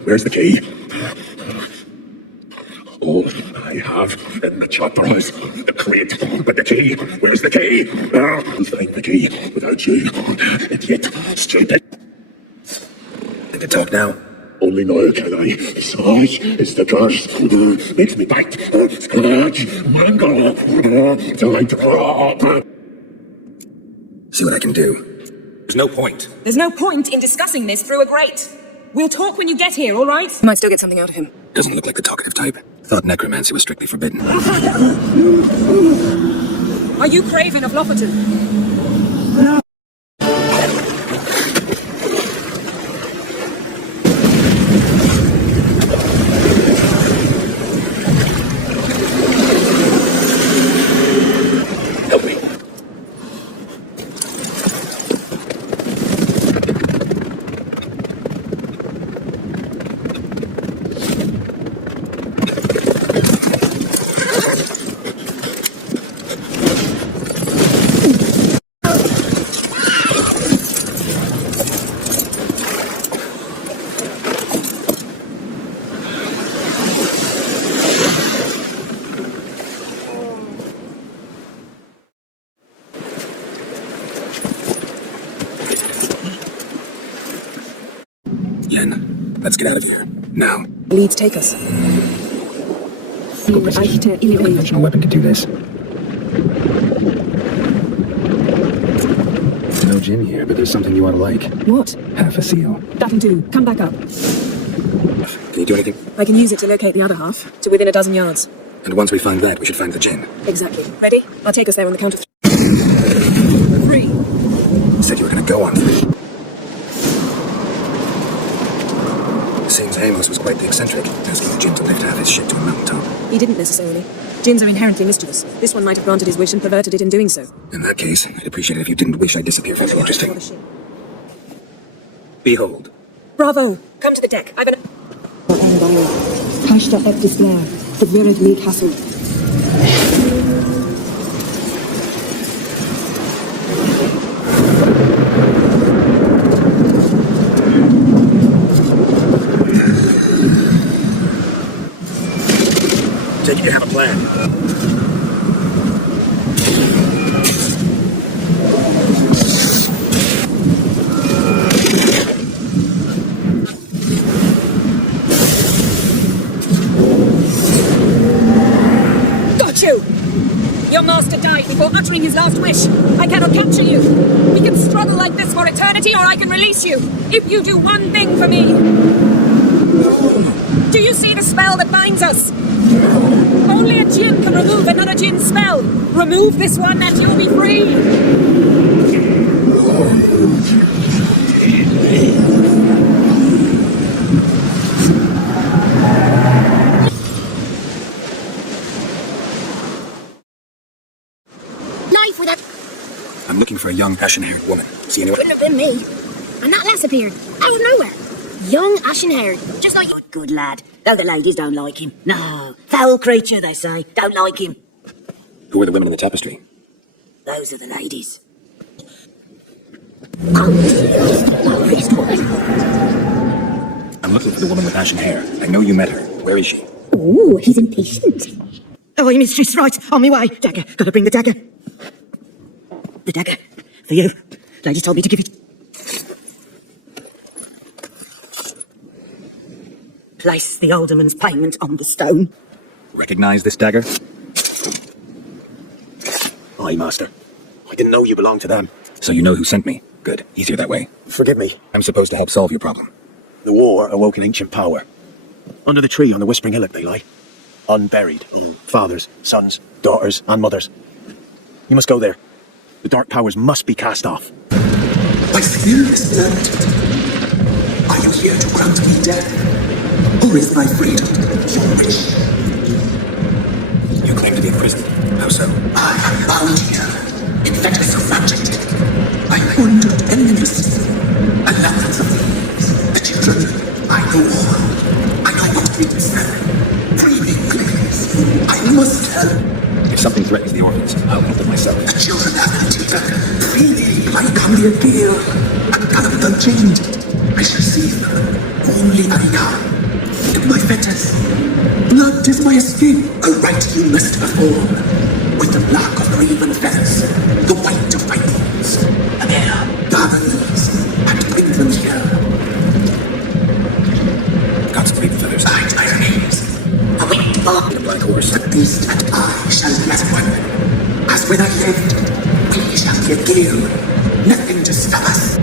Where's the key? All I have in the chopper is the crate, but the key, where's the key? I'll find the key without you, idiot, stupid. Can you talk now? Only now can I. Such is the curse. Makes me bite, scratch, mangle, till See what I can do. There's no point. There's no point in discussing this through a grate. We'll talk when you get here, all right? Might still get something out of him. Doesn't look like the talkative type. Thought necromancy was strictly forbidden. Are you Craven of Lofoten? No. Help me. Let's get out of here. Now. Leads take us. No conventional weapon could do this. No gin here, but there's something you ought to like. What? Half a seal. That'll do. Come back up. Can you do anything? I can use it to locate the other half, to within a dozen yards. And once we find that, we should find the gin. Exactly. Ready? I'll take us there on the count of 3. You said you were going to go on 3. Seems Amos was quite the eccentric, asking the gin to lift half his ship to a mountaintop. He didn't necessarily. Gins are inherently mischievous. This one might have granted his wish and perverted it in doing so. In that case, I'd appreciate it if you didn't wish I'd disappear from the interesting. Behold. Bravo! Come to the deck. I've an... Hashtag Eptisler, the Virid Lee Castle. Take it you have a plan. Your master died before uttering his last wish. I cannot capture you. We can struggle like this for eternity, or I can release you. If you do one thing for me. Do you see the spell that binds us? Only a djinn can remove another djinn's spell. Remove this one and you'll be free. I'm looking for a young, ashen-haired woman. See anyone? Couldn't have been me. And that lass appeared, out of nowhere. Young, ashen-haired, just like you. Good lad. Though the ladies don't like him. No. Foul creature, they say. Don't like him. Who are the women in the tapestry? Those are the ladies. I'm looking for the woman with ashen hair. I know you met her. Where is she? Oh, he's impatient. Oh, your mistress, right. On my way. Dagger. Gotta bring the dagger. The dagger. For you. Ladies told me to give it. Place the alderman's payment on the stone. Recognize this dagger? Aye, master. I didn't know you belonged to them. So you know who sent me. Good. Easier that way. Forgive me. I'm supposed to help solve your problem. The war awoke an ancient power. Under the tree on the Whispering Hillock they lie. Unburied. Fathers, sons, daughters, and mothers. You must go there. The dark powers must be cast off. My spirit is blended. Are you here to grant me death? Or is my freedom your wish? You claim to be in prison. How so? I am bound here, infected of magic. I wandered endlessly. A labyrinth of thieves. The children, I know all. I know what means them. Free me, please. I must help. If something threatens the orphans, I'll help them myself. The children have no teacher. Free me, I come here gale. And come unchained. I shall save them. Only I come. My fetters. Blood is my escape. A right you must perform. With the black of raven feathers, the white of whitings, and here, gather these, and bring them here. God's raven feathers. Behind my remains, a winged bark, a black horse. The beast and I shall be as one. As when I lived, we shall be a gale. Nothing to stop us.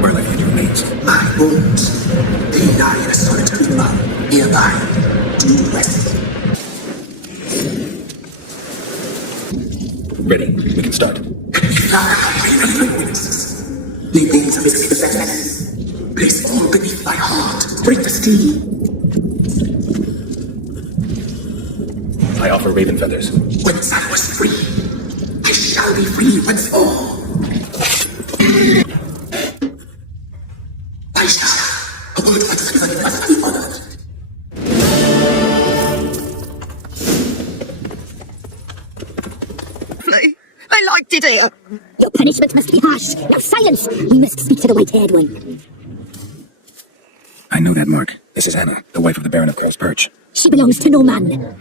Where left you your remains? My bones, they lie in a solitary mound nearby. Do rest. Ready. We can start. The wings of its possessions. Place all beneath my heart. Break the steel. I offer raven feathers. Once I was free, I shall be free once more. I shall. A word once given must be honored. I liked it here. Your punishment must be harsh. Now silence! We must speak to the white-haired one. I know that mark. This is Anna, the wife of the Baron of Crow's Perch. She belongs to no man.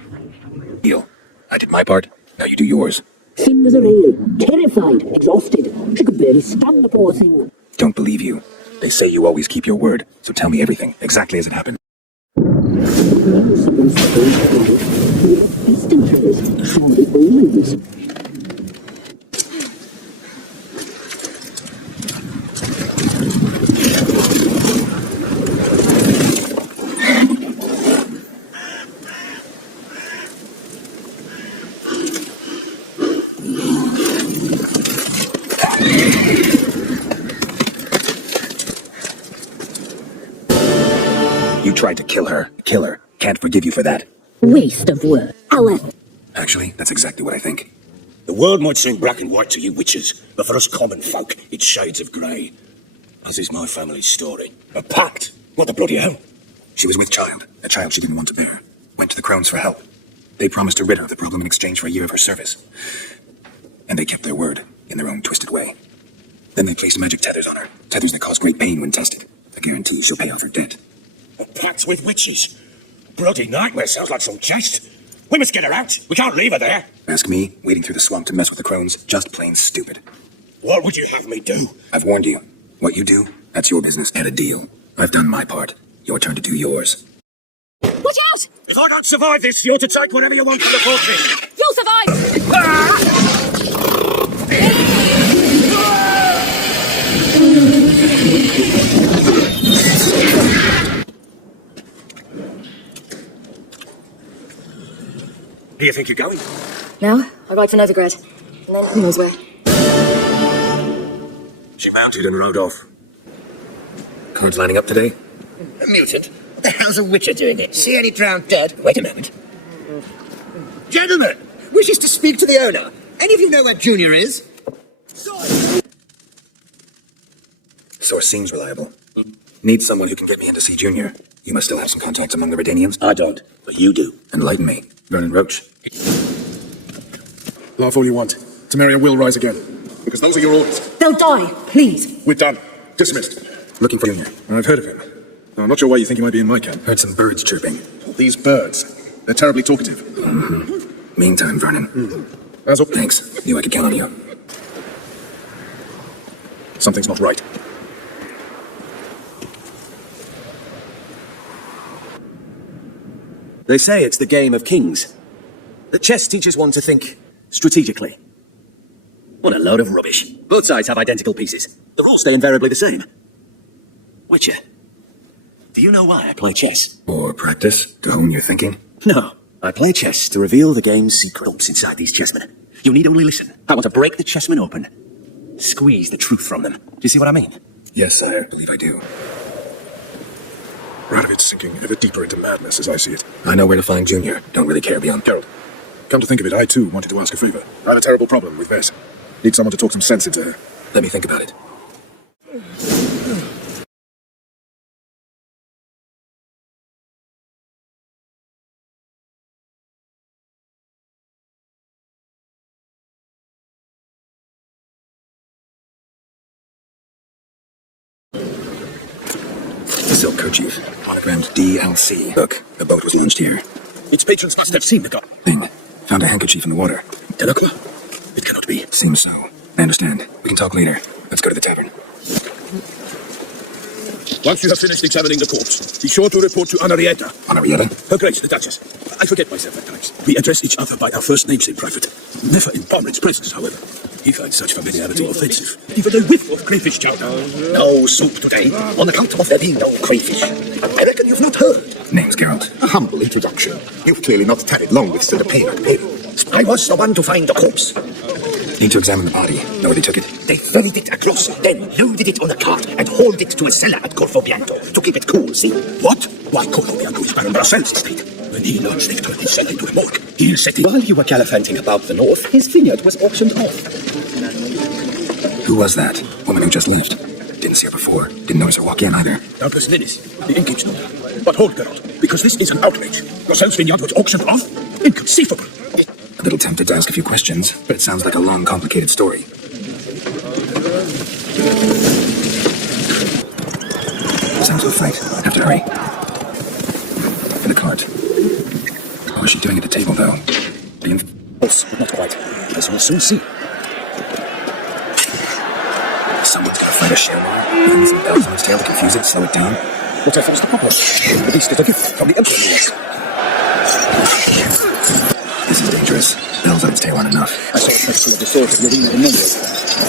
Deal. I did my part. Now you do yours. Thin as a rail, terrified, exhausted. She could barely stand, the poor thing. Don't believe you. They say you always keep your word, so tell me everything, exactly as it happened. You tried to kill her. Kill her. Can't forgive you for that. Waste of word. Actually, that's exactly what I think. The world might seem black and white to you witches, but for us common folk, it's shades of grey. As is my family's story. A pact? What the bloody hell? She was with child, a child she didn't want to bear. Went to the crones for help. They promised to rid her of the problem in exchange for a year of her service. And they kept their word, in their own twisted way. Then they placed magic tethers on her, tethers that cause great pain when tested. A guarantee she'll pay off her debt. A pact with witches? Bloody nightmare, sounds like some jest. We must get her out. We can't leave her there. Ask me, wading through the swamp to mess with the crones, just plain stupid. What would you have me do? I've warned you. What you do, that's your business and a deal. I've done my part. Your turn to do yours. Watch out! If I don't survive this, you're to take whatever you want from the fortune. You'll survive! Do you think you're going? Now, I ride for Novigrad. And then who knows where. She mounted and rode off. Cards lining up today? A mutant? What the hell's a witcher doing it? See any drowned dead? Wait a moment. Gentlemen, wishes to speak to the owner. Any of you know where Junior is? Source seems reliable. Need someone who can get me in to see Junior. You must still have some contacts among the Redanians. I don't, but you do. Enlighten me. Vernon Roach. Laugh all you want. Temeria will rise again. Because those are your orders. They'll die, please. We're done. Dismissed. Looking for Junior. I've heard of him. I'm not sure why you think he might be in my camp. Heard some birds chirping. These birds. They're terribly talkative. Mm-hmm. Meantime, Vernon. As of... Thanks. Knew I could count on you. Something's not right. They say it's the game of kings. That chess teaches one to think strategically. What a load of rubbish. Both sides have identical pieces. The rules stay invariably the same. Witcher, do you know why I play chess? Or practice to hone your thinking? No. I play chess to reveal the game's secrets inside these chessmen. You need only listen. I want to break the chessmen open. Squeeze the truth from them. Do you see what I mean? Yes, sire. I believe I do. Radovic's sinking ever deeper into madness as I see it. I know where to find Junior. Don't really care beyond. Geralt, come to think of it, I too wanted to ask a favor. I have a terrible problem with Vess. Need someone to talk some sense into her. Let me think about it. Silk kerchief, monogrammed DLC. Look, the boat was launched here. Its patrons must have seen the god. Thing. Found a handkerchief in the water. Delacroix? It cannot be. Seems so. I understand. We can talk later. Let's go to the tavern. Once you have finished examining the corpse, be sure to report to Anarietta. Anarietta? Her Grace, the Duchess. I forget myself at times. We address each other by our first names in private. Never in Pomrin's presence, however. He finds such familiarity offensive. Even a whiff of crayfish chowder. No soup today, on account of there being no crayfish. I reckon you've not heard. Name's Geralt. A humble introduction. You've clearly not tarried long with Sir Payne. I was the one to find the corpse. Need to examine the body. Know where they took it? They ferried it across, then loaded it on a cart and hauled it to a cellar at Corfobianto to keep it cool, see? What? Why, Corfobianto is Baron Brassel's estate. When he learns they've turned his cellar into a morgue, he'll set it. While you were gallivanting about the north, his vineyard was auctioned off. Who was that? Woman who just left. Didn't see her before. Didn't notice her walk in either. Doubtless Venice, the engaged daughter. But hold, Geralt, because this is an outrage. Brassel's vineyard was auctioned off? Inconceivable. A little tempted to ask a few questions, but it sounds like a long, complicated story. Sounds like a fight. Have to hurry. In the cart. What was she doing at the table, though? Being false, but not quite. As we'll soon see. Someone's gonna fight a Shelmar? Giving me some bells on its tail to confuse it, slow it down? What I the problem? The beast is a gift from the Emperor. This is dangerous. Bells on its tail aren't enough. I saw a section of the sword of Vedi in numbers.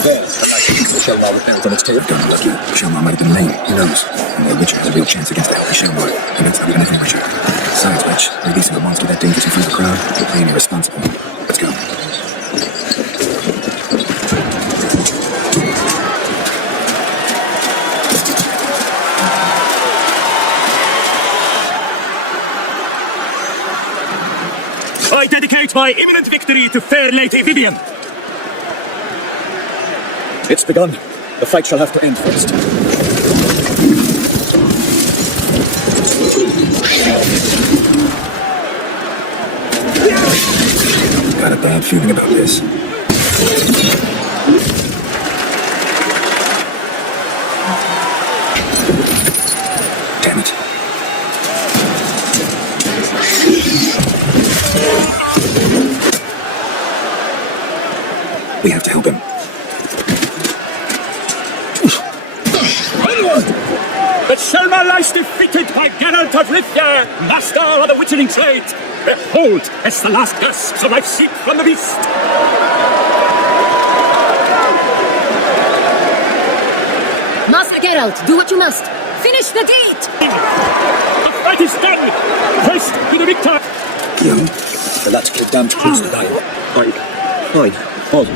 There, the Shelmar with bells on its tail. Gun lucky. Shelmar might have been lame. Who knows? And their witcher has a real chance against the healthy Shelmar. And it's not even every witcher. Besides which, releasing a monster that dangerous in front of the crowd is plain irresponsible. Let's go. I dedicate my imminent victory to fair Lady Vivian. It's begun. The fight shall have to end first. Got a bad feeling about this. Damn it. We have to help him. Onward! The Shelmar lies defeated by Geralt of Rivia, master of the witchering trade. Behold, as the last gasps of life seep from the beast. Master Geralt, do what you must. Finish the deed! The fight is done! First to the victor! Young, the lat's killed down to close the dial. Fine. Pause.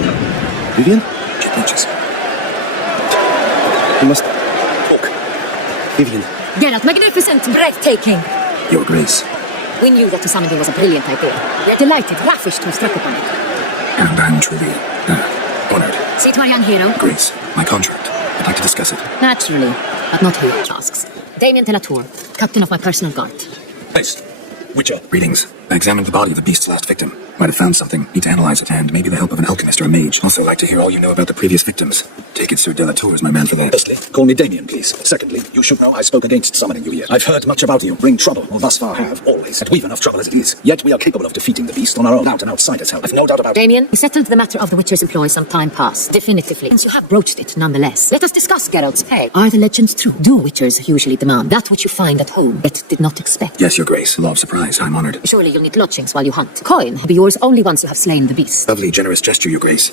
Vivian? She punches. We must talk. Vivian. Geralt, magnificent, breathtaking. Your Grace. We knew that to summon you was a brilliant idea. We are delighted, ravished to have struck upon it. And I'm truly honored. Sit my young hero. Grace, my contract. I'd like to discuss it. Naturally, but not here, tasks. Damien de la Tour, captain of my personal guard. Nice. Witcher. Greetings. I examined the body of the beast's last victim. Might have found something. Need to analyze it, and maybe the help of an alchemist or a mage. Also like to hear all you know about the previous victims. Take it Sir Delatour is my man for that. Firstly, call me Damien, please. Secondly, you should know I spoke against summoning you here. I've heard much about you. Bring trouble, or thus far have, always. And we've enough trouble as it is. Yet we are capable of defeating the beast on our own, out and outsider's help. I've no doubt about it. Damien, we settled the matter of the Witcher's employ some time past, definitively. Since you have broached it, nonetheless. Let us discuss Geralt's pay. Are the legends true? Do Witchers usually demand that which you find at home, yet did not expect? Yes, Your Grace. Law of surprise. I'm honored. Surely you'll need lodgings while you hunt. Coin will be yours only once you have slain the beast. Lovely, generous gesture, Your Grace.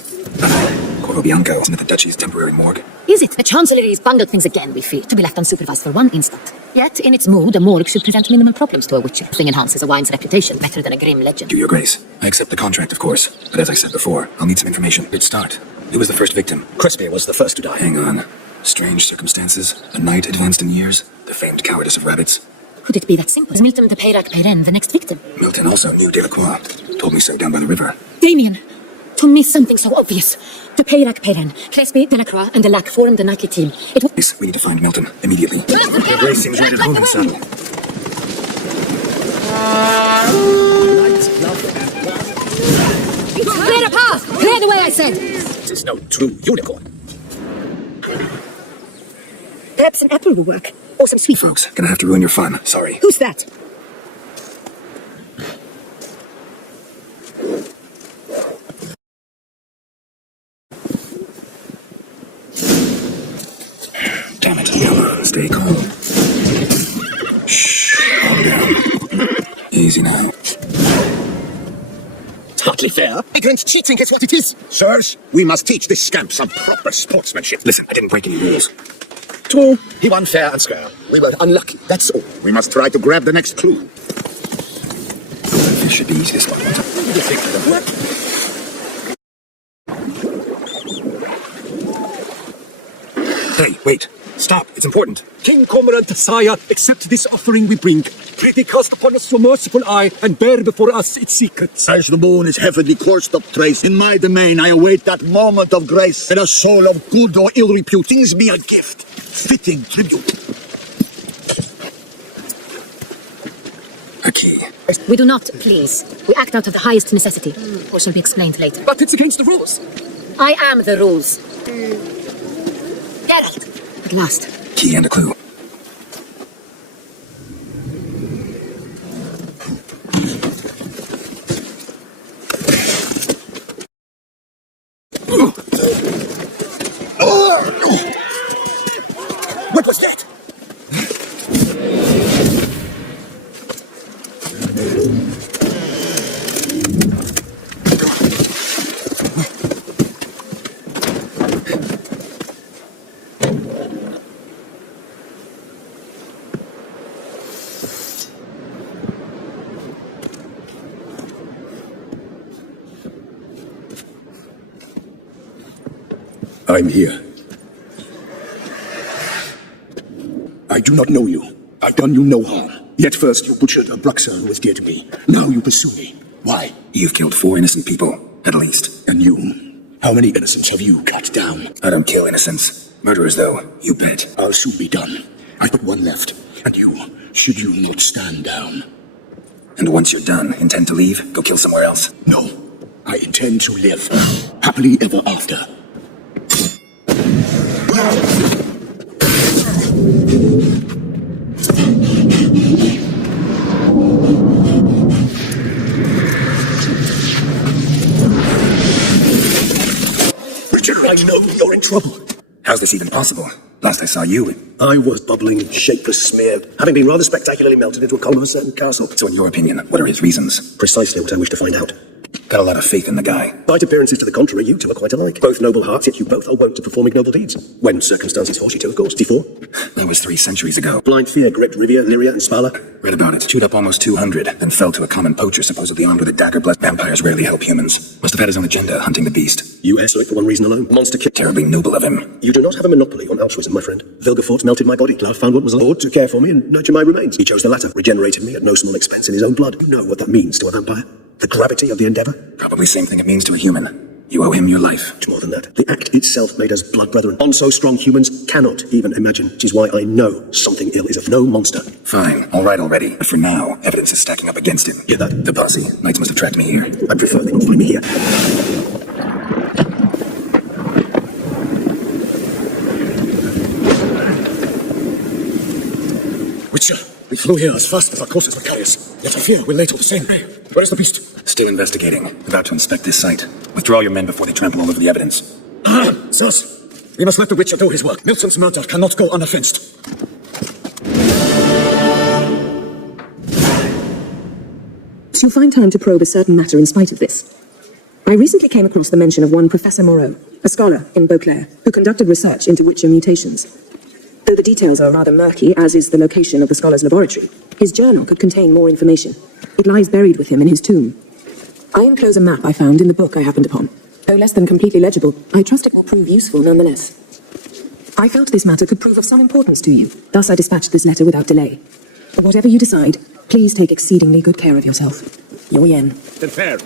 Corvo Bianco, isn't it the Duchy's temporary morgue? Is it? The Chancellery's bungled things again, we fear, to be left unsupervised for one instant. Yet, in its mood, a morgue should present minimal problems to a Witcher. Nothing enhances a wine's reputation better than a grim legend. Your Grace. I accept the contract, of course. But as I said before, I'll need some information. Let's start. Who was the first victim? Crispy was the first to die. Hang on. Strange circumstances. A knight advanced in years. The famed cowardice of rabbits. Could it be that simple? Was Milton de Peyrac-Peyren the next victim? Milton also knew Delacroix. Told me so down by the river. Damien! To miss something so obvious. De Peyrac-Peyren, Crespi, Delacroix, and Delac formed the nightly team. It was... Yes, we need to find Milton immediately. Your Grace seems ready to move in saddle. Clear a path! Clear the way, I said! It is no true unicorn. Perhaps an apple will work. Or some sweet... Folks, gonna have to ruin your fun. Sorry. Who's that? Damn it. Come, stay calm. Shh. Calm down. Easy now. It's hardly fair. Ignorant cheating is what it is. Sirs, we must teach this scamp some proper sportsmanship. Listen, I didn't break any rules. True. He won fair and square. We were unlucky, that's all. We must try to grab the next clue. This should be easy to spot. You think it'll work? Hey, wait. Stop. It's important. King Cormorant, sire, accept this offering we bring. Pray thee cast upon us your merciful eye, and bear before us its secrets. As the moon is heavily coursed up trace, in my domain I await that moment of grace. In a soul of good or ill repute, things be a gift, fitting tribute. A key. We do not, please. We act out of the highest necessity, or shall be explained later. But it's against the rules. I am the rules. Geralt! At last. Key and a clue. I'm here. I do not know you. I've done you no harm. Yet first you butchered a Bruxer who was dear to me. Now you pursue me. Why? You've killed 4 innocent people, at least. And you? How many innocents have you cut down? I don't kill innocents. Murderers, though, you bet. I'll soon be done. I've but one left. And you, should you not stand down. And once you're done, intend to leave? Go kill somewhere else? No. I intend to live. Happily ever after. I know you're in trouble. How's this even possible? Last I saw you... I was bubbling, shapeless smear, having been rather spectacularly melted into a column of a certain castle. So in your opinion, what are his reasons? Precisely what I wish to find out. Got a lot of faith in the guy. Slight appearances to the contrary, you two are quite alike. Both noble hearts, yet you both are wont to perform ignoble deeds. When circumstances force you to, of course. D4? That was 3 centuries ago. Blind fear gripped Rivia, Lyria, and Spala. Read about it. Chewed up almost 200, then fell to a common poacher supposedly armed with a dagger. Vampires rarely help humans. Must have had his own agenda, hunting the beast. You airsoft for one reason alone. Monster kill. Terribly noble of him. You do not have a monopoly on altruism, my friend. Vilgefortz melted my body. Love found what was allowed to care for me and nurture my remains. He chose the latter, regenerated me at no small expense in his own blood. You know what that means to a vampire? The gravity of the endeavor? Probably same thing it means to a human. You owe him your life. Much more than that. The act itself made us blood brethren. On so strong humans cannot even imagine, which is why I know something ill is of no monster. Fine, all right already. But for now, evidence is stacking up against him. Yeah, that? The posse. Knights must have tracked me here. I prefer they not find me here. Witcher, we flew here as fast as our courses would carry us. Yet I fear we're late all the same. Where is the beast? Still investigating. About to inspect this site. Withdraw your men before they trample all over the evidence. Sirs, we must let the Witcher do his work. Milton's murder cannot go unoffensed. You'll find time to probe a certain matter in spite of this. I recently came across the mention of one Professor Moreau, a scholar in Beauclair, who conducted research into Witcher mutations. Though the details are rather murky, as is the location of the scholar's laboratory, his journal could contain more information. It lies buried with him in his tomb. I enclose a map I found in the book I happened upon. Though less than completely legible, I trust it will prove useful nonetheless. I felt this matter could prove of some importance to you, thus I dispatched this letter without delay. But whatever you decide, please take exceedingly good care of yourself. Your Yen. Then fair.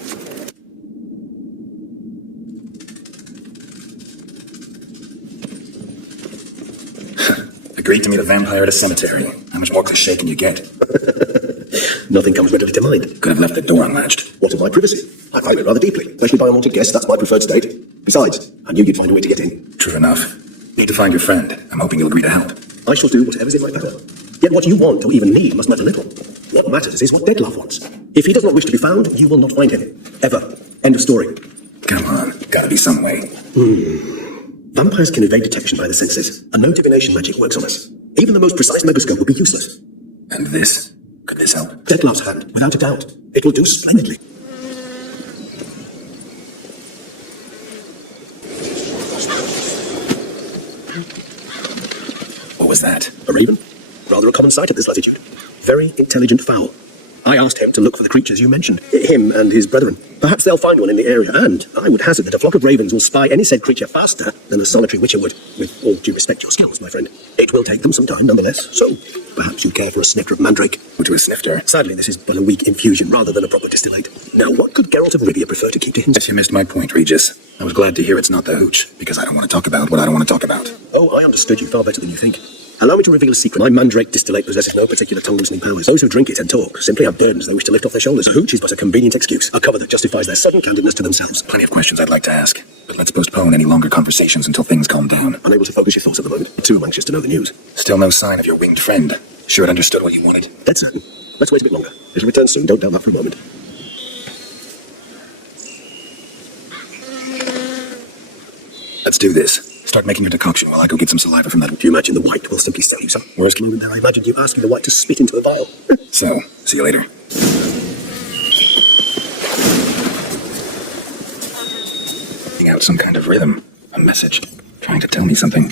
Agreed to meet a vampire at a cemetery. How much more cliché can you get? Nothing comes readily to mind. Could have left the door unlatched. What of my privacy? I value it rather deeply, especially by unwanted guests. That's my preferred state. Besides, I knew you'd find a way to get in. True enough. Need to find your friend. I'm hoping you'll agree to help. I shall do whatever's in my power. Yet what you want or even need must matter little. What matters is what Deadlove wants. If he does not wish to be found, you will not find him. Ever. End of story. Come on. Gotta be some way. Vampires can evade detection by the senses, and no divination magic works on us. Even the most precise megascope will be useless. And this? Could this help? Deadlove's hand, without a doubt. It will do splendidly. What was that? A raven? Rather a common sight at this latitude. Very intelligent fowl. I asked him to look for the creatures you mentioned. Him and his brethren. Perhaps they'll find one in the area, and I would hazard that a flock of ravens will spy any said creature faster than a solitary witcher would. With all due respect to your skills, my friend. It will take them some time, nonetheless. So, perhaps you'd care for a snifter of mandrake. To a snifter? Sadly, this is but a weak infusion rather than a proper distillate. Now, what could Geralt of Rivia prefer to keep to himself? Yes, you missed my point, Regis. I was glad to hear it's not the hooch, because I don't want to talk about what I don't want to talk about. Oh, I understood you far better than you think. Allow me to reveal a secret. My mandrake distillate possesses no particular tongue-loosening powers. Those who drink it and talk simply have burdens they wish to lift off their shoulders. A hooch is but a convenient excuse, a cover that justifies their sudden candidness to themselves. Plenty of questions I'd like to ask, but let's postpone any longer conversations until things calm down. Unable to focus your thoughts at the moment. Too anxious to know the news. Still no sign of your winged friend. Sure it understood what you wanted? Dead certain. Let's wait a bit longer. It'll return soon, don't doubt that for a moment. Let's do this. Start making your decoction while I go get some saliva from that. Do you imagine the white will simply sell you some? Worst moment there, I imagined you asking the white to spit into a vial. So, see you later. Out some kind of rhythm. A message. Trying to tell me something.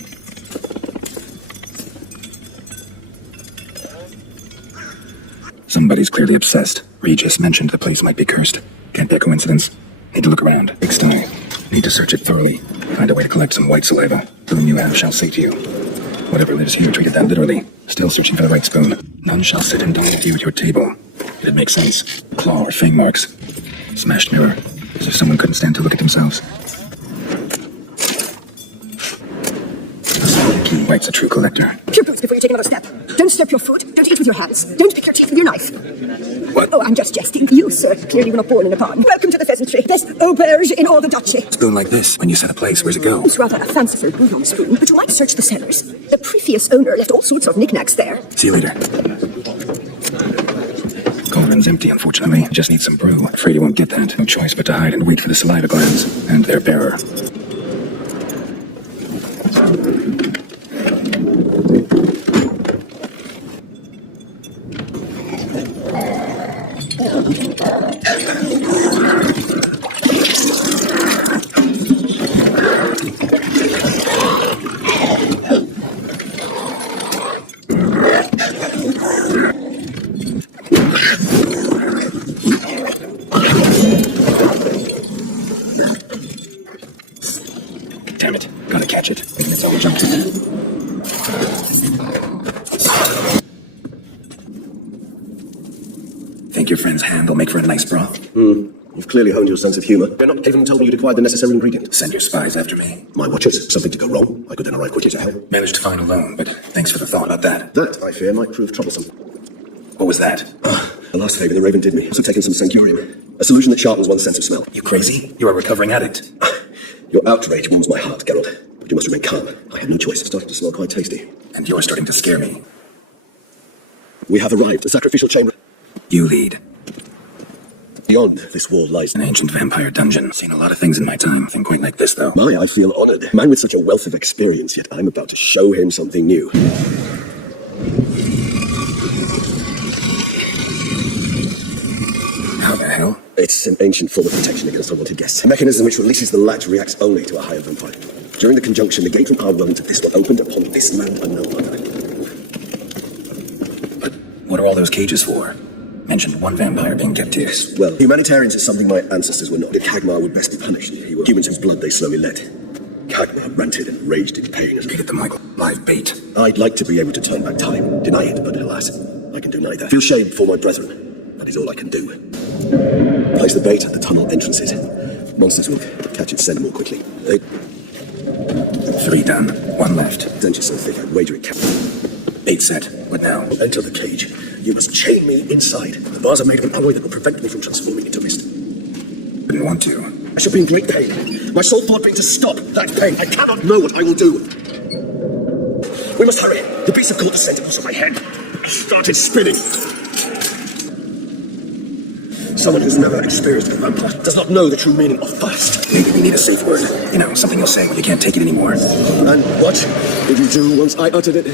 Somebody's clearly obsessed. Regis mentioned the place might be cursed. Can't be a coincidence. Need to look around. Big style. Need to search it thoroughly. Find a way to collect some white saliva. Whom you have shall say to you. Whatever lives here treated that literally. Still searching for the right spoon. None shall sit and dine with you at your table. Did it make sense? Claw or fang marks. Smashed mirror. As if someone couldn't stand to look at themselves. Key wipes a true collector. Your boots before you take another step. Don't step your foot. Don't eat with your hands. Don't pick your teeth with your knife. What? Oh, I'm just jesting. You, sir, clearly were not born in a barn. Welcome to the pheasantry. Best auberge in all the duchy. Spoon like this. When you set a place, where's it go? It's rather a fanciful bouillon spoon, but you might search the cellars. The previous owner left all sorts of knickknacks there. See you later. Cauldron's empty, unfortunately. Just need some brew. Afraid you won't get that. No choice but to hide and wait for the saliva glands. And their bearer. Damn it. Gotta catch it. Maybe it's all jumped in. Think your friend's hand will make for a nice broth? You've clearly honed your sense of humor. You're not even told me you'd acquired the necessary ingredients. Send your spies after me. My watches. Something to go wrong. I could then arrive quickly to help. Managed to find a loan, but thanks for the thought about that. That, I fear, might prove troublesome. What was that? The last favour the Raven did me. Also taken some Sancurium. A solution that sharpens one's sense of smell. You crazy? You are a recovering addict. Your outrage warms my heart, Geralt. But you must remain calm. I had no choice. It's starting to smell quite tasty. And you're starting to scare me. We have arrived. The sacrificial chamber. You lead. Beyond this wall lies An ancient vampire dungeon. Seen a lot of things in my time. Nothing quite like this, though. I feel honoured. Man with such a wealth of experience, yet I'm about to show him something new. How the hell? It's an ancient form of protection against unwanted guests. A mechanism which releases the latch reacts only to a higher vampire. During the conjunction, the gate from our realm to this one opened upon this land and no other. But what are all those cages for? Mentioned one vampire being kept here. Well, humanitarians is something my ancestors were not. The Kagmar would best be punished. He were humans whose blood they slowly let. Kagmar ranted and raged in pain. Treated them like live bait. I'd like to be able to turn back time, deny it, but alas, I can do neither. Feel shame for my brethren. That is all I can do. Place the bait at the tunnel entrances. Monsters will catch its scent more quickly. 3 done. 1 left. Don't you so thick, I'd wager it can't. Bait set. What now? Enter the cage. You must chain me inside. The bars are made of an alloy that will prevent me from transforming into mist. Didn't want to. I should be in great pain. My sole thought being to stop that pain. I cannot know what I will do. We must hurry. The beasts have caught the scent of my head. I started spinning. Someone who's never experienced a vampire does not know the true meaning of thirst. Maybe we need a safe word. You know, something you'll say when you can't take it anymore. And what did you do once I uttered it?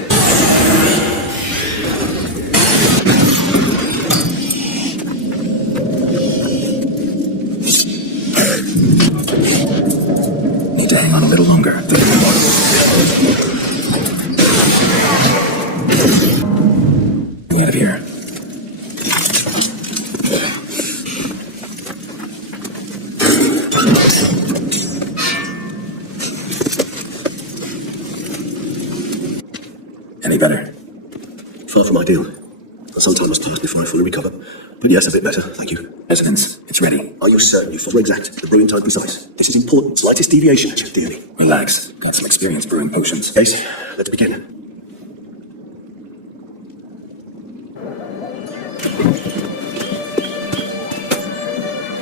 Need to hang on a little longer. Get out of here. Any better? Far from ideal. Some time must pass before I fully recover. But yes, a bit better, thank you. Resonance, it's ready. Are you certain you follow exact, the brewing time precise? This is important. Slightest deviation, dearly. Relax. Got some experience brewing potions. Case, let's begin.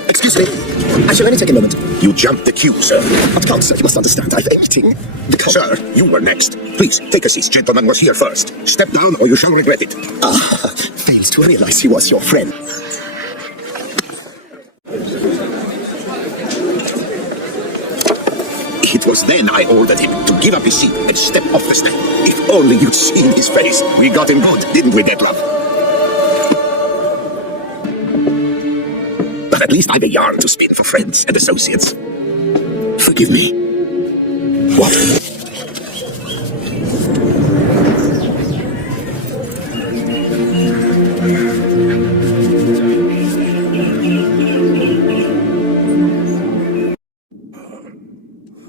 Excuse me. I shall only take a moment. You jumped the queue, sir. At can't, sir. You must understand. I've eaten the cow. Sir, you were next. Please, take a seat. Gentleman was here first. Step down or you shall regret it. Fails to realize he was your friend. It was then I ordered him to give up his seat and step off the step. If only you'd seen his face. We got him good, didn't we, Detlef? But at least I've a yarn to spin for friends and associates. Forgive me. What?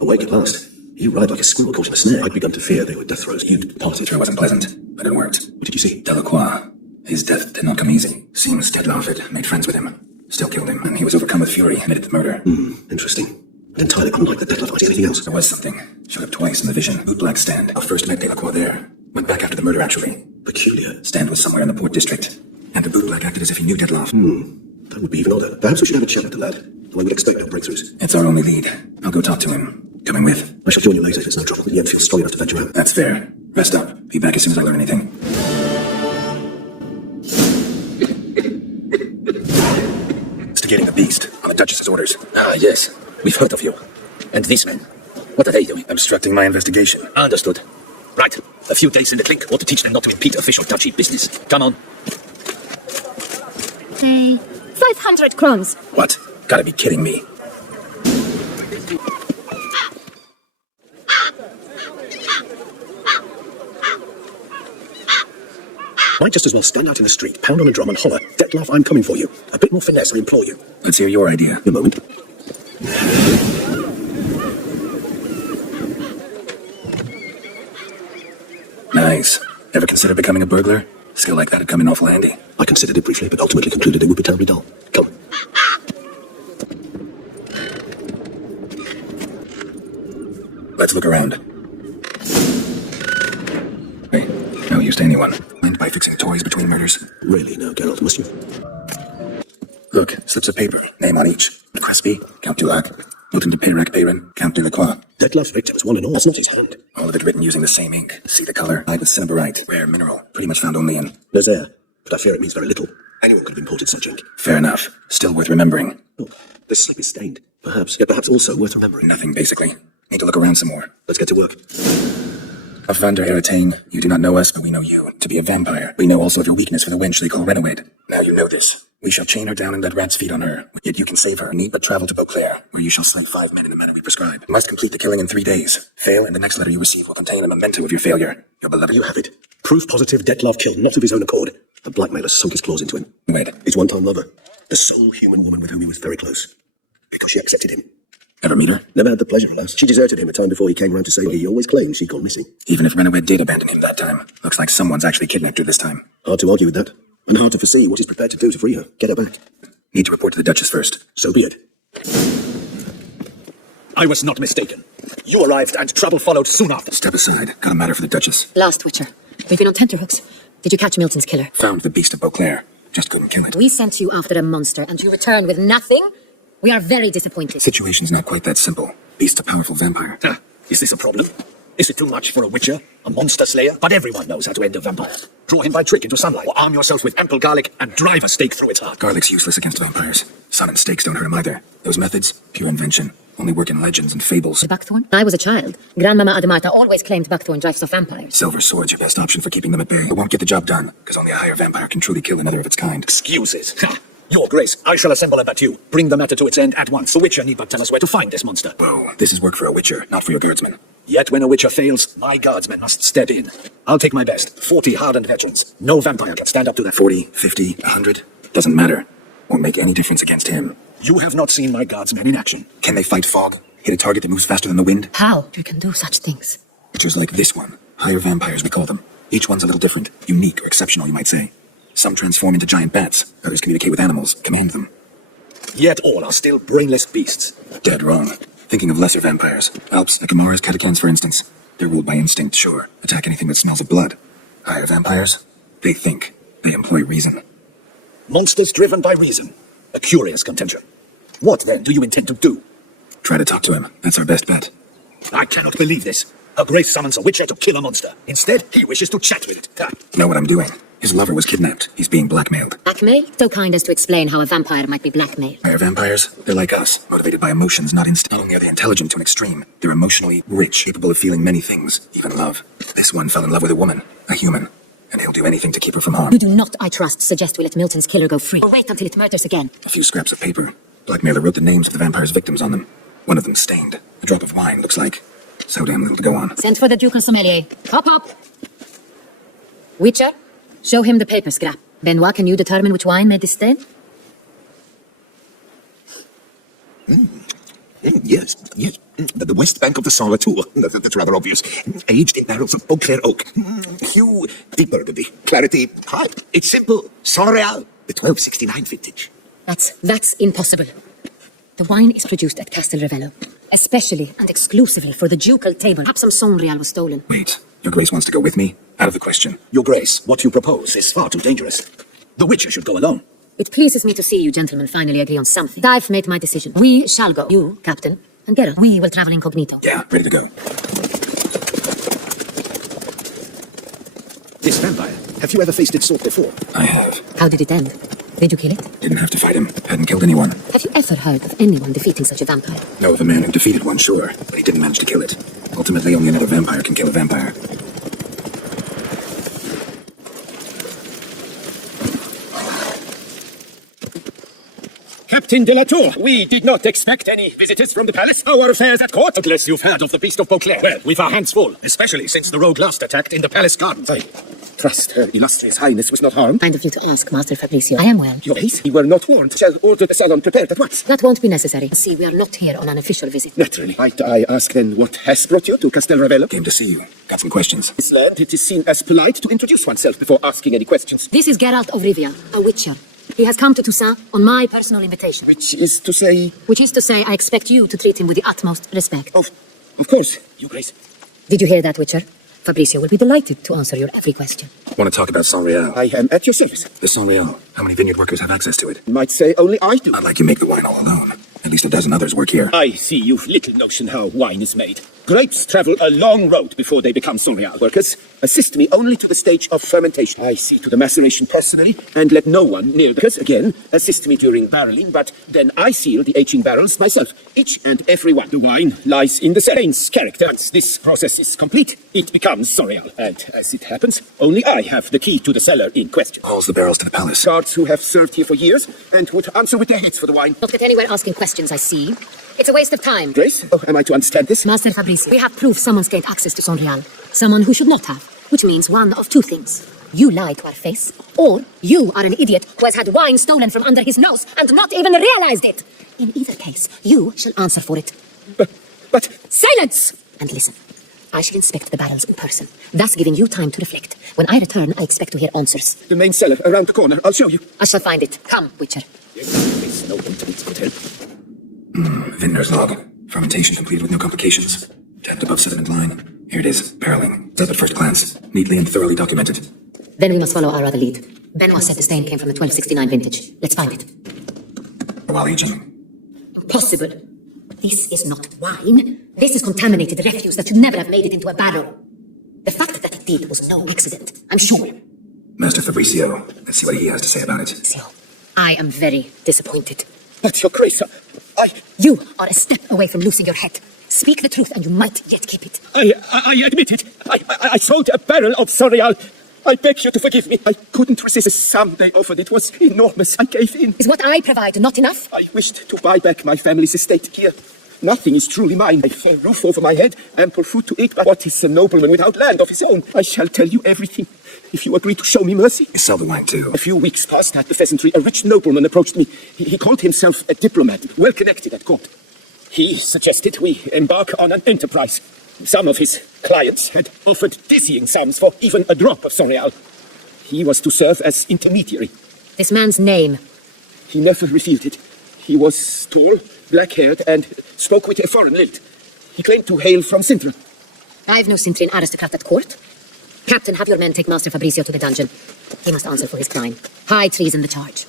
Awake at last. You ride like a squirrel caught in a snare. I'd begun to fear they were death throes. You'd parted. Sure wasn't pleasant, but it worked. What did you see? Delacroix. His death did not come easy. Seems Dettlaff had made friends with him. Still killed him, and he was overcome with fury and admitted the murder. Interesting. But entirely unlike the Dettlaff I see anything else. There was something. Showed up twice in the vision. Bootblack stand. I first met Delacroix there. Went back after the murder, actually. Peculiar. Stand was somewhere in the Port District. And the bootblack acted as if he knew Dettlaff. That would be even odder. Perhaps we should have a chat with the lad. Though I would expect no breakthroughs. It's our only lead. I'll go talk to him. Coming with. I shall join you later if it's no trouble. Yet feel strong enough to venture out. That's fair. Rest up. Be back as soon as I learn anything. Instigating the beast on the Duchess's orders. Ah, yes. We've heard of you. And these men, what are they doing? Obstructing my investigation. Understood. Right. A few days in the clink ought to teach them not to impede official duchy business. Come on. Say, 500 crowns. What? Gotta be kidding me. Might just as well stand out in the street, pound on a drum and holler, Dettlaff, I'm coming for you. A bit more finesse, I implore you. Let's hear your idea. A moment. Nice. Ever consider becoming a burglar? Skill like that'd come in awful handy. I considered it briefly, but ultimately concluded it would be terribly dull. Come. Let's look around. Hey, no use to anyone. Mind by fixing toys between murders? Really, no, Geralt, must you? Look, slips of paper, name on each. Crespi, Count Dulac. Milton de Peyrac, Count Delacroix. Dettlaff's victims, one and all. That's not his hand. All of it written using the same ink. See the color? Dyed with cinnabarite. Rare mineral. Pretty much found only in... Laser. But I fear it means very little. Anyone could have imported such ink. Fair enough. Still worth remembering. Oh, this slip is stained. Perhaps. Yet perhaps also worth remembering. Nothing, basically. Need to look around some more. Let's get to work. Of Van der Eretain, you do not know us, but we know you. To be a vampire. We know also of your weakness for the wench they call Renawade. Now you know this. We shall chain her down and let rats feed on her. Yet you can save her. Need but travel to Beauclair, where you shall slay 5 men in the manner we prescribe. Must complete the killing in 3 days. Fail, and the next letter you receive will contain a memento of your failure. Your beloved. You have it. Proof positive Dettlaff killed not of his own accord. The blackmailer sunk his claws into him. Wait. His one-time lover. The sole human woman with whom he was very close. Because she accepted him. Ever meet her? Never had the pleasure, alas. She deserted him a time before he came round to say he always claimed she'd gone missing. Even if Renawade did abandon him that time, looks like someone's actually kidnapped her this time. Hard to argue with that. And hard to foresee what he's prepared to do to free her. Get her back. Need to report to the Duchess first. So be it. I was not mistaken. You arrived and trouble followed soon after. Step aside. Got a matter for the Duchess. Last Witcher. We've been on tenterhooks. Did you catch Milton's killer? Found the beast of Beauclair. Just couldn't kill it. We sent you after a monster, and you return with nothing? We are very disappointed. Situation's not quite that simple. Beast's a powerful vampire. Is this a problem? Is it too much for a witcher? A monster slayer? But everyone knows how to end a vampire. Draw him by trick into sunlight, or arm yourself with ample garlic and drive a stake through its heart. Garlic's useless against vampires. Sun and stakes don't hurt him either. Those methods, pure invention. Only work in legends and fables. The buckthorn? I was a child. Grandmama Adamata always claimed buckthorn drives off vampires. Silver sword's your best option for keeping them at bay. It won't get the job done, because only a higher vampire can truly kill another of its kind. Excuses. Your Grace, I shall assemble a battue. Bring the matter to its end at once. The Witcher need but tell us where to find this monster. Whoa, this is work for a Witcher, not for your guardsmen. Yet when a Witcher fails, my guardsmen must step in. I'll take my best. 40 hardened veterans. No vampire can stand up to that. 40, 50, 100? Doesn't matter. Won't make any difference against him. You have not seen my guardsmen in action. Can they fight fog? Hit a target that moves faster than the wind? How you can do such things? Witchers like this one. Higher vampires, we call them. Each one's a little different. Unique or exceptional, you might say. Some transform into giant bats. Others communicate with animals, command them. Yet all are still brainless beasts. Dead wrong. Thinking of lesser vampires. Alps, Nicamaras, Catacans, for instance. They're ruled by instinct, sure. Attack anything that smells of blood. Higher vampires? They think. They employ reason. Monsters driven by reason. A curious contention. What, then, do you intend to do? Try to talk to him. That's our best bet. I cannot believe this. Her Grace summons a Witcher to kill a monster. Instead, he wishes to chat with it. Know what I'm doing. His lover was kidnapped. He's being blackmailed. Blackmail? So kind as to explain how a vampire might be blackmailed. Higher vampires? They're like us. Motivated by emotions, not instinct. Not only are they intelligent to an extreme, they're emotionally rich, capable of feeling many things, even love. This one fell in love with a woman, a human, and he'll do anything to keep her from harm. You do not, I trust, suggest we let Milton's killer go free. Or wait until it murders again. A few scraps of paper. Blackmailer wrote the names of the vampire's victims on them. One of them stained. A drop of wine, looks like. So damn little to go on. Sent for the Duke and Sommelier. Hop, hop. Witcher, show him the paper scrap. Benoit, can you determine which wine made this stain? Yes, yes. The west bank of the Sala Tour. That's rather obvious. Aged in barrels of Beauclair oak. Hue, deep burgundy. Clarity, high. It's simple. Soreal, the 1269 vintage. That's impossible. The wine is produced at Castel Ravello, especially and exclusively for the ducal table. Perhaps some Sonreal was stolen. Wait, Your Grace wants to go with me? Out of the question. Your Grace, what you propose is far too dangerous. The Witcher should go alone. It pleases me to see you gentlemen finally agree on something. I've made my decision. We shall go. You, Captain, and Geralt. We will travel incognito. Yeah, ready to go. This vampire, have you ever faced its sort before? I have. How did it end? Did you kill it? Didn't have to fight him. Hadn't killed anyone. Have you ever heard of anyone defeating such a vampire? Know of a man who defeated one, sure, but he didn't manage to kill it. Ultimately, only another vampire can kill a vampire. Captain de la Tour, we did not expect any visitors from the palace. How are affairs at court? Unless you've heard of the Beast of Beauclair. Well, we've our hands full, especially since the rogue last attacked in the palace gardens. I trust Her Illustrious Highness was not harmed. Kind of you to ask, Master Fabricio. I am well. Your Grace, you were not warned. Shall order the salon prepared at once. That won't be necessary. See, we are not here on an official visit. Naturally. Might I ask then what has brought you to Castel Ravello? Came to see you. Got some questions. This land, it is seen as polite to introduce oneself before asking any questions. This is Geralt of Rivia, a witcher. He has come to Toussaint on my personal invitation. Which is to say, I expect you to treat him with the utmost respect. Of course, Your Grace. Did you hear that, Witcher? Fabricio will be delighted to answer your every question. Want to talk about Sonreal? I am at your service. The Sonreal. How many vineyard workers have access to it? Might say only I do. I'd like you make the wine all alone. At least a dozen others work here. I see you've little notion how wine is made. Grapes travel a long road before they become Sonreal. Workers, assist me only to the stage of fermentation. I see to the maceration personally, and let no one near the... Again, assist me during barreling, but then I seal the aging barrels myself. Each and every one. The wine lies in the Serene's character. Once this process is complete, it becomes Sonreal. And as it happens, only I have the key to the cellar in question. Hauls the barrels to the palace. Guards who have served here for years and would answer with their heads for the wine. Not get anywhere asking questions, I see. It's a waste of time. Grace? Oh, am I to understand this? Master Fabricio, we have proof someone's gained access to Sonreal. Someone who should not have. Which means one of two things. You lied to our face, or you are an idiot who has had wine stolen from under his nose and not even realized it. In either case, you shall answer for it. But... Silence! And listen. I shall inspect the barrels in person, thus giving you time to reflect. When I return, I expect to hear answers. The main cellar, around the corner. I'll show you. I shall find it. Come, Witcher. Yes, no one to meet good help. Vintner's log. Fermentation completed with no complications. Tapped above sediment line. Here it is. Barreling. Does at first glance. Neatly and thoroughly documented. Then we must follow our other lead. Benoit said the stain came from the 1269 vintage. Let's find it. While aging. Impossible. This is not wine. This is contaminated refuse that should never have made it into a barrel. The fact that it did was no accident, I'm sure. Master Fabricio. Let's see what he has to say about it. So, I am very disappointed. But Your Grace, You are a step away from losing your head. Speak the truth and you might yet keep it. I admit it. I sold a barrel of Sonreal. I beg you to forgive me. I couldn't resist the sum they offered. It was enormous. I gave in. Is what I provide not enough? I wished to buy back my family's estate here. Nothing is truly mine. A roof over my head, ample food to eat, but what is a nobleman without land of his own? I shall tell you everything, if you agree to show me mercy. You sell the wine too. A few weeks past at the pheasantry, a rich nobleman approached me. He called himself a diplomat, well connected at court. He suggested we embark on an enterprise. Some of his clients had offered dizzying sums for even a drop of Sonreal. He was to serve as intermediary. This man's name? He never revealed it. He was tall, black-haired, and spoke with a foreign lilt. He claimed to hail from Sintra. I've no Sintrian aristocrat at court. Captain, have your men take Master Fabricio to the dungeon. He must answer for his crime. High treason the charge.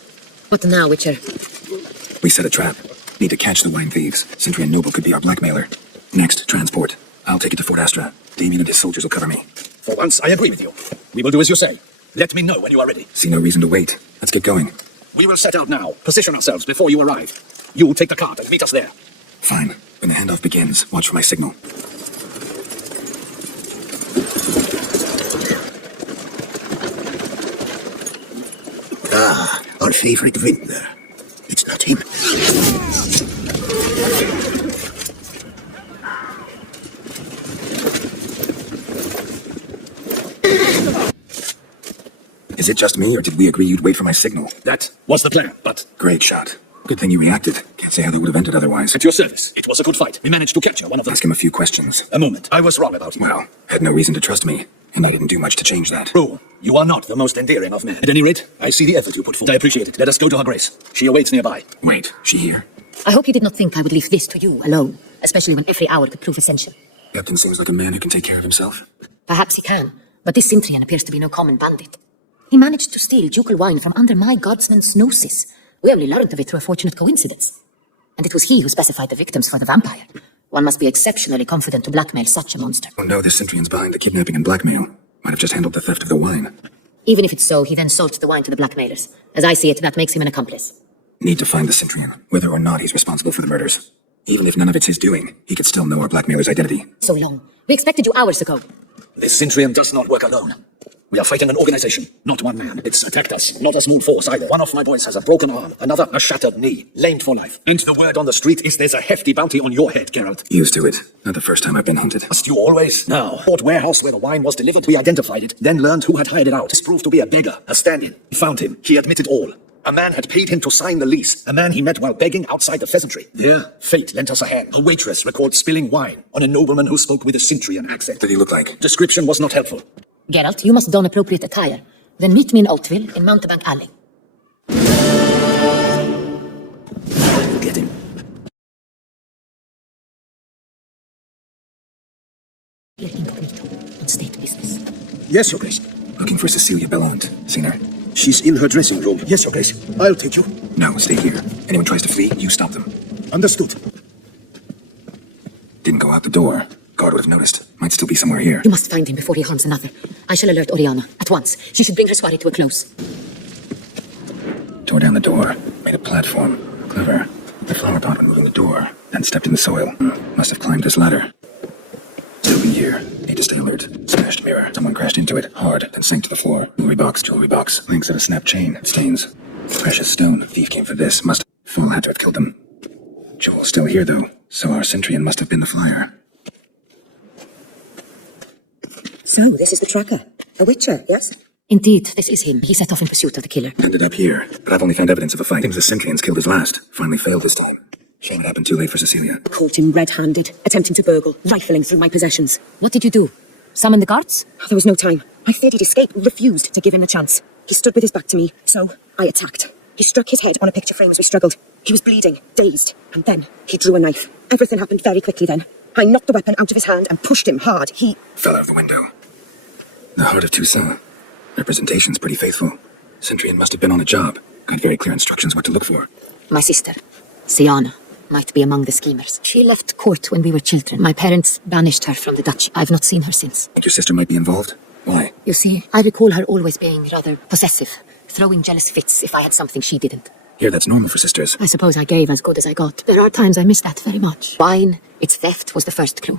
What now, Witcher? We set a trap. Need to catch the wine thieves. Sintrian noble could be our blackmailer. Next, transport. I'll take it to Fort Astra. Damien and his soldiers will cover me. For once, I agree with you. We will do as you say. Let me know when you are ready. See no reason to wait. Let's get going. We will set out now. Position ourselves before you arrive. You take the cart and meet us there. Fine. When the handoff begins, watch for my signal. Ah, our favorite vintner. It's not him. Is it just me, or did we agree you'd wait for my signal? That was the plan, but... Great shot. Good thing you reacted. Can't say how that would have ended otherwise. At your service. It was a good fight. We managed to capture one of them. Ask him a few questions. A moment. I was wrong about you. Well, had no reason to trust me, and I didn't do much to change that. True. You are not the most endearing of men. At any rate, I see the effort you put forth. I appreciate it. Let us go to her grace. She awaits nearby. Wait, she here? I hope you did not think I would leave this to you alone, especially when every hour could prove essential. Captain seems like a man who can take care of himself. Perhaps he can, but this Cintrian appears to be no common bandit. He managed to steal ducal wine from under my guardsman's noses. We only learned of it through a fortunate coincidence. And it was he who specified the victims for the vampire. One must be exceptionally confident to blackmail such a monster. Oh no, this Cintrian's behind the kidnapping and blackmail. Might have just handled the theft of the wine. Even if it's so, he then sold the wine to the blackmailers. As I see it, that makes him an accomplice. Need to find the Cintrian, whether or not he's responsible for the murders. Even if none of it's his doing, he could still know our blackmailer's identity. So long. We expected you hours ago. This Cintrian does not work alone. We are fighting an organization, not one man. It's attacked us, not a small force either. One of my boys has a broken arm, another a shattered knee, lamed for life. And the word on the street is there's a hefty bounty on your head, Geralt. Used to it. Not the first time I've been hunted. Must you always? No. Port warehouse where the wine was delivered, we identified it, then learned who had hired it out. This proved to be a beggar, a stand-in. We found him. He admitted all. A man had paid him to sign the lease. A man he met while begging outside the pheasantry. Yeah. Fate lent us a hand. A waitress records spilling wine on a nobleman who spoke with a Cintrian accent. What did he look like? Description was not helpful. Geralt, you must don appropriate attire. Then meet me in Oakville in Mountebank Alley. We'll get him. Incognito, on state business. Yes, Your Grace. Looking for Cecilia Bellant. Seen her? She's in her dressing room. Yes, Your Grace. I'll take you. No, stay here. Anyone tries to flee, you stop them. Understood. Didn't go out the door. Guard would have noticed. Might still be somewhere here. You must find him before he harms another. I shall alert Oriana at once. She should bring her soiree to a close. Tore down the door. Made a platform. Clever. The flower pot when moving the door. Then stepped in the soil. Must have climbed this ladder. Still be here. Need to stay alert. Smashed mirror. Someone crashed into it. Hard. Then sank to the floor. Jewelry box. Jewelry box. Links of a snap chain. Stains. Precious stone. Thief came for this. Must. Fall had to have killed them. Jewel still here though. So our Cintrian must have been the flyer. So, this is the tracker. A witcher, yes? Indeed, this is him. He set off in pursuit of the killer. Ended up here, but I've only found evidence of a fight. Seems the Cintrians killed his last. Finally failed this time. Shame it happened too late for Cecilia. Caught him red-handed, attempting to burgle, rifling through my possessions. What did you do? Summon the guards? There was no time. I feared he'd escape, refused to give him the chance. He stood with his back to me, so I attacked. He struck his head on a picture frame as we struggled. He was bleeding, dazed, and then he drew a knife. Everything happened very quickly then. I knocked the weapon out of his hand and pushed him hard. He fell out of the window. The heart of Toussaint. Representation's pretty faithful. Cintrian must have been on a job. Got very clear instructions what to look for. My sister, Siana, might be among the schemers. She left court when we were children. My parents banished her from the duchy. I've not seen her since. Think your sister might be involved? Why? You see, I recall her always being rather possessive, throwing jealous fits if I had something she didn't. Here, that's normal for sisters. I suppose I gave as good as I got. There are times I miss that very much. Wine, its theft, was the first clue.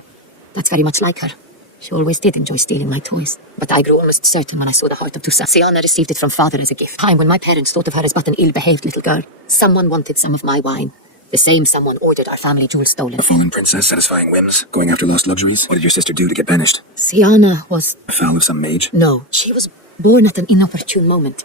That's very much like her. She always did enjoy stealing my toys. But I grew almost certain when I saw the heart of Toussaint. Siana received it from father as a gift. Time when my parents thought of her as but an ill-behaved little girl. Someone wanted some of my wine. The same someone ordered our family jewels stolen. A fallen princess satisfying whims, going after lost luxuries. What did your sister do to get banished? Siana was... A foul of some mage? No, she was born at an inopportune moment.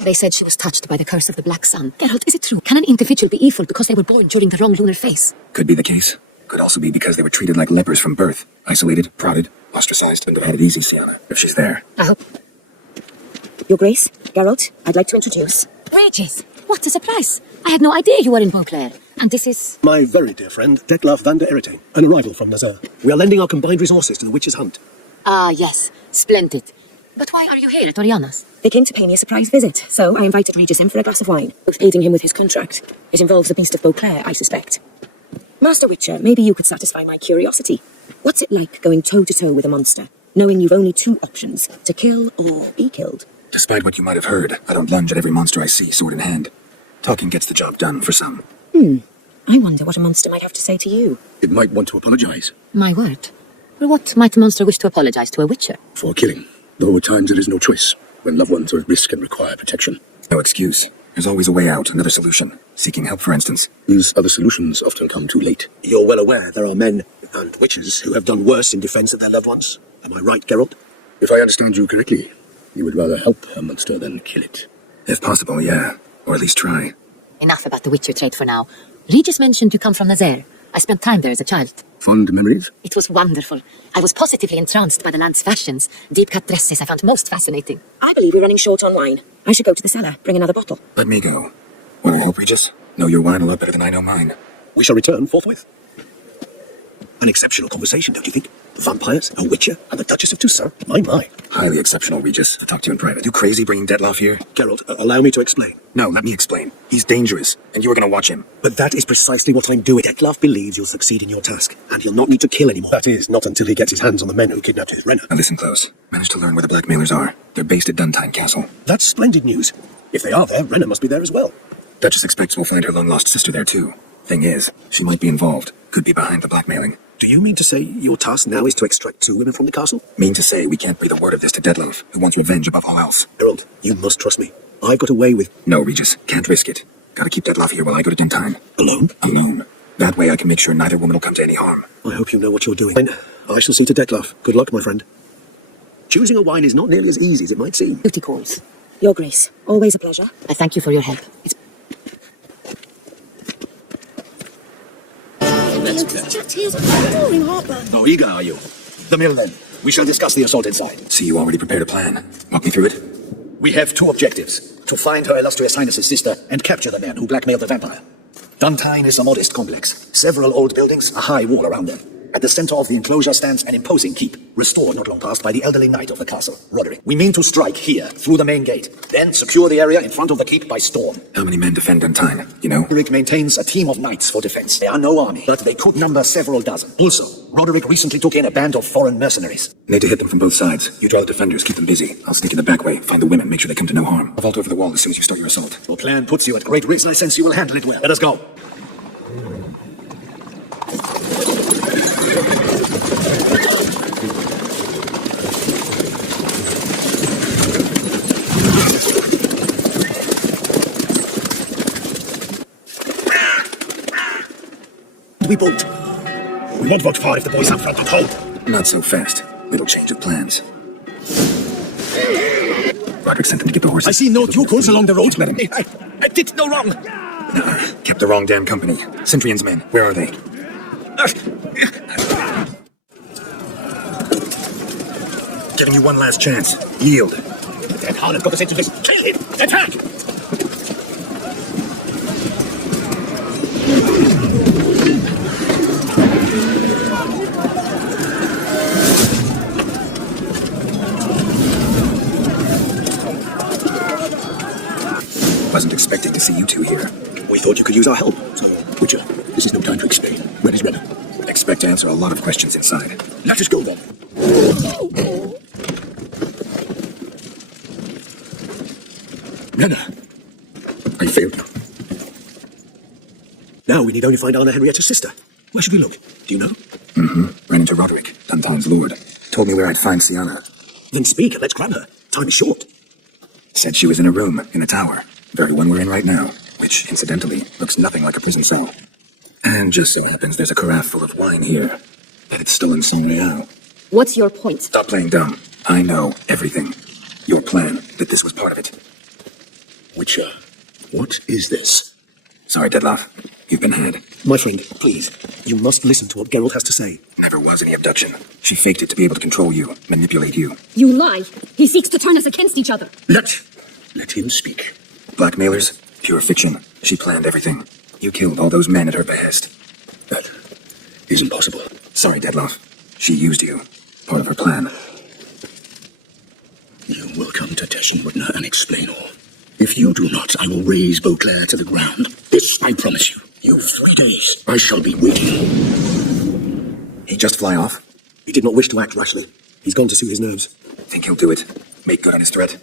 They said she was touched by the curse of the Black Sun. Geralt, is it true? Can an individual be evil because they were born during the wrong lunar phase? Could be the case. Could also be because they were treated like lepers from birth. Isolated, prodded, ostracized. Wouldn't have had it easy, Siana, if she's there. I hope. Your Grace, Geralt, I'd like to introduce... Regis! What a surprise! I had no idea you were in Beauclair. And this is... My very dear friend, Detlef van der Eritaine, an arrival from Nazar. We are lending our combined resources to the witch's hunt. Ah, yes. Splendid. But why are you here at Oriana's? They came to pay me a surprise visit, so I invited Regis in for a glass of wine, aiding him with his contract. It involves the beast of Beauclair, I suspect. Master Witcher, maybe you could satisfy my curiosity. What's it like going toe-to-toe with a monster, knowing you've only two options, to kill or be killed? Despite what you might have heard, I don't lunge at every monster I see, sword in hand. Talking gets the job done for some. I wonder what a monster might have to say to you. It might want to apologize. My word. Well, what might a monster wish to apologize to a Witcher? For killing. Though at times there is no choice, when loved ones are at risk and require protection. No excuse. There's always a way out, another solution. Seeking help, for instance. These other solutions often come too late. You're well aware there are men and witches who have done worse in defense of their loved ones. Am I right, Geralt? If I understand you correctly, you would rather help a monster than kill it. If possible, yeah. Or at least try. Enough about the Witcher trade for now. Regis mentioned you come from Nazaire. I spent time there as a child. Fond memories? It was wonderful. I was positively entranced by the land's fashions. Deep-cut dresses I found most fascinating. I believe we're running short on wine. I should go to the cellar, bring another bottle. Let me go. Well, I hope, Regis, know your wine a lot better than I know mine. We shall return forthwith. An exceptional conversation, don't you think? Vampires, a witcher, and the Duchess of Toussaint. My. Highly exceptional, Regis. I'll talk to you in private. You crazy bringing Detloff here? Geralt, allow me to explain. No, let me explain. He's dangerous, and you are going to watch him. But that is precisely what I'm doing. Detloff believes you'll succeed in your task, and he'll not need to kill anymore. That is, not until he gets his hands on the men who kidnapped his Renner. Now listen close. Managed to learn where the blackmailers are. They're based at Duntine Castle. That's splendid news. If they are there, Renner must be there as well. Duchess expects we'll find her long-lost sister there, too. Thing is, she might be involved. Could be behind the blackmailing. Do you mean to say your task now is to extract 2 women from the castle? Mean to say we can't breathe a word of this to Detloff, who wants revenge above all else. Geralt, you must trust me. I got away with... No, Regis. Can't risk it. Gotta keep Detloff here while I go to Duntine. Alone? Alone. That way I can make sure neither woman will come to any harm. I hope you know what you're doing. I shall see to Detloff. Good luck, my friend. Choosing a wine is not nearly as easy as it might seem. Duty calls. Your Grace, always a pleasure. I thank you for your help. Oh, eager are you? The mill, then. We shall discuss the assault inside. See, you already prepared a plan. Walk me through it. We have 2 objectives. To find her illustrious highness's sister and capture the men who blackmailed the vampire. Duntine is a modest complex. Several old buildings, a high wall around them. At the center of the enclosure stands an imposing keep, restored not long past by the elderly knight of the castle, Roderick. We mean to strike here, through the main gate, then secure the area in front of the keep by storm. How many men defend Duntine, you know? Roderick maintains a team of knights for defense. They are no army, but they could number several dozen. Also, Roderick recently took in a band of foreign mercenaries. Need to hit them from both sides. You draw the defenders, keep them busy. I'll sneak in the back way, find the women, make sure they come to no harm. I'll vault over the wall as soon as you start your assault. Your plan puts you at great risk. I sense you will handle it well. Let us go. We bolt. We won't vote far if the boys up front don't hold. Not so fast. Little change of plans. Roderick sent them to get the horses. I see no Ducals along the road. Let him. I did no wrong. Kept the wrong damn company. Centrion's men, where are they? Giving you one last chance. Yield. That harlot got us into this. Kill him! Attack! Wasn't expecting to see you 2 here. We thought you could use our help. So, Witcher, this is no time to explain. Red is red. Expect to answer a lot of questions inside. Let us go then. Renner. I failed you. Now we need only find Anna Henrietta's sister. Where should we look? Do you know? Ran into Roderick, Duntine's lord. Told me where I'd find Sienna. Then speak and let's grab her. Time is short. Said she was in a room, in a tower. Very one we're in right now, which, incidentally, looks nothing like a prison cell. And just so happens there's a carafe full of wine here. That it's still in Saint-Réal. What's your point? Stop playing dumb. I know everything. Your plan, that this was part of it. Witcher, what is this? Sorry, Detloff. You've been had. My friend, please, you must listen to what Geralt has to say. Never was any abduction. She faked it to be able to control you, manipulate you. You lie. He seeks to turn us against each other. Let him speak. Blackmailers? Pure fiction. She planned everything. You killed all those men at her behest. That is impossible. Sorry, Detloff. She used you. Part of her plan. You will come to Tessin and explain all. If you do not, I will raise Beauclair to the ground. This I promise you. You have 3 days. I shall be waiting. He just fly off? He did not wish to act rashly. He's gone to soothe his nerves. Think he'll do it? Make good on his threat?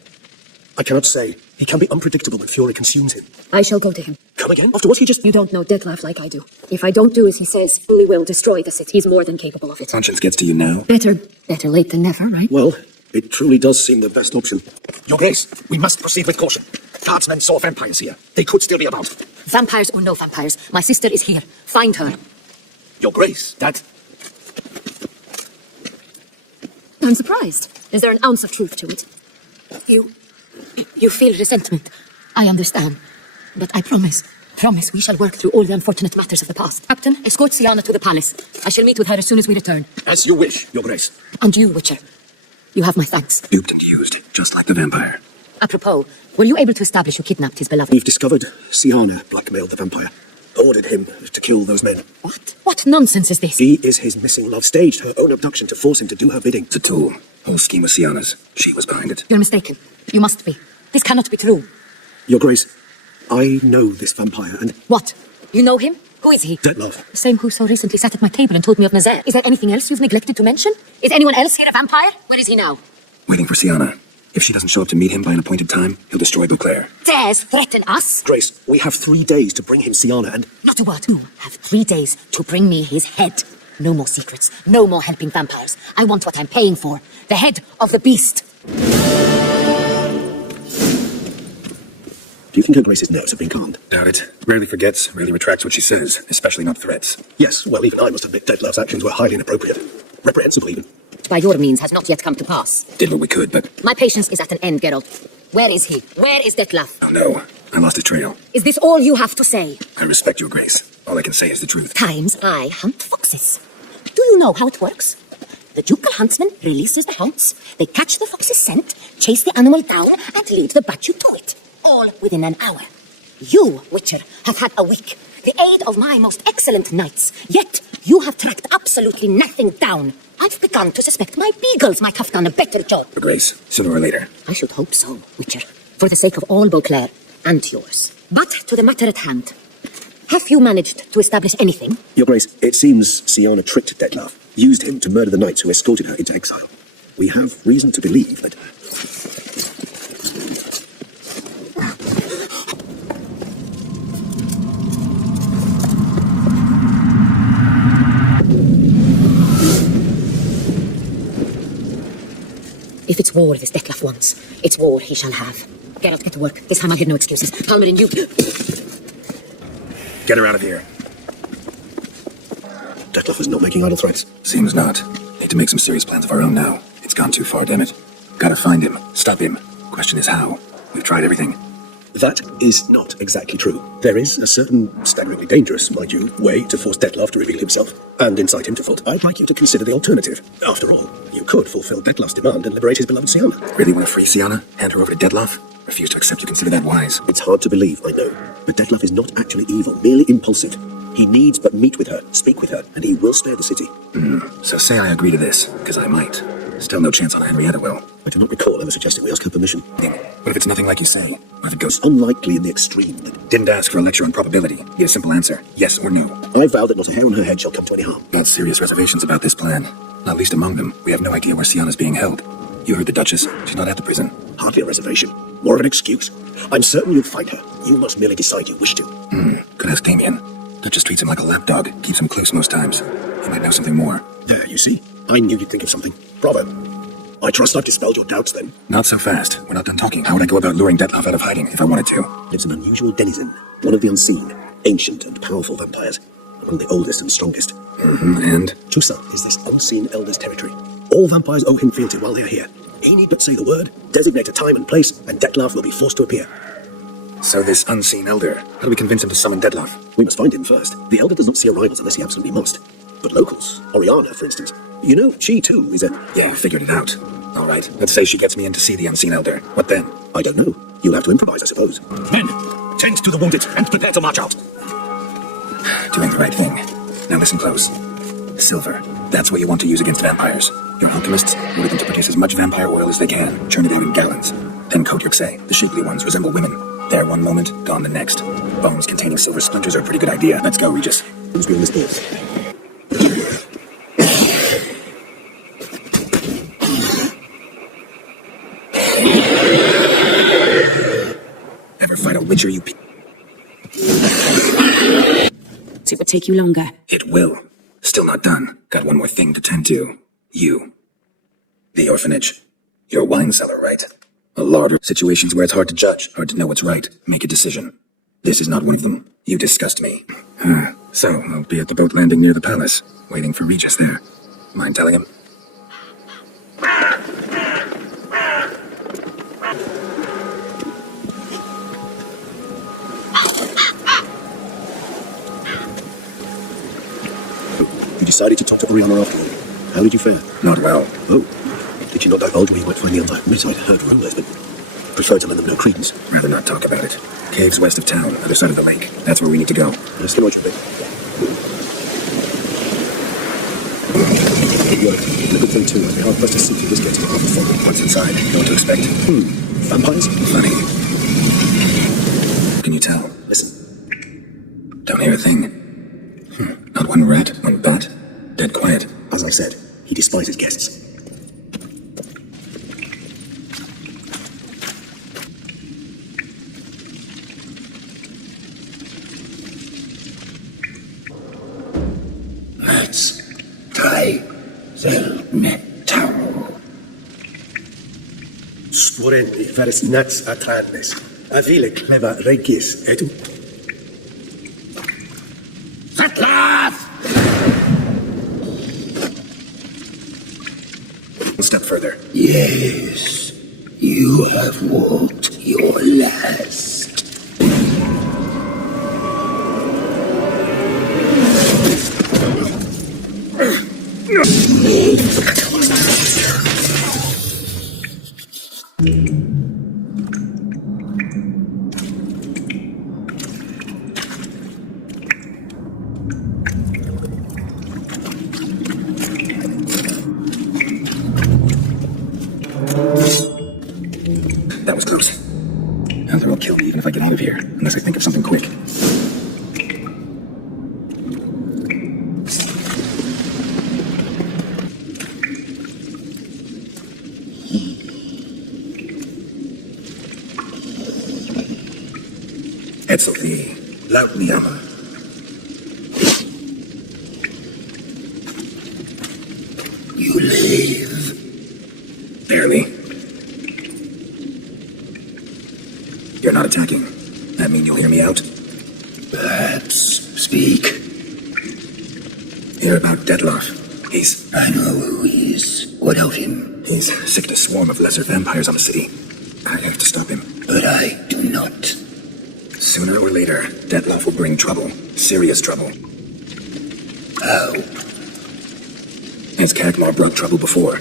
I cannot say. He can be unpredictable when fury consumes him. I shall go to him. Come again? After what he just... You don't know Detloff like I do. If I don't do as he says, we will destroy the city. He's more than capable of it. Conscience gets to you now? Better late than never, right? Well, it truly does seem the best option. Your Grace, we must proceed with caution. Guardsmen saw vampires here. They could still be about. Vampires or no vampires, my sister is here. Find her. Your Grace, that... I'm surprised. Is there an ounce of truth to it? You feel resentment. I understand. But I promise, Promise we shall work through all the unfortunate matters of the past. Captain, escort Sienna to the palace. I shall meet with her as soon as we return. As you wish, Your Grace. And you, Witcher. You have my thanks. Duped and used, just like the vampire. Apropos, were you able to establish who kidnapped his beloved? We've discovered Sienna blackmailed the vampire. Ordered him to kill those men. What? What nonsense is this? He is his missing love. Staged her own abduction to force him to do her bidding. It's a tool. Whole scheme was Sienna's. She was behind it. You're mistaken. You must be. This cannot be true. Your Grace, I know this vampire and... What? You know him? Who is he? Detlef. The same who so recently sat at my table and told me of Nazaire. Is there anything else you've neglected to mention? Is anyone else here a vampire? Where is he now? Waiting for Sienna. If she doesn't show up to meet him by an appointed time, he'll destroy Beauclair. Dares threaten us? Grace, we have 3 days to bring him Sienna and... Not a word. You have 3 days to bring me his head. No more secrets. No more helping vampires. I want what I'm paying for. The head of the beast. Do you think Her Grace's nerves have been calmed? Doubt it. Rarely forgets, rarely retracts what she says, especially not threats. Yes, well, even I must admit Detlef's actions were highly inappropriate. Reprehensible, even. By your means has not yet come to pass. Did what we could, but... My patience is at an end, Geralt. Where is he? Where is Detlef? Oh no, I lost his trail. Is this all you have to say? I respect your grace. All I can say is the truth. Times I hunt foxes. Do you know how it works? The ducal huntsman releases the hounds. They catch the fox's scent, chase the animal down, and lead the battue to it. All within an hour. You, Witcher, have had a week. The aid of my most excellent knights. Yet, you have tracked absolutely nothing down. I've begun to suspect my beagles might have done a better job. Your grace, sooner or later. I should hope so, Witcher. For the sake of all Beauclair and yours. But to the matter at hand. Have you managed to establish anything? Your Grace, it seems Sienna tricked Detlef, used him to murder the knights who escorted her into exile. We have reason to believe that... If it's war this Detlef wants, it's war he shall have. Geralt, get to work. This time I'll give no excuses. Palmerin, you... Get her out of here. Detlef is not making idle threats. Seems not. Need to make some serious plans of our own now. It's gone too far, damn it. Gotta find him. Stop him. Question is how. We've tried everything. That is not exactly true. There is a certain, staggeringly dangerous, mind you, way to force Detlef to reveal himself and incite him to fault. I'd like you to consider the alternative. After all, you could fulfill Detlef's demand and liberate his beloved Sienna. Really want to free Sienna? Hand her over to Detlef? Refuse to accept you consider that wise. It's hard to believe, I know. But Detlef is not actually evil, merely impulsive. He needs but meet with her, speak with her, and he will spare the city. So say I agree to this, because I might. Still no chance on Henrietta will. I do not recall ever suggesting we ask her permission. What if it's nothing like you say? What if it goes... Unlikely in the extreme. Didn't ask for a lecture on probability. Get a simple answer. Yes or no. I vow that not a hair on her head shall come to any harm. Got serious reservations about this plan. Not least among them, we have no idea where Sienna's being held. You heard the Duchess. She's not at the prison. Hardly a reservation. More of an excuse. I'm certain you'll find her. You must merely decide you wish to. Could ask Damien. Duchess treats him like a lapdog. Keeps him close most times. He might know something more. There, you see? I knew you'd think of something. Bravo. I trust I've dispelled your doubts, then. Not so fast. We're not done talking. How would I go about luring Detlef out of hiding if I wanted to? Lives an unusual denizen. One of the unseen, ancient and powerful vampires. Among the oldest and strongest. And? Tusa is this unseen elder's territory. All vampires owe him fealty while they're here. He need but say the word, designate a time and place, and Detlef will be forced to appear. So this unseen elder, how do we convince him to summon Detlef? We must find him first. The elder does not see arrivals unless he absolutely must. But locals, Oriana, for instance, you know, she too is a... Yeah, figured it out. All right, let's say she gets me in to see the unseen elder. What then? I don't know. You'll have to improvise, I suppose. Men, tend to the wounded and prepare to march out. Doing the right thing. Now listen close. Silver. That's what you want to use against vampires. Your alchemists order them to produce as much vampire oil as they can, churn it out in gallons. Then coat Yuxei. The shapely ones resemble women. There one moment, gone the next. Bones containing silver splinters are a pretty good idea. Let's go, Regis. Who's beyond this board? Ever fight a witcher, you So it would take you longer. It will. Still not done. Got one more thing to tend to. You. The orphanage. Your wine cellar, right? A larder. Situations where it's hard to judge, hard to know what's right. Make a decision. This is not one of them. You disgust me. So, I'll be at the boat landing near the palace, waiting for Regis there. Mind telling him? decided to talk to Oriana after all. How did you fare? Not well. Oh. Did you not divulge where you might find the Empire? Yes, I'd heard rumors, but prefer to lend them no credence. Rather not talk about it. Caves west of town, other side of the lake. That's where we need to go. Let's get what you think. Right. The good thing, too, I'd be hard-pressed to see through this gate to the half before. What's inside? Know what to expect? Vampires? Funny. Can you tell? Listen. Don't hear a thing. Not one rat, one bat. Dead quiet. As I said, he despises guests. Let's try the metal. Spurendi veres nats atrandes. Avile cleva regis, etu? At last! A step further. Yes, you have walked your last. That was close. Hunter will kill me even if I get out of here, unless I think of something quick. Etzelvi, Lautniama. You live. Barely. You're not attacking. That mean you'll hear me out? Perhaps speak. Hear about Detloff. I know who he is. What of him? He's sicked a swarm of lesser vampires on the city. I have to stop him. But I do not. Sooner or later, Detloff will bring trouble. Serious trouble. How? As Kagmar brought trouble before.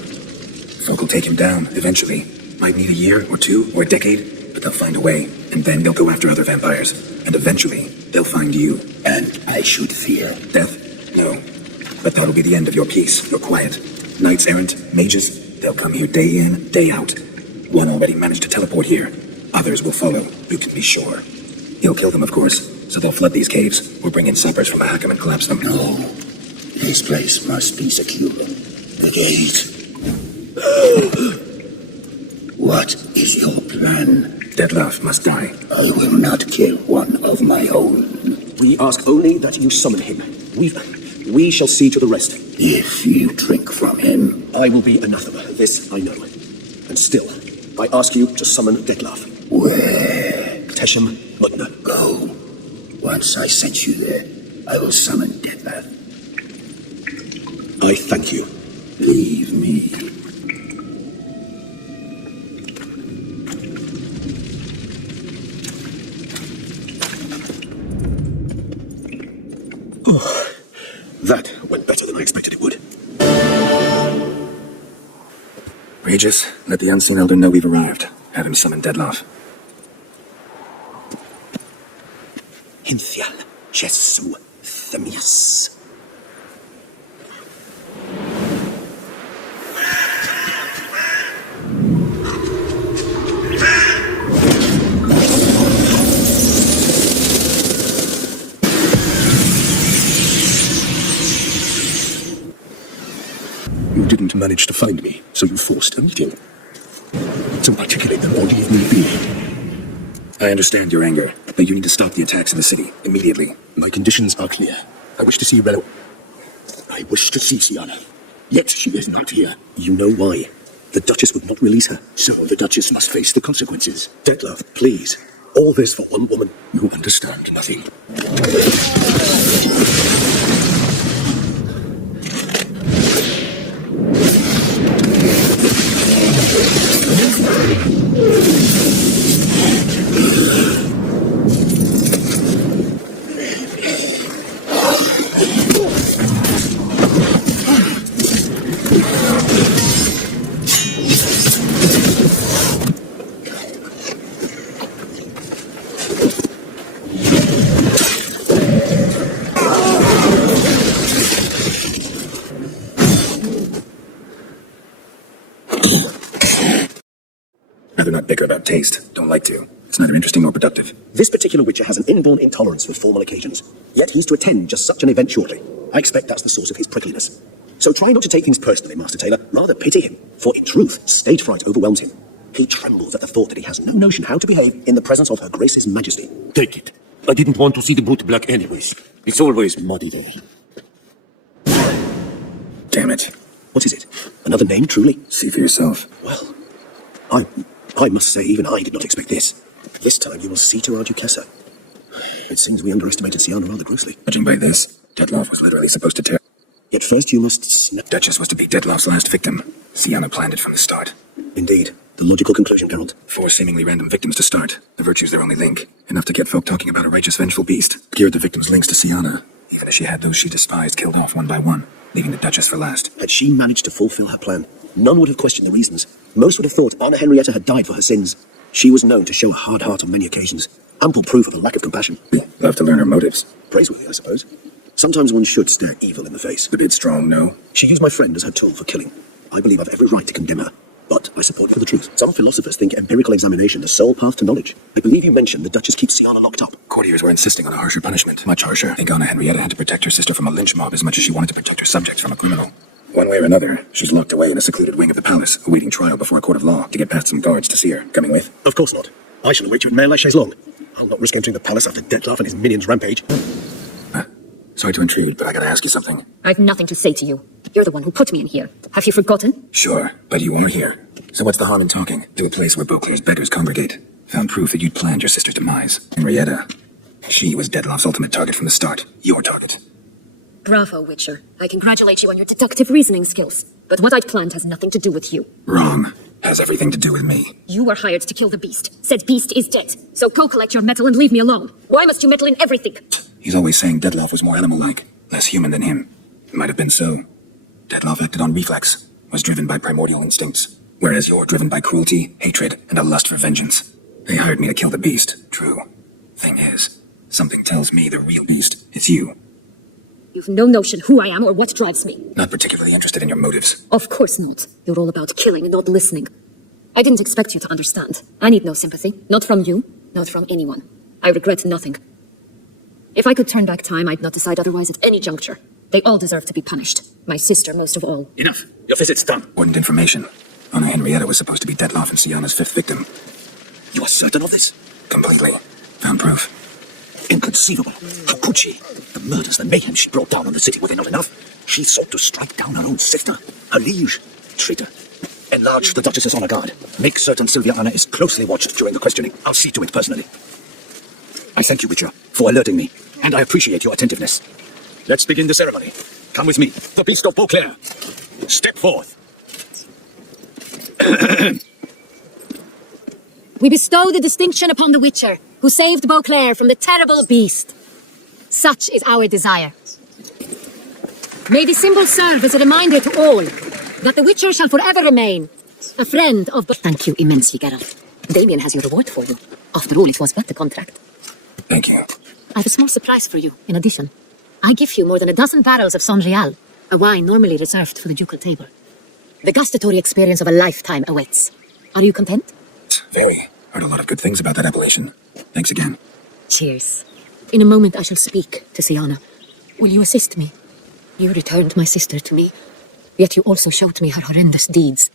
Folk will take him down, eventually. Might need a year, or two, or a decade, but they'll find a way, and then they'll go after other vampires. And eventually, they'll find you. And I should fear death? No. But that'll be the end of your peace, your quiet. Knights errant, mages, they'll come here day in, day out. One already managed to teleport here. Others will follow, you can be sure. He'll kill them, of course, so they'll flood these caves, or bring in sappers from Mahakam and collapse them. No. This place must be secure. The gate. What is your plan? Detloff must die. I will not kill one of my own. We ask only that you summon him. We shall see to the rest. If you drink from him, I will be anathema. This I know. And still, I ask you to summon Detloff. Where? Teshem Mudna. Go. Once I send you there, I will summon Detloff. I thank you. Leave me. Oh, that went better than I expected it would. Regis, let the Unseen Elder know we've arrived. Have him summon Detloff. Hinthial, Jesu, Themius. You didn't manage to find me, so you forced a meeting. So articulate them or leave me be. I understand your anger, but you need to stop the attacks in the city, immediately. My conditions are clear. I wish to see Relo. I wish to see Siana. Yet she is not here. You know why. The Duchess would not release her, so the Duchess must face the consequences. Detloff, please. All this for one woman. You understand nothing. Rather not bicker about taste. Don't like to. It's neither interesting nor productive. This particular Witcher has an inborn intolerance for formal occasions. Yet he's to attend just such an event shortly. I expect that's the source of his prickliness. So try not to take things personally, Master Taylor. Rather pity him. For in truth, stage fright overwhelms him. He trembles at the thought that he has no notion how to behave in the presence of Her Grace's Majesty. Take it. I didn't want to see the boot black anyways. It's always muddy there. Damn it. What is it? Another name, truly? See for yourself. Well, I must say, even I did not expect this. This time you will see to our Duchessa. It seems we underestimated Sienna rather grossly. Judging by this, Detloff was literally supposed to tear. Yet first you must... Duchess was to be Detloff's last victim. Sienna planned it from the start. Indeed. The logical conclusion, Geralt. 4 seemingly random victims to start. The virtue's their only link. Enough to get folk talking about a righteous, vengeful beast. Geared the victims' links to Sienna. Even as she had those she despised killed off one by one, leaving the Duchess for last. Had she managed to fulfill her plan, none would have questioned the reasons. Most would have thought Honor Henrietta had died for her sins. She was known to show a hard heart on many occasions. Ample proof of a lack of compassion. Love to learn her motives. Praiseworthy, I suppose. Sometimes one should stare evil in the face. A bit strong, no? She used my friend as her tool for killing. I believe I've every right to condemn her. But I support for the truth. Some philosophers think empirical examination the sole path to knowledge. I believe you mentioned the Duchess keeps Sienna locked up. Courtiers were insisting on a harsher punishment. Much harsher. I think Honor Henrietta had to protect her sister from a lynch mob as much as she wanted to protect her subjects from a criminal. One way or another, she's locked away in a secluded wing of the palace, awaiting trial before a court of law to get past some guards to see her. Coming with? Of course not. I shall await you in Mare la Chaise Longue. I'll not risk entering the palace after Detloff and his minions rampage. Sorry to intrude, but I gotta ask you something. I've nothing to say to you. You're the one who put me in here. Have you forgotten? Sure, but you are here. So what's the harm in talking? To a place where Beauclair's beggars congregate. Found proof that you'd planned your sister's demise. Henrietta. She was Detloff's ultimate target from the start. Your target. Bravo, Witcher. I congratulate you on your deductive reasoning skills. But what I'd planned has nothing to do with you. Wrong. Has everything to do with me. You were hired to kill the beast. Said beast is dead. So go collect your metal and leave me alone. Why must you meddle in everything? He's always saying Detloff was more animal-like, less human than him. It might have been so. Detloff acted on reflex, was driven by primordial instincts, whereas you're driven by cruelty, hatred, and a lust for vengeance. They hired me to kill the beast, true. Thing is, something tells me the real beast is you. You've no notion who I am or what drives me. Not particularly interested in your motives. Of course not. You're all about killing and not listening. I didn't expect you to understand. I need no sympathy. Not from you, not from anyone. I regret nothing. If I could turn back time, I'd not decide otherwise at any juncture. They all deserve to be punished. My sister most of all. Enough. Your visit's done. Important information. Honor Henrietta was supposed to be Detloff and Sienna's 5th victim. You are certain of this? Completely. Found proof. Inconceivable. How could she? The murders, the mayhem she brought down on the city were they not enough? She sought to strike down her own sister, her liege. Traitor. Enlarge the Duchess's honor guard. Make certain Sylvia Anna is closely watched during the questioning. I'll see to it personally. I thank you, Witcher, for alerting me, and I appreciate your attentiveness. Let's begin the ceremony. Come with me. The Beast of Beauclair. Step forth. We bestow the distinction upon the Witcher, who saved Beauclair from the terrible beast. Such is our desire. May the symbol serve as a reminder to all that the Witcher shall forever remain a friend of... Thank you immensely, Geralt. Damien has your reward for you. After all, it was but the contract. Thank you. I have a small surprise for you, in addition. I give you more than a dozen barrels of Sonreal, a wine normally reserved for the ducal table. The gustatory experience of a lifetime awaits. Are you content? Very. Heard a lot of good things about that appellation. Thanks again. Cheers. In a moment I shall speak to Sienna. Will you assist me? You returned my sister to me, yet you also showed me her horrendous deeds.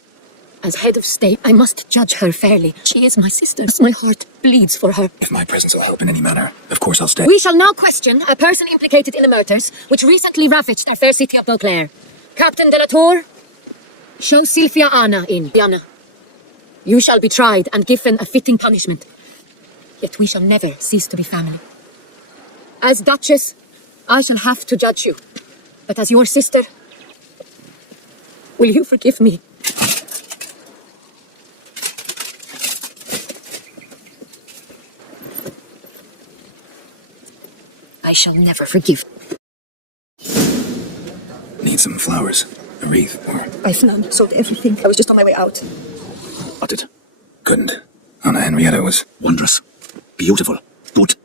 As head of state, I must judge her fairly. She is my sister. My heart bleeds for her. If my presence will help in any manner, of course I'll stay. We shall now question a person implicated in the murders which recently ravaged our fair city of Beauclair. Captain de la Tour, show Sylvia Anna in. Anna, you shall be tried and given a fitting punishment. Yet we shall never cease to be family. As Duchess, I shall have to judge you. But as your sister, will you forgive me? I shall never forgive. Need some flowers, a wreath, or... I've none. Sold everything. I was just on my way out. Uttered. Couldn't. Anna Henrietta was... Wondrous. Beautiful. Good.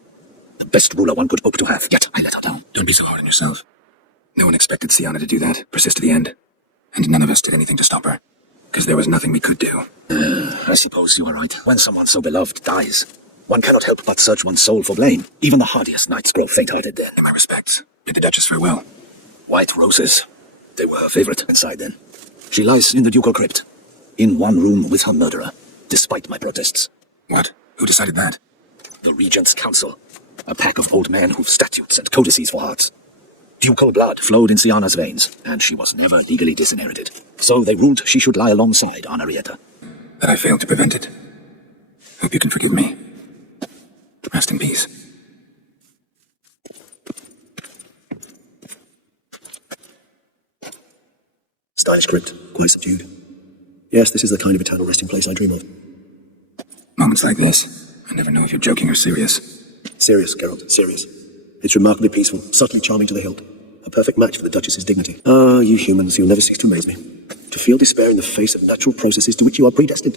The best ruler one could hope to have. Yet I let her down. Don't be so hard on yourself. No one expected Sienna to do that. Persist to the end. And none of us did anything to stop her. Because there was nothing we could do. I suppose you are right. When someone so beloved dies, one cannot help but search one's soul for blame. Even the hardiest knights grow faint-hearted then. In my respects, bid the Duchess farewell. White roses. They were her favorite. Inside then. She lies in the ducal crypt. In one room with her murderer, despite my protests. What? Who decided that? The Regent's Council. A pack of old men who've statutes and codices for hearts. Ducal blood flowed in Sienna's veins, and she was never legally disinherited. So they ruled she should lie alongside Henrietta. That I failed to prevent it. Hope you can forgive me. Rest in peace. Stylish crypt, quite subdued. Yes, this is the kind of eternal resting place I dream of. Moments like this, I never know if you're joking or serious. Serious, Geralt, serious. It's remarkably peaceful, subtly charming to the hilt. A perfect match for the Duchess's dignity. Ah, you humans, you'll never cease to amaze me. To feel despair in the face of natural processes to which you are predestined.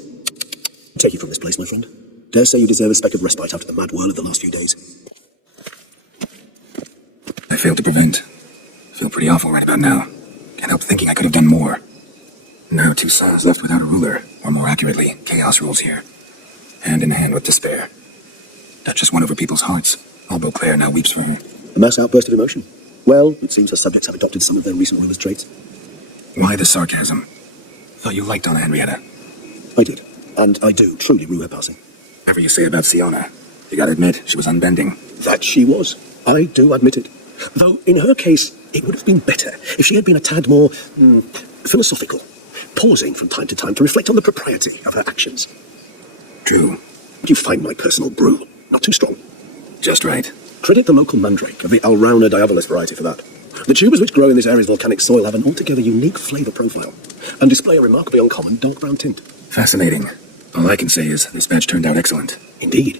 Take you from this place, my friend. Dare say you deserve a speck of respite after the mad whirl of the last few days. I failed to prevent. Feel pretty awful right about now. Can't help thinking I could have done more. Now 2 souls left without a ruler, or more accurately, chaos rules here. Hand in hand with despair. Duchess won over people's hearts, although Claire now weeps for her. A mass outburst of emotion. Well, it seems her subjects have adopted some of their recent ruler's traits. Why the sarcasm? Thought you liked Donna Henrietta. I did. And I do truly rue her passing. Whatever you say about Sienna, you gotta admit, she was unbending. That she was. I do admit it. Though, in her case, it would have been better if she had been a tad more, philosophical, pausing from time to time to reflect on the propriety of her actions. True. You find my personal brew not too strong? Just right. Credit the local mandrake of the Alrauna diabolus variety for that. The tubers which grow in this area's volcanic soil have an altogether unique flavour profile, and display a remarkably uncommon dark brown tint. Fascinating. All I can say is this batch turned out excellent. Indeed.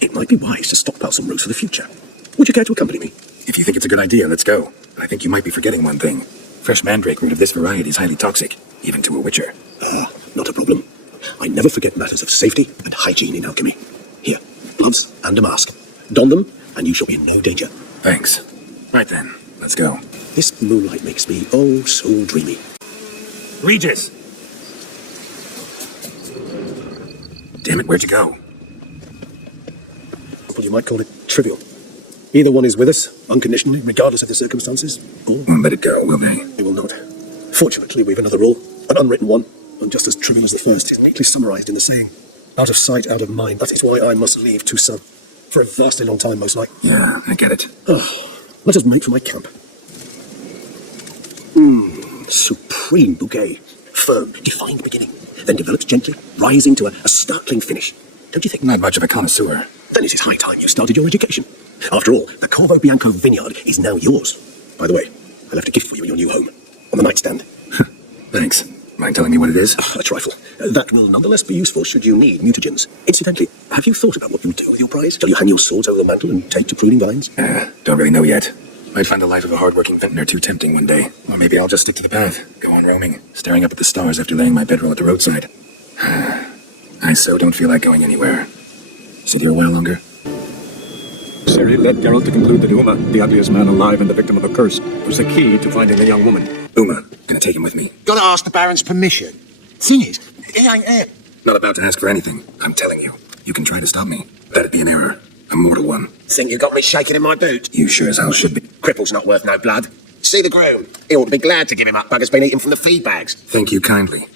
It might be wise to stockpile some roots for the future. Would you care to accompany me? If you think it's a good idea, let's go. But I think you might be forgetting one thing. Fresh mandrake root of this variety is highly toxic, even to a witcher. Not a problem. I never forget matters of safety and hygiene in alchemy. Here, gloves and a mask. Don them, and you shall be in no danger. Thanks. Right then, let's go. This moonlight makes me oh so dreamy. Regis! Damn it, where'd you go? Well, you might call it trivial. Either one is with us, unconditionally, regardless of the circumstances, or... Won't let it go, will they? They will not. Fortunately, we've another rule, an unwritten one, and just as trivial as the first, is neatly summarised in the saying, out of sight, out of mind. That is why I must leave Toussaint. For a vastly long time, most likely. Yeah, I get it. Let us make for my camp. Supreme bouquet. Firm, defined beginning. Then develops gently, rising to a startling finish. Don't you think? Not much of a connoisseur. Then it is high time you started your education. After all, the Corvo Bianco vineyard is now yours. By the way, I left a gift for you in your new home. On the nightstand. Thanks. Mind telling me what it is? A trifle. That will nonetheless be useful should you need mutagens. Incidentally, have you thought about what you'll do with your prize? Shall you hang your swords over the mantle and take to pruning vines? Don't really know yet. Might find the life of a hard-working vintner too tempting one day. Or maybe I'll just stick to the path, go on roaming, staring up at the stars after laying my bedroll at the roadside. I so don't feel like going anywhere. Sit here a while longer? Ciri led Geralt to conclude that Uma, the ugliest man alive and the victim of a curse, was the key to finding the young woman. Uma, gonna take him with me. Gotta ask the Baron's permission. Thing is, he ain't here. Not about to ask for anything. I'm telling you. You can try to stop me. That'd be an error. A mortal one. Think you got me shaking in my boot? You sure as hell should be. Cripple's not worth no blood. See the groom. He ought to be glad to give him up. Bugger's been eating from the feed bags. Thank you kindly.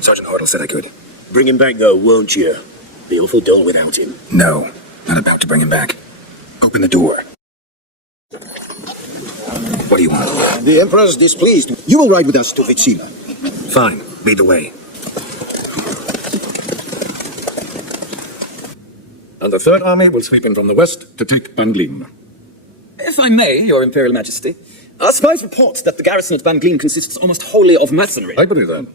Sergeant Hartle said I could. Bring him back, though, won't you? Be awful dull without him. No, not about to bring him back. Open the door. What do you want? The Emperor's displeased. You will ride with us to Vicina. Fine. Lead the way. And the Third Army will sweep in from the west to take Bangleen. If I may, Your Imperial Majesty, our spies report that the garrison at Bangleen consists almost wholly of mercenaries. I believe that.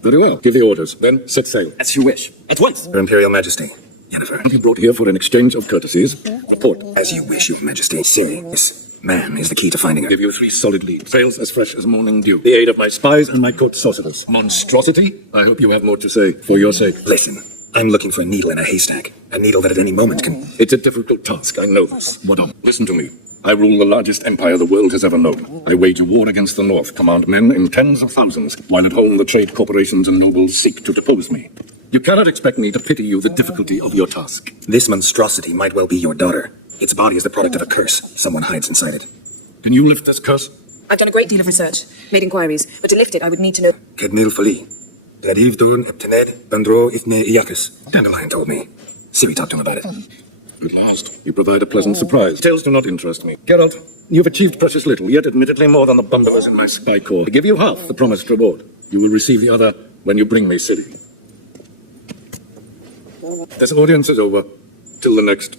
Very well. Give the orders. Then set sail. As you wish. At once. Your Imperial Majesty. Yennefer. I'll be brought here for an exchange of courtesies. Report. As you wish, Your Majesty. Ciri, this man is the key to finding her. Give you 3 solid leads. Sails as fresh as morning dew. The aid of my spies and my court sorcerers. Monstrosity? I hope you have more to say, for your sake. Listen, I'm looking for a needle in a haystack. A needle that at any moment can... It's a difficult task, I know this. What on? Listen to me. I rule the largest empire the world has ever known. I wage a war against the North, command men in tens of thousands, while at home the trade corporations and nobles seek to depose me. You cannot expect me to pity you the difficulty of your task. This monstrosity might well be your daughter. Its body is the product of a curse. Someone hides inside it. Can you lift this curse? I've done a great deal of research, made inquiries, but to lift it I would need to know... Kedmil Fali. Dadiv Dun Eptened Bandro Ifne Iakis. Dandelion told me. Siri talked to him about it. At last, you provide a pleasant surprise. Tales do not interest me. Geralt, you've achieved precious little, yet admittedly more than the bundlers in my spy corps. I give you half the promised reward. You will receive the other when you bring me Siri. This audience is over. Till the next.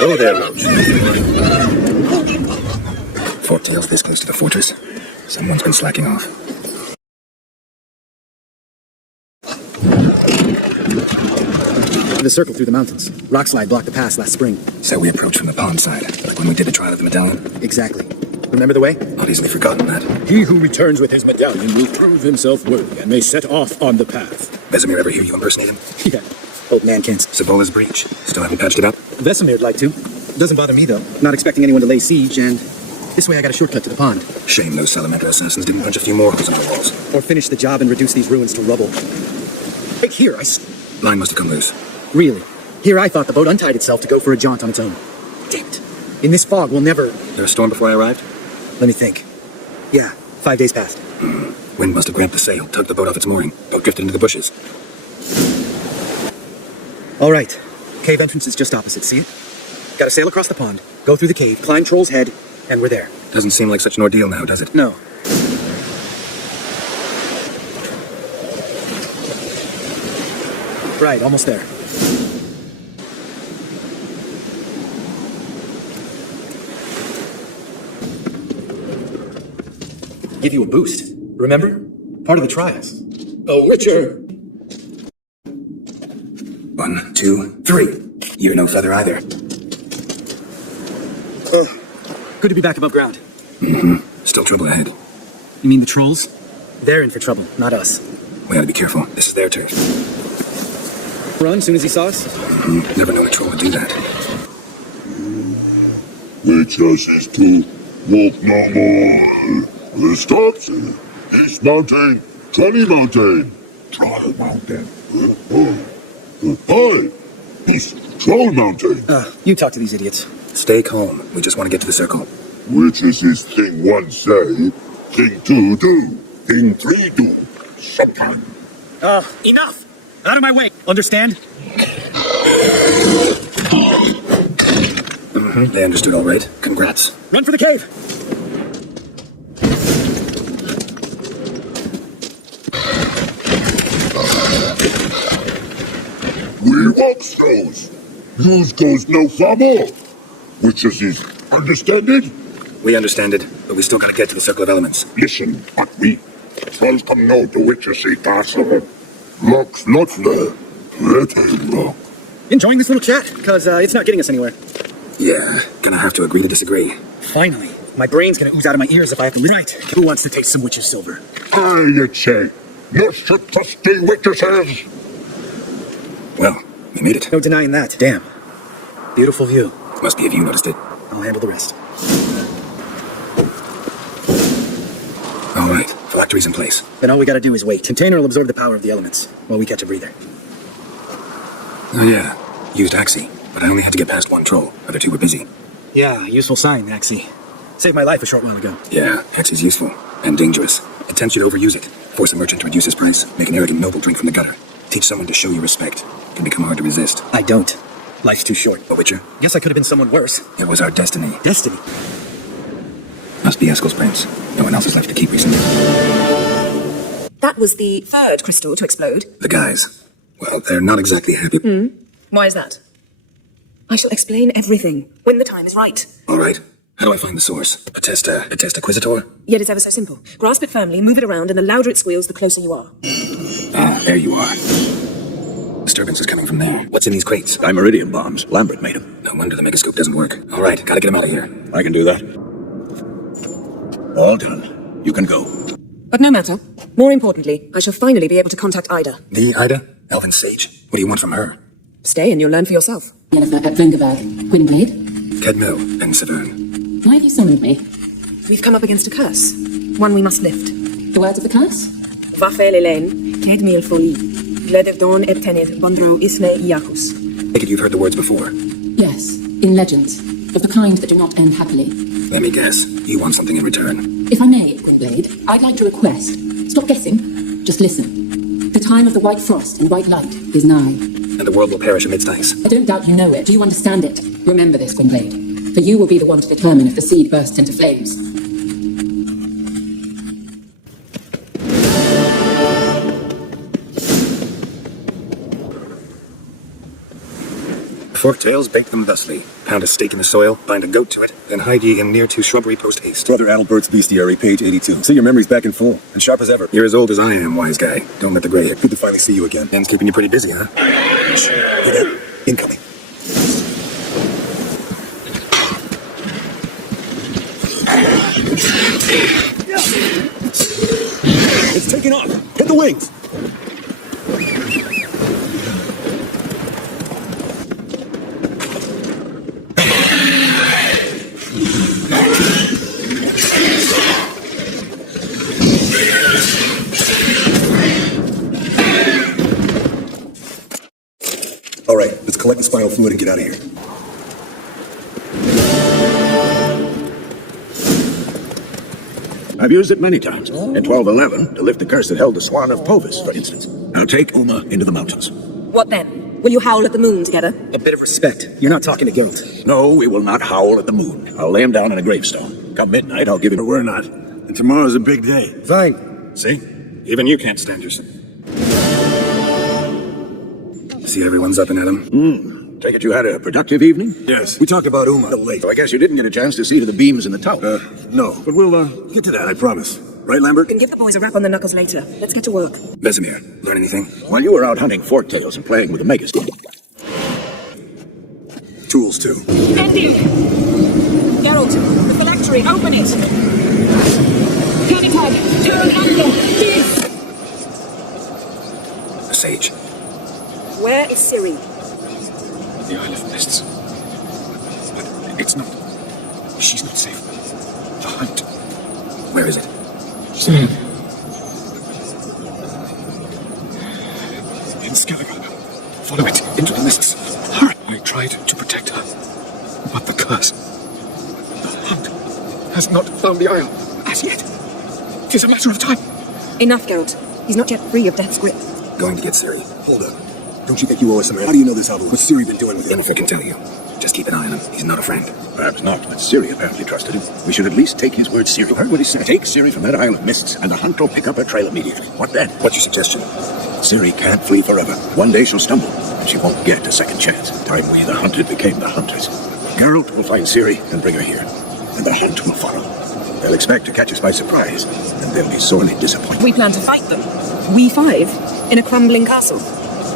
Oh there, Roach. Fort tails this close to the fortress. Someone's been slacking off. The circle through the mountains. Rockslide blocked the pass last spring. So we approached from the pond side, like when we did the trial of the medallion? Exactly. Remember the way? I'd easily forgotten that. He who returns with his medallion will prove himself worthy and may set off on the path. Vesemir ever hear you impersonate him? Yeah. Old man can't. Savola's breach. Still haven't patched it up? Vesemir'd like to. Doesn't bother me, though. Not expecting anyone to lay siege, and this way I got a shortcut to the pond. Shame those Salamanca assassins didn't punch a few more holes in the walls. Or finish the job and reduce these ruins to rubble. Right here, Line must have come loose. Really? Here I thought the boat untied itself to go for a jaunt on its own. Damn it. In this fog, we'll never... There a storm before I arrived? Let me think. Yeah, 5 days passed. Wind must have grabbed the sail, tugged the boat off its mooring. Boat drifted into the bushes. All right. Cave entrance is just opposite, see it? Gotta sail across the pond, go through the cave, climb Troll's Head, and we're there. Doesn't seem like such an ordeal now, does it? No. Right, almost there. Give you a boost. Remember? Part of the trials. Oh, Witcher! 1, 2, 3. You're no feather either. Good to be back above ground. Still trouble ahead. You mean the trolls? They're in for trouble, not us. We gotta be careful. This is their turf. Run soon as he saw us? Never known a troll would do that. We chose is to walk no more. We stopped. East Mountain, Trolley Mountain. Troll Mountain. Hi! East Troll Mountain. You talk to these idiots. Stay calm. We just want to get to the circle. Which is his thing one say, thing two do, thing three do, sometime. Enough! Out of my way, understand? They understood all right. Congrats. Run for the cave! We walk those. Use goes no farther. Which is his understanded? We understand it, but we still gotta get to the circle of elements. Listen, but we trolls come know the witches see castle. Locks not there. Let him lock. Enjoying this little chat, because it's not getting us anywhere. Yeah, gonna have to agree to disagree. Finally. My brain's gonna ooze out of my ears if I have to... Right. Who wants to taste some witch's silver? I, you say. No such trusty witches has. Well, we made it. No denying that. Damn. Beautiful view. Must be if you noticed it. I'll handle the rest. All right, phylactery's in place. Then all we gotta do is wait. Container will absorb the power of the elements while we catch a breather. Oh yeah, used Axie, but I only had to get past one troll. Other two were busy. Yeah, useful sign, Axie. Saved my life a short while ago. Yeah, Axie's useful. And dangerous. It tempts you to overuse it. Force a merchant to reduce his price. Make an arrogant noble drink from the gutter. Teach someone to show you respect. It can become hard to resist. I don't. Life's too short. A Witcher? Guess I could have been someone worse. It was our destiny. Destiny? Must be Eskel's prince. No one else has left to keep recently. That was the third crystal to explode. The guys. Well, they're not exactly happy. Why is that? I shall explain everything when the time is right. All right. How do I find the source? Attesta Quisitor? Yet it's ever so simple. Grasp it firmly, move it around, and the louder it squeals, the closer you are. Ah, there you are. Disturbance is coming from there. What's in these crates? Imeridium bombs. Lambert made them. No wonder the megascope doesn't work. All right, gotta get him out of here. I can do that. All done. You can go. But no matter. More importantly, I shall finally be able to contact Ida. The Ida? Elven Sage? What do you want from her? Stay and you'll learn for yourself. Yennefer at Vengerberg, Gwynblade. Kedmil and Severn. Why have you summoned me? We've come up against a curse. One we must lift. The words of the curse? Vafe Lelaine, Kedmil Foli, Gledevdon Ebtenid, Bondro Isne Iacus. Take it you've heard the words before. Yes, in legends, of the kind that do not end happily. Let me guess. You want something in return. If I may, Gwynblade, I'd like to request. Stop guessing, just listen. The time of the white frost and white light is nigh. And the world will perish amidst ice. I don't doubt you know it. Do you understand it? Remember this, Gwynblade. For you will be the one to determine if the seed bursts into flames. Forktails, bake them thusly. Pound a stake in the soil, bind a goat to it, then hide ye in near to shrubbery post haste. Brother Adalbert's Bestiary, page 82. See, your memory's back in full, and sharp as ever. You're as old as I am, wise guy. Don't let the gray hit. Good to finally see you again. Dan's keeping you pretty busy, huh? Shh. Hey there. Incoming. It's taking off. Hit the wings. All right, let's collect the spinal fluid and get out of here. I've used it many times. In 1211, to lift the curse that held the Swan of Povis, for instance. Now take Uma into the mountains. What then? Will you howl at the moon together? A bit of respect. You're not talking to Geralt. No, we will not howl at the moon. I'll lay him down in a gravestone. Come midnight, I'll give him... We're not. And tomorrow's a big day. Fine. See? Even you can't stand yourself. See everyone's up and at 'em? Take it you had a productive evening? Yes. We talked about Uma late. So I guess you didn't get a chance to see to the beams in the tower. No. But we'll, get to that, I promise. Right, Lambert? We can give the boys a rap on the knuckles later. Let's get to work. Vesemir, learn anything? While you were out hunting forktails and playing with the megasteen. Tools, too. Bendy! Geralt, the phylactery, open it! Canitag, turn under, please! A sage. Where is Ciri? The Isle of Mists. But it's not. She's not safe. The hunt. Where is it? In Skellige. Follow it into the mists. Hurry! I tried to protect her. But the curse. The hunt has not found the Isle as yet. It is a matter of time. Enough, Geralt. He's not yet free of death's grip. Going to get Ciri. Hold up. Don't you think you owe us some... How do you know this album? What's Ciri been doing with him? Yennefer can tell you. Just keep an eye on him. He's not a friend. Perhaps not, but Ciri apparently trusted him. We should at least take his word seriously. You heard what he said. Take Ciri from that Isle of Mists, and the hunt will pick up her trail immediately. What then? What's your suggestion? Ciri can't flee forever. One day she'll stumble, and she won't get a second chance. Time we, the hunted, became the hunters. Geralt will find Ciri and bring her here, and the hunt will follow. They'll expect to catch us by surprise, and they'll be sorely disappointed. We plan to fight them. We five, in a crumbling castle.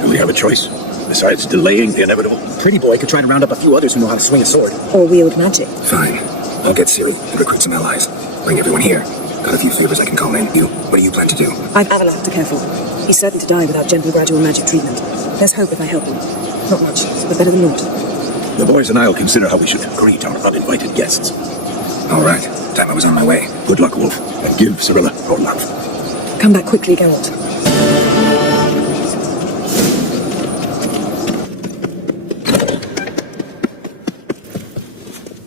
Do we have a choice? Besides delaying the inevitable? Pretty boy could try to round up a few others who know how to swing a sword. Or wield magic. Fine. I'll get Ciri and recruit some allies. Bring everyone here. Got a few favors I can call in. You, what do you plan to do? I've Avalok to care for. He's certain to die without gentle gradual magic treatment. There's hope if I help him. Not much, but better than naught. The boys and I'll consider how we should greet our uninvited guests. All right. Time I was on my way. Good luck, Wolf, and give Cyrilla our love. Come back quickly, Geralt.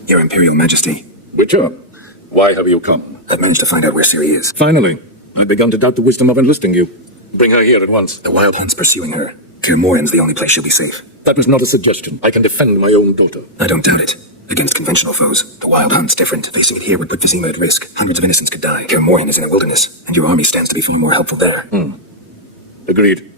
Your Imperial Majesty. Witcher, why have you come? I've managed to find out where Ciri is. Finally. I'd begun to doubt the wisdom of enlisting you. Bring her here at once. The Wild Hunt's pursuing her. Kaer Morhen's the only place she'll be safe. That was not a suggestion. I can defend my own daughter. I don't doubt it. Against conventional foes, the Wild Hunt's different. Facing it here would put Vizima at risk. Hundreds of innocents could die. Kaer Morhen is in a wilderness, and your army stands to be far more helpful there. Agreed.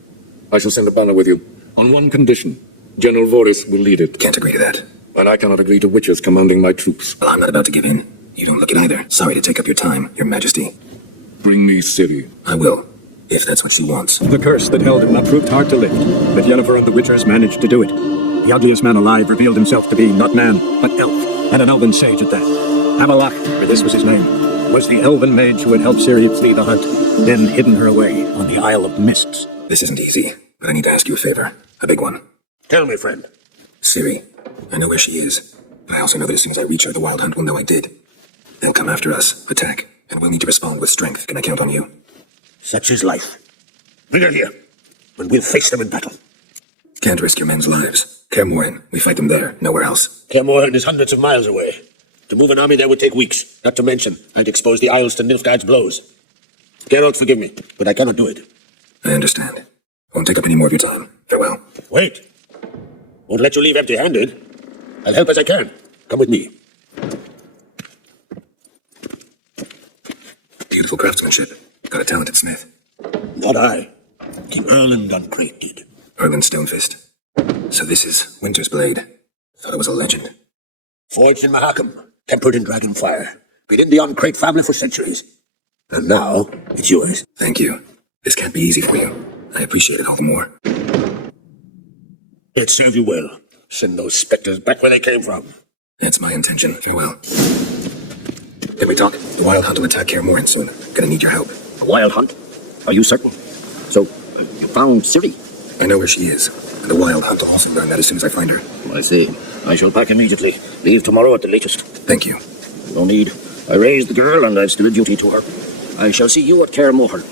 I shall send a banner with you. On one condition. General Voris will lead it. Can't agree to that. And I cannot agree to witches commanding my troops. Well, I'm not about to give in. You don't look it either. Sorry to take up your time, Your Majesty. Bring me Ciri. I will, if that's what she wants. The curse that held Uma proved hard to lift, but Yennefer and the Witchers managed to do it. The ugliest man alive revealed himself to be not man, but elf, and an elven sage at that. Avalok, for this was his name, was the elven mage who had helped Ciri flee the hunt, then hidden her away on the Isle of Mists. This isn't easy. but I need to ask you a favor. A big one. Tell me, friend. Ciri. I know where she is, but I also know that as soon as I reach her, the Wild Hunt will know I did. They'll come after us, attack, and we'll need to respond with strength. Can I count on you? Such is life. Bring her here, and we'll face them in battle. Can't risk your men's lives. Kaer Morhen, we fight them there, nowhere else. Kaer Morhen is hundreds of miles away. To move an army there would take weeks, not to mention I'd expose the Isles to Nilfgaard's blows. Geralt, forgive me, but I cannot do it. I understand. Won't take up any more of your time. Farewell. Wait. Won't let you leave empty-handed. I'll help as I can. Come with me. Beautiful craftsmanship. Got a talented smith. Not I. The Erland Uncrate did. Erland Stonefist. So this is Winter's Blade. Thought it was a legend. Forged in Mahakam, tempered in dragon fire. Been in the Uncrate family for centuries. And now, it's yours. Thank you. This can't be easy for you. I appreciate it all the more. It served you well. Send those specters back where they came from. It's my intention. Farewell. Can we talk? The Wild Hunt will attack Kaer Morhen soon. Gonna need your help. The Wild Hunt? Are you certain? So, you found Ciri? I know where she is. And the Wild Hunt will also learn that as soon as I find her. I see. I shall pack immediately. Leave tomorrow at the latest. Thank you. No need. I raised the girl, and I've still a duty to her. I shall see you at Kaer Morhen.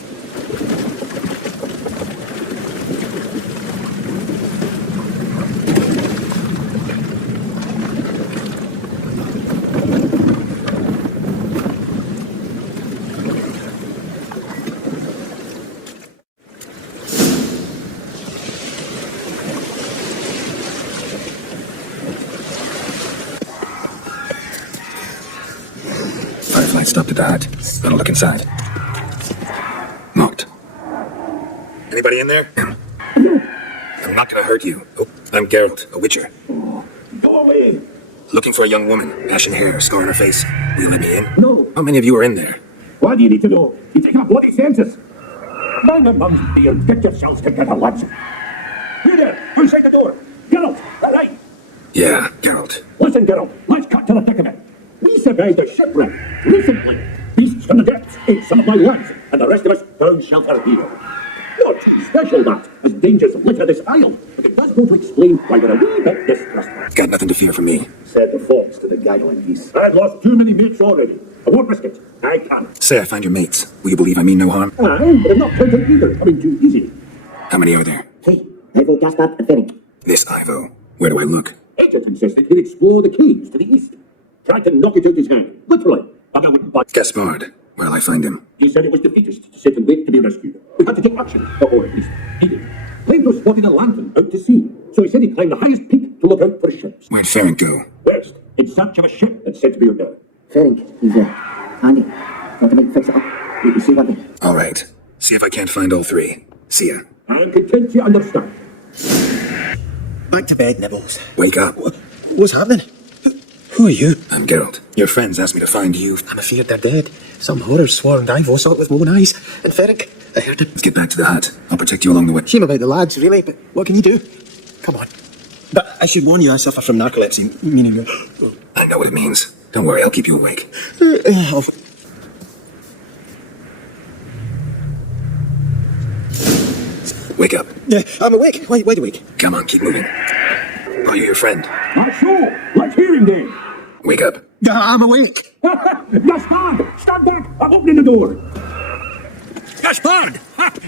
Firefly stopped at the hut. Gonna look inside. Locked. Anybody in there? I'm not gonna hurt you. Oh, I'm Geralt, a witcher. Go away! Looking for a young woman. Ashen hair, scar on her face. Will you let me in? No. How many of you are in there? Why do you need to know? You're taking a bloody census. Mind the mum's beard. Get yourselves together, lads. You there, outside the door. Geralt, all right? Yeah, Geralt. Listen, Geralt, let's cut to the thick of it. We survived a shipwreck recently. Beasts from the depths ate some of my lads, and the rest of us found shelter here. Not too special, that, as dangers litter this isle, but it does go to explain why we're a wee bit distrustful. Got nothing to fear from me. Said the fox to the gaggling beast. I've lost too many mates already. I won't risk it. I can't. Say I find your mates. Will you believe I mean no harm? Aye, but I'm not counting either. Coming too easy. How many are there? Hey, Ivo, Gaspard, and Veni. This Ivo. Where do I look? Agent insisted he'd explore the caves to the east. Tried to knock it out his hand, literally. But I wouldn't budge. Gaspard. Where'll I find him? He said it was defeatist to sit and wait to be rescued. We had to take action, or at least he did. Claimed was spotted a lantern out to sea, so he said he'd climb the highest peak to look out for ships. Where'd Ferenc go? West, in search of a ship that's said to be under. Ferenc, he's handy. Want to make fix it up? We can see what they... All right. See if I can't find all three. See ya. I'm content you understand. Back to bed, Nibbles. Wake up. What's happening? Who are you? I'm Geralt. Your friends asked me to find you. I'm afeard they're dead. Some horror swarmed Ivo, saw it with my own eyes. And Ferenc, I heard it. Let's get back to the hut. I'll protect you along the way. Shame about the lads, really, but what can you do? Come on. But I should warn you, I suffer from narcolepsy, meaning... I know what it means. Don't worry, I'll keep you awake. Wake up. Yeah, I'm awake. Wide awake. Come on, keep moving. Are you your friend? Not so. Let's hear him then. Wake up. I'm awake. Gaspard, stand back. I'm opening the door. Gaspard!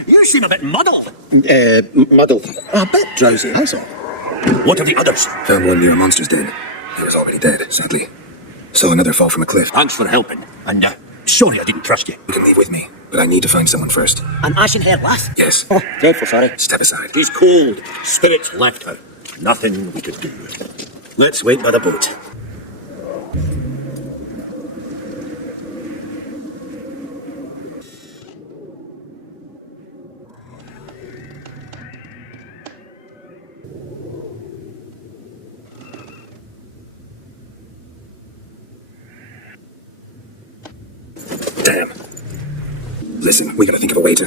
You seem a bit muddled. Muddled. A bit drowsy, that's all. What of the others? Found one near a monster's den. He was already dead, sadly. Saw another fall from a cliff. Thanks for helping. And sorry I didn't trust you. You can leave with me, but I need to find someone first. An ashen-haired lass? Yes. Oh, dreadful, sorry. Step aside. He's cold. Spirits left her. Nothing we could do. Let's wait by the boat. Damn. Listen, we gotta think of a way to...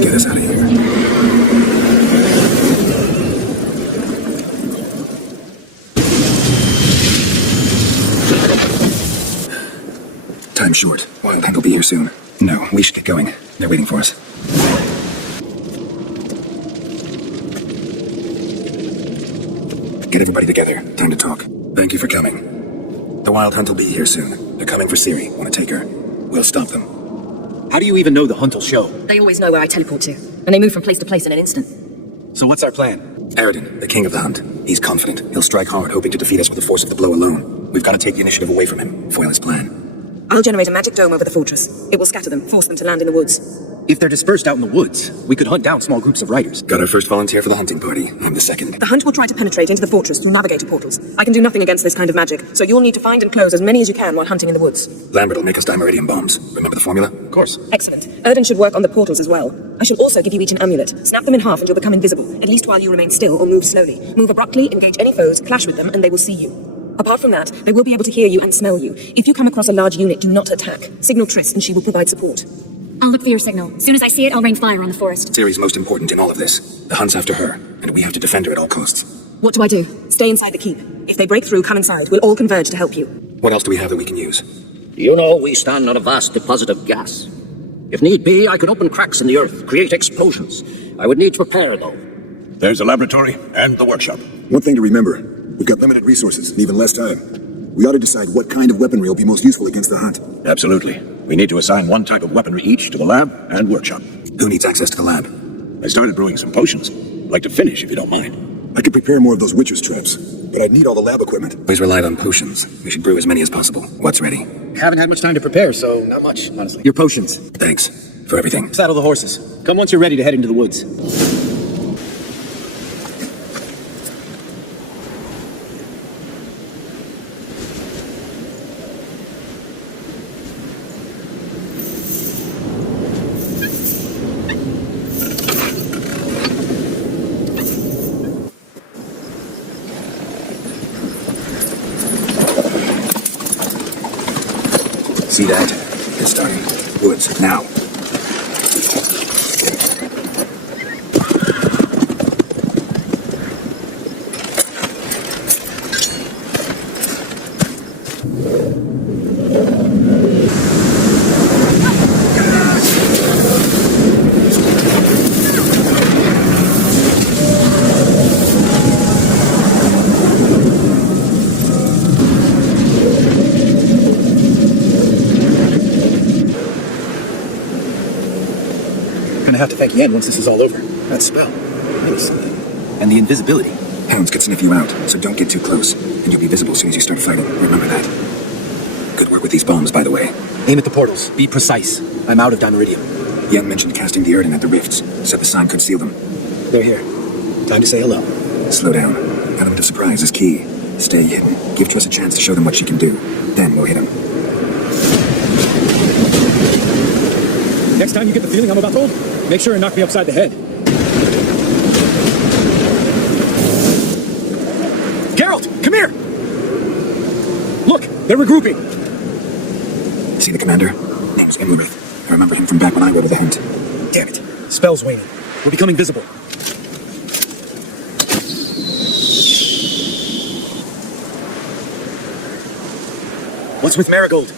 get us out of here. short. Wild Hunt will be here soon. No, we should get going. They're waiting for us. Get everybody together. Time to talk. Thank you for coming. The Wild Hunt will be here soon. They're coming for Ciri. Want to take her? We'll stop them. How do you even know the hunt will show? They always know where I teleport to, and they move from place to place in an instant. So what's our plan? Aridin, the king of the hunt. He's confident. He'll strike hard, hoping to defeat us with the force of the blow alone. We've got to take the initiative away from him. Foil his plan. I'll generate a magic dome over the fortress. It will scatter them, force them to land in the woods. If they're dispersed out in the woods, we could hunt down small groups of riders. Got our first volunteer for the hunting party. I'm the second. The hunt will try to penetrate into the fortress through navigator portals. I can do nothing against this kind of magic, so you'll need to find and close as many as you can while hunting in the woods. Lambert will make us dimeridium bombs. Remember the formula? Of course. Excellent. Erden should work on the portals as well. I shall also give you each an amulet. Snap them in half and you'll become invisible, at least while you remain still or move slowly. Move abruptly, engage any foes, clash with them, and they will see you. Apart from that, they will be able to hear you and smell you. If you come across a large unit, do not attack. Signal Triss and she will provide support. I'll look for your signal. As soon as I see it, I'll rain fire on the forest. Ciri's most important in all of this. The hunt's after her, and we have to defend her at all costs. What do I do? Stay inside the keep. If they break through, come inside. We'll all converge to help you. What else do we have that we can use? You know, we stand on a vast deposit of gas. If need be, I could open cracks in the earth, create explosions. I would need to prepare, though. There's the laboratory and the workshop. One thing to remember, we've got limited resources and even less time. We ought to decide what kind of weaponry will be most useful against the hunt. Absolutely. We need to assign one type of weaponry each to the lab and workshop. Who needs access to the lab? I started brewing some potions. I'd like to finish, if you don't mind. I could prepare more of those witcher's traps, but I'd need all the lab equipment. Always relied on potions. We should brew as many as possible. What's ready? Haven't had much time to prepare, so not much, honestly. Your potions. Thanks for everything. Saddle the horses. Come once you're ready to head into the woods. See that? It's starting. Woods, now. I have to thank Yen once this is all over. That spell. And the invisibility. Hounds could sniff you out, so don't get too close. And you'll be visible as soon as you start fighting. Remember that. Good work with these bombs, by the way. Aim at the portals. Be precise. I'm out of dimeridium. Yen mentioned casting the Erden at the rifts. Said the sign could seal them. They're here. Time to say hello. Slow down. Element of surprise is key. Stay hidden. Give Triss a chance to show them what she can do. Then we'll hit them. Next time you get the feeling I'm about to hold, make sure and knock me upside the head. Geralt, come here! Look, they're regrouping. See the commander? Name's Immerith. I remember him from back when I rode the hunt. Damn it. Spell's waning. We're becoming visible. What's with Marigold?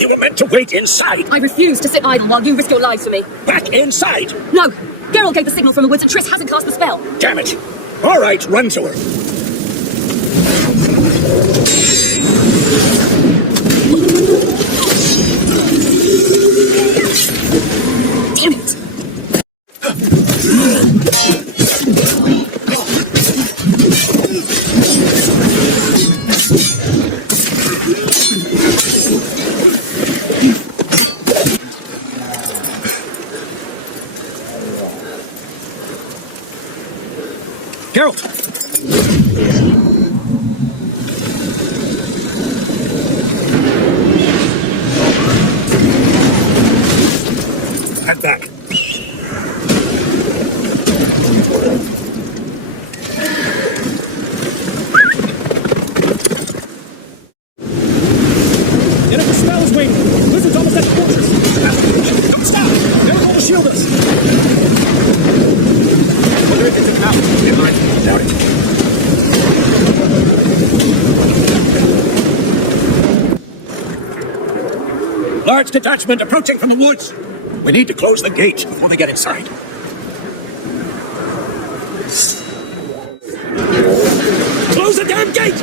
You were meant to wait inside. I refuse to sit idle while you risk your lives for me. Back inside. No! Geralt gave the signal from the woods and Triss hasn't cast the spell. Damn it. All right, run to her. Damn it! Geralt! Head back. Get up, the spell is waiting. Wizard's almost at the fortress. Don't stop! They're going to shield us. Wonder if they took him out. Doubt it. Large detachment approaching from the woods. We need to close the gate before they get inside. Close the damn gate!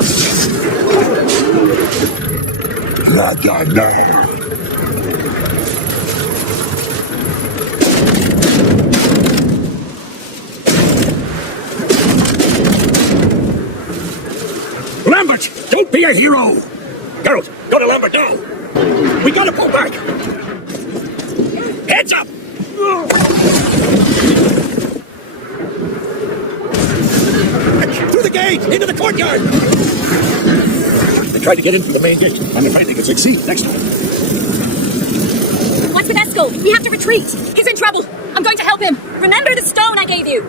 Lambert, don't be a hero! Geralt, go to Lambert now! We gotta pull back! Heads up! Through the gate! Into the courtyard! They tried to get in through the main gate. I'm afraid they could succeed next time. What's with Esco? We have to retreat. He's in trouble. I'm going to help him. Remember the stone I gave you?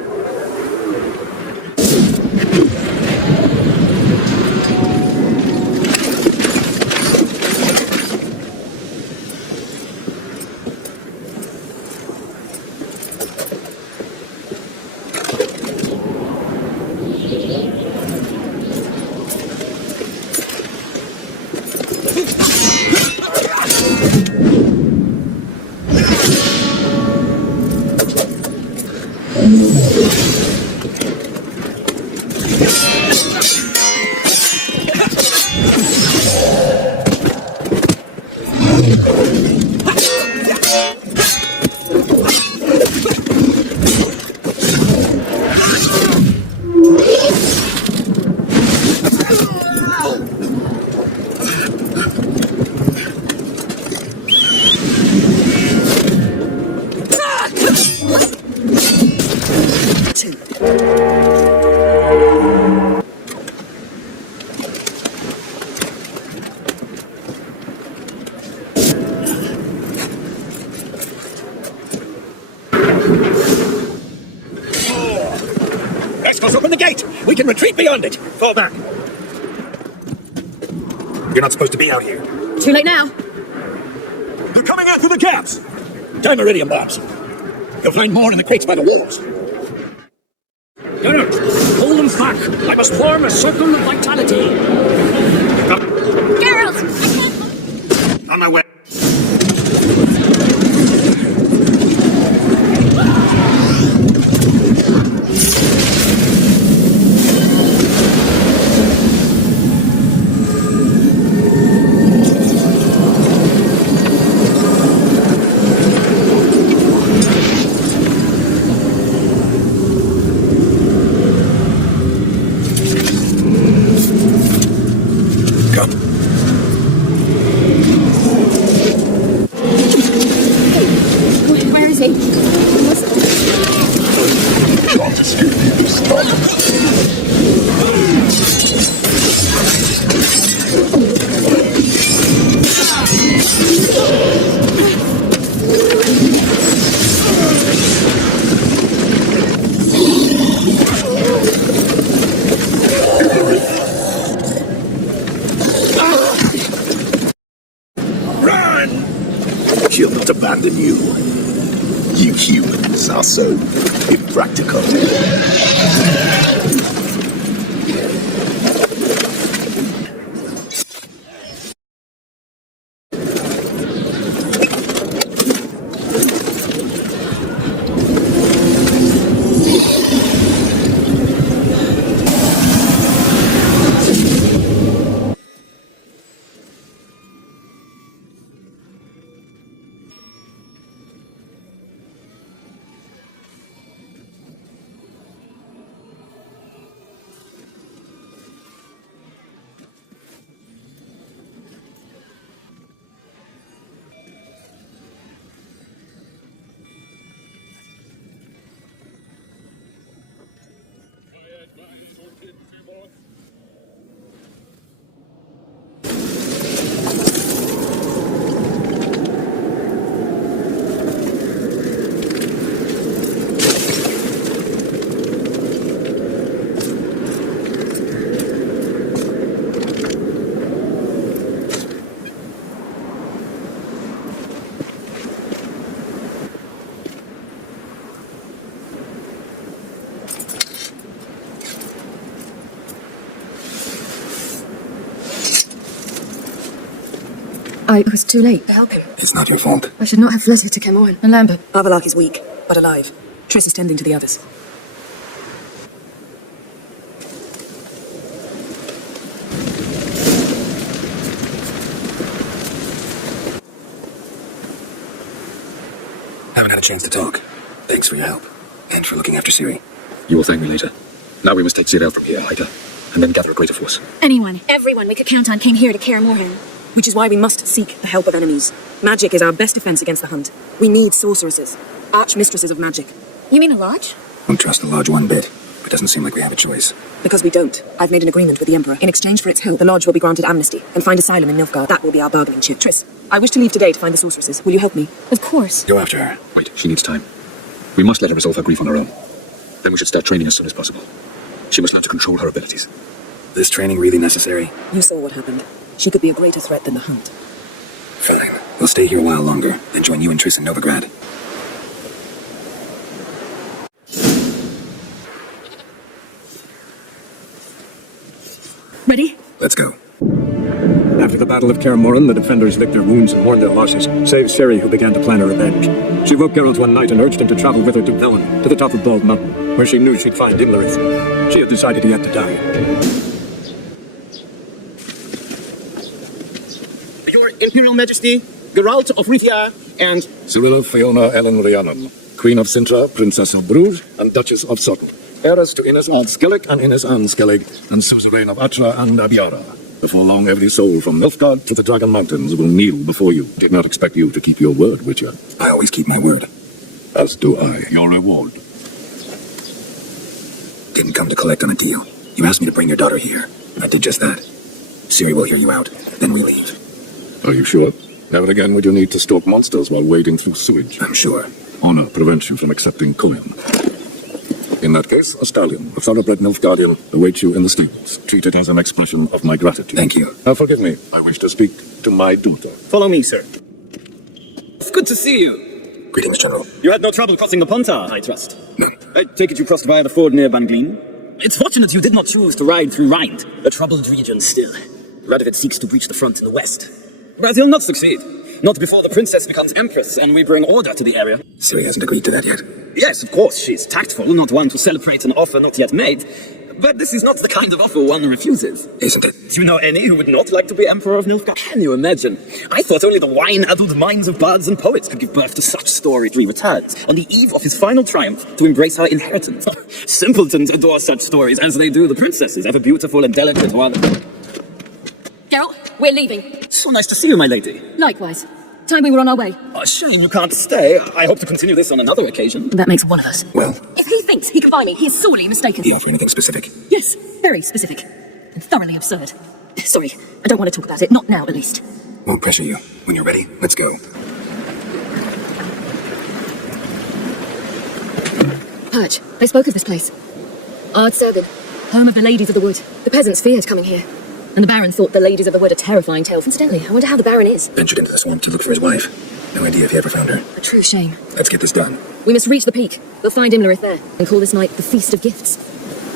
Open the gate! We can retreat beyond it! Fall back! You're not supposed to be out here. Too late now. They're coming after the caps! Time iridium bombs. You'll find more in the crates by the walls. Geralt, hold them back! I must form a circle of vitality! Geralt! On my way. Where is he? She'll not abandon you. You humans are so impractical. It was too late to help him. It's not your fault. I should not have fled to Camoran and Lambert. Avalok is weak, but alive. Triss is tending to the others. Haven't had a chance to talk. Thanks for your help. And for looking after Ciri. You will thank me later. Now we must take Ciri out from here, hide her, and then gather a greater force. Anyone, everyone we could count on came here to Kaer Morhen. Which is why we must seek the help of enemies. Magic is our best defense against the hunt. We need sorceresses. Archmistresses of magic. You mean a lodge? Don't trust the Lodge one bit. It doesn't seem like we have a choice. Because we don't. I've made an agreement with the Emperor. In exchange for its help, the Lodge will be granted amnesty and find asylum in Nilfgaard. That will be our bargaining chip. Triss, I wish to leave today to find the sorceresses. Will you help me? Of course. Go after her. Wait, she needs time. We must let her resolve her grief on her own. Then we should start training as soon as possible. She must learn to control her abilities. This training really necessary? You saw what happened. She could be a greater threat than the hunt. Fine. We'll stay here a while longer, then join you and Triss in Novigrad. Ready? Let's go. After the Battle of Kaer Morhen, the defenders licked their wounds and mourned their losses, save Ciri, who began to plan her revenge. She woke Geralt one night and urged him to travel with her to Velen, to the top of Bald Mountain, where she knew she'd find Imlerith. She had decided he had to die. Your Imperial Majesty, Geralt of Rivia, and Cyrilla Fiona Ellen Rhiannon, Queen of Sintra, Princess of Bruges, and Duchess of Sutton, heiress to Innes Ald Skellig and Innes Ann Skellig, and suzerain of Atra and Abiara. Before long, every soul from Nilfgaard to the Dragon Mountains will kneel before you. Did not expect you to keep your word, Witcher. I always keep my word. As do I. Your reward. Didn't come to collect on a deal. You asked me to bring your daughter here. I did just that. Ciri will hear you out, then we leave. Are you sure? Never again would you need to stalk monsters while wading through sewage. I'm sure. Honor prevents you from accepting Cullen. In that case, a stallion, a thoroughbred Nilfgaardian, awaits you in the stables. Treat it as an expression of my gratitude. Thank you. Now forgive me. I wish to speak to my daughter. Follow me, sir. It's good to see you. Greetings, General. You had no trouble crossing the Pontar, I trust. No. I take it you crossed via the ford near Banglin? It's fortunate you did not choose to ride through Rind, a troubled region still. Radovid seeks to breach the front in the west. But he'll not succeed. Not before the princess becomes empress and we bring order to the area. Ciri hasn't agreed to that yet. Yes, of course, she's tactful, not one to celebrate an offer not yet made. But this is not the kind of offer one refuses. Isn't it? Do you know any who would not like to be Emperor of Nilfgaard? Can you imagine? I thought only the wine-addled minds of bards and poets could give birth to such stories. He returns, on the eve of his final triumph, to embrace her inheritance. Simpletons adore such stories, as they do the princesses, ever beautiful and delicate one. Geralt, we're leaving. So nice to see you, my lady. Likewise. Time we were on our way. Oh, shame you can't stay. I hope to continue this on another occasion. That makes one of us. Well, If he thinks he can buy me, he is sorely mistaken. do you offer anything specific? Yes, very specific. And thoroughly absurd. Sorry, I don't want to talk about it. Not now, at least. Won't pressure you. When you're ready, let's go. Perch, they spoke of this place. Ard Sergen, home of the Ladies of the Wood. The peasants feared coming here. And the Baron thought the Ladies of the Wood a terrifying tale. Incidentally, I wonder how the Baron is. Ventured into the swamp to look for his wife. No idea if he ever found her. A true shame. Let's get this done. We must reach the peak. We'll find Imlerith there, and call this night the Feast of Gifts.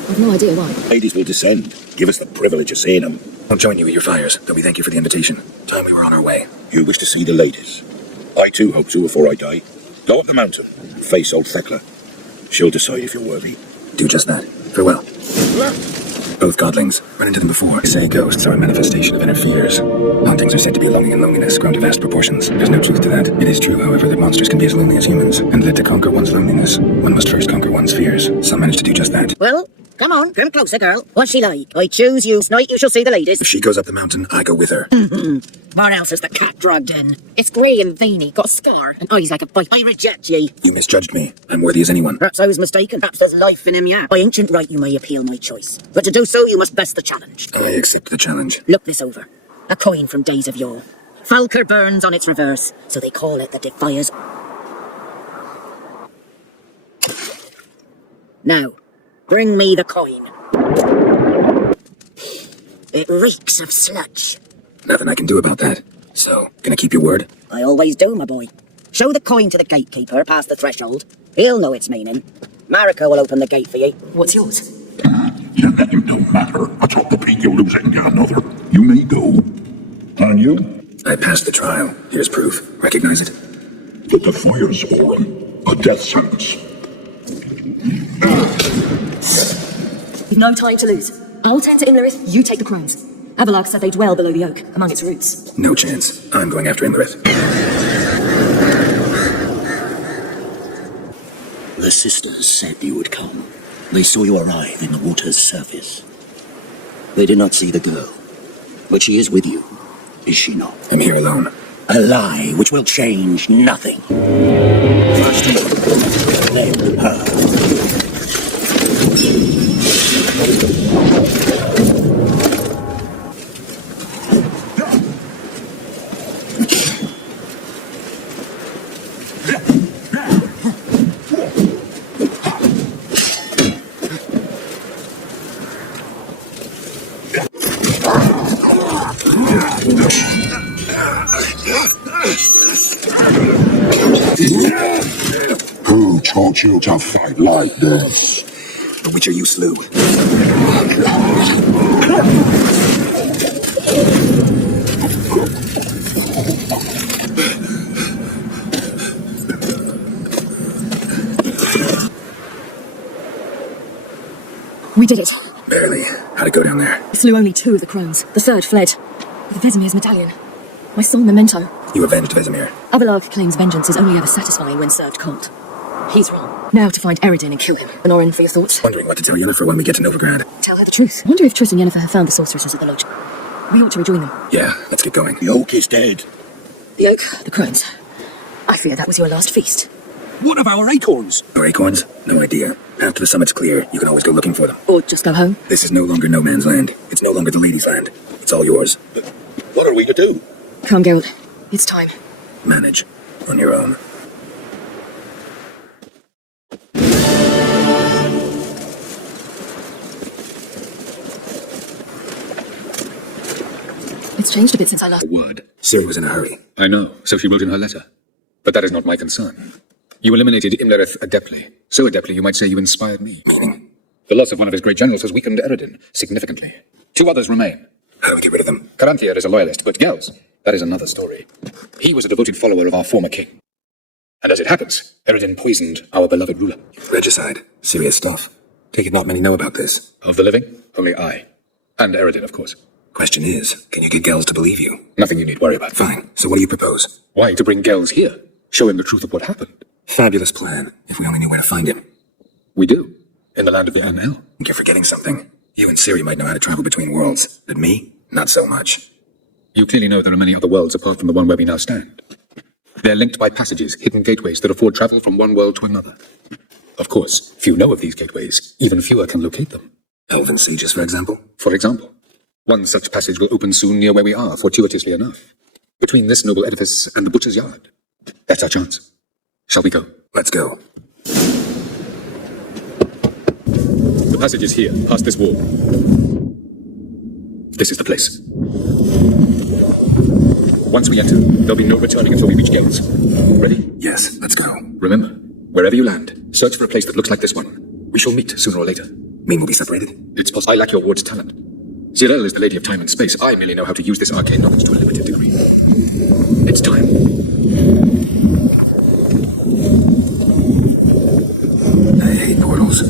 I've no idea why. Ladies will descend. Give us the privilege of seeing them. I'll join you at your fires, though we thank you for the invitation. Time we were on our way. You wish to see the ladies. I too hope to before I die. Go up the mountain and face old Thekla. She'll decide if you're worthy. Do just that. Farewell. Both godlings. Run into them before. They say ghosts are a manifestation of inner fears. Hauntings are said to be longing and loneliness grown to vast proportions. There's no truth to that. It is true, however, that monsters can be as lonely as humans, and that to conquer one's loneliness, one must first conquer one's fears. Some manage to do just that. Well, come on, come closer, girl. What's she like? I choose you. Tonight you shall see the ladies. If she goes up the mountain, I go with her. What else is the cat dragged in? It's grey and veiny, got a scar, and eyes like a bite. I reject ye. You misjudged me. I'm worthy as anyone. Perhaps I was mistaken. Perhaps there's life in him yet. By ancient right you may appeal my choice. But to do so you must best the challenge. I accept the challenge. Look this over. A coin from days of yore. Falker burns on its reverse, so they call it the Defier's. Now, bring me the coin. It reeks of sludge. Nothing I can do about that. So, gonna keep your word? I always do, my boy. Show the coin to the gatekeeper past the threshold. He'll know its meaning. Marika will open the gate for you. What's yours? You let him don't matter. A chop the peak you're losing, get another. You may go. And you? I passed the trial. Here's proof. Recognize it? The Defiance Aura. A death sentence. We've no time to lose. I'll tend to Imlerith, you take the crones. Avalok said they dwell below the oak, among its roots. No chance. I'm going after Imlerith. The sisters said you would come. They saw you arrive in the water's surface. They did not see the girl. But she is with you, is she not? I'm here alone. A lie which will change nothing. First you, then her. Who taught you to fight like this? The Witcher you slew. We did it. Barely. How'd it go down there? We slew only 2 of the crones. The third fled. With Vesemir's medallion. My sole memento. You avenged Vesemir. Avalok claims vengeance is only ever satisfying when served cold. He's wrong. Now to find Eredin and kill him. Honorin, for your thoughts? Wondering what to tell Yennefer when we get to Novigrad. Tell her the truth. Wonder if Triss and Yennefer have found the sorceresses at the lodge. We ought to rejoin them. Yeah, let's get going. The oak is dead. The oak, the crones. I fear that was your last feast. What of our acorns? Our acorns? No idea. After the summit's clear, you can always go looking for them. Or just go home. This is no longer no man's land. It's no longer the lady's land. It's all yours. But what are we to do? Come, Geralt. It's time. Manage. On your own. It's changed a bit since I last... A word. Ciri was in a hurry. I know, so she wrote in her letter. But that is not my concern. You eliminated Imlerith adeptly. So adeptly, you might say you inspired me. Meaning? The loss of one of his great generals has weakened Eredin significantly. 2 others remain. How do we get rid of them? Caranthir is a loyalist, but Gels, that is another story. He was a devoted follower of our former king. And as it happens, Eredin poisoned our beloved ruler. Regicide. Serious stuff. Take it not many know about this. Of the living, only I. And Eredin, of course. Question is, can you get Gels to believe you? Nothing you need worry about. Fine. So what do you propose? Why, to bring Gels here. Show him the truth of what happened. Fabulous plan, if we only knew where to find him. We do. In the land of the Anel. You're forgetting something. You and Ciri might know how to travel between worlds, but me, not so much. You clearly know there are many other worlds apart from the one where we now stand. They're linked by passages, hidden gateways that afford travel from one world to another. Of course, few know of these gateways. Even fewer can locate them. Elven sieges, for example? For example. One such passage will open soon near where we are, fortuitously enough. Between this noble edifice and the butcher's yard. That's our chance. Shall we go? Let's go. The passage is here, past this wall. This is the place. Once we enter, there'll be no returning until we reach gates. Ready? Yes, let's go. Remember, wherever you land, search for a place that looks like this one. We shall meet sooner or later. Mean we'll be separated? It's possible. I lack your ward's talent. Zirel is the lady of time and space. I merely know how to use this arcane knowledge to a limited degree. It's time. I hate portals.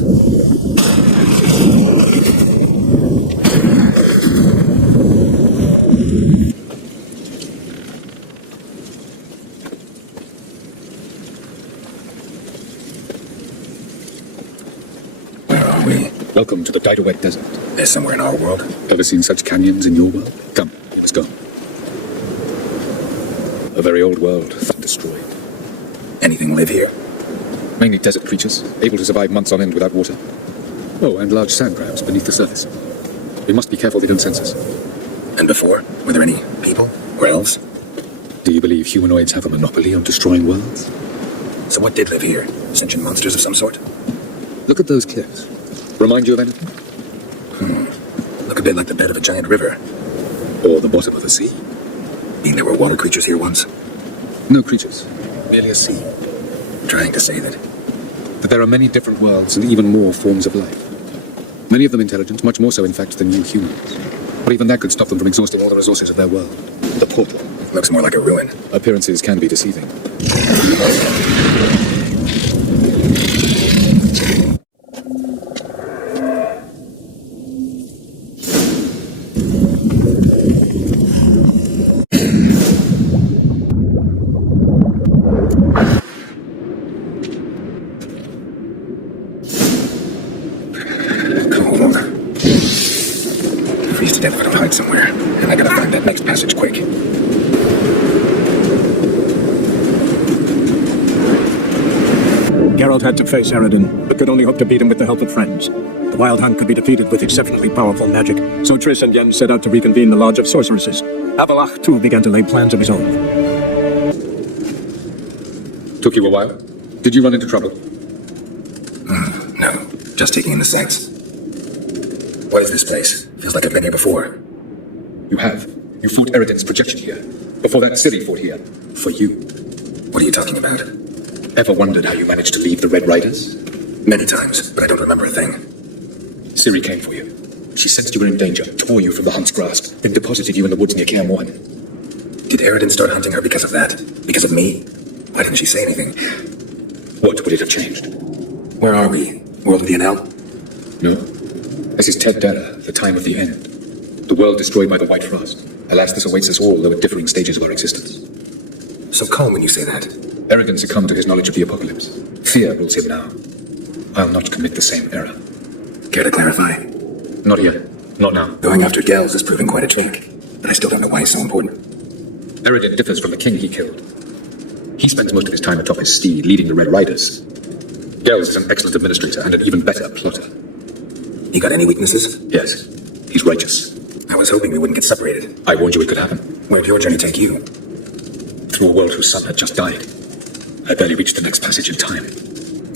Where are we? Welcome to the Dido-Wet Desert. There's somewhere in our world. Ever seen such canyons in your world? Come, let's go. A very old world, destroyed. Anything live here? Mainly desert creatures, able to survive months on end without water. Oh, and large sand crabs beneath the surface. We must be careful they don't sense us. And before, were there any people or elves? Do you believe humanoids have a monopoly on destroying worlds? So what did live here? Sentient monsters of some sort? Look at those cliffs. Remind you of anything? Look a bit like the bed of a giant river. Or the bottom of a sea. Mean there were water creatures here once? No creatures. Merely a sea. Trying to say that there are many different worlds and even more forms of life. Many of them intelligent, much more so in fact than you humans. But even that could stop them from exhausting all the resources of their world. The portal. Looks more like a ruin. Appearances can be deceiving. Freeze to death if I don't hide somewhere. And I gotta find that next passage quick. Geralt had to face Eredin, but could only hope to beat him with the help of friends. The Wild Hunt could be defeated with exceptionally powerful magic, so Triss and Yen set out to reconvene the Lodge of Sorceresses. Avallac'h, too, began to lay plans of his own. Took you a while? Did you run into trouble? No, just taking in the sights. What is this place? Feels like I've been here before. You have. You fought Eredin's projection here. Before that, Ciri fought here. For you. What are you talking about? Ever wondered how you managed to leave the Red Riders? Many times, but I don't remember a thing. Ciri came for you. She sensed you were in danger, tore you from the Hunt's grasp, then deposited you in the woods near Kaer Morhen. Did Eredin start hunting her because of that? Because of me? Why didn't she say anything? What would it have changed? Where are we? World of the Enel? No. This is Ted Dara, the time of the end. The world destroyed by the White Frost. Alas, this awaits us all, though at differing stages of our existence. So calm when you say that. Eredin succumbed to his knowledge of the apocalypse. Fear rules him now. I'll not commit the same error. Care to clarify? Not yet. Not now. Going after Gels is proving quite a trick, but I still don't know why it's so important. Eredin differs from the king he killed. He spends most of his time atop his steed, leading the Red Riders. Gels is an excellent administrator and an even better plotter. You got any weaknesses? Yes. He's righteous. I was hoping we wouldn't get separated. I warned you it could happen. Where'd your journey take you? Through a world whose sun had just died. I barely reached the next passage in time.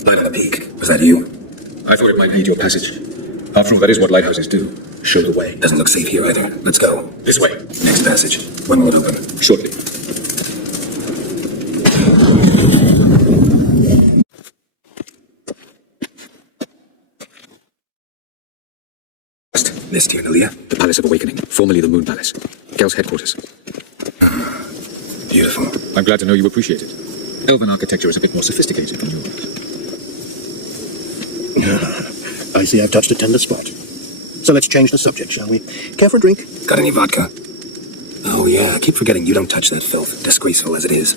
Light on the peak. Was that you? I thought it might aid your passage. After all, that is what lighthouses do. Show the way. Doesn't look safe here either. Let's go. This way. Next passage. When will it open? Shortly. This Tirnalia? The Palace of Awakening, formerly the Moon Palace. Gel's headquarters. Beautiful. I'm glad to know you appreciate it. Elven architecture is a bit more sophisticated than yours. I see I've touched a tender spot. So let's change the subject, shall we? Care for a drink? Got any vodka? Oh yeah, I keep forgetting you don't touch that filth, disgraceful as it is.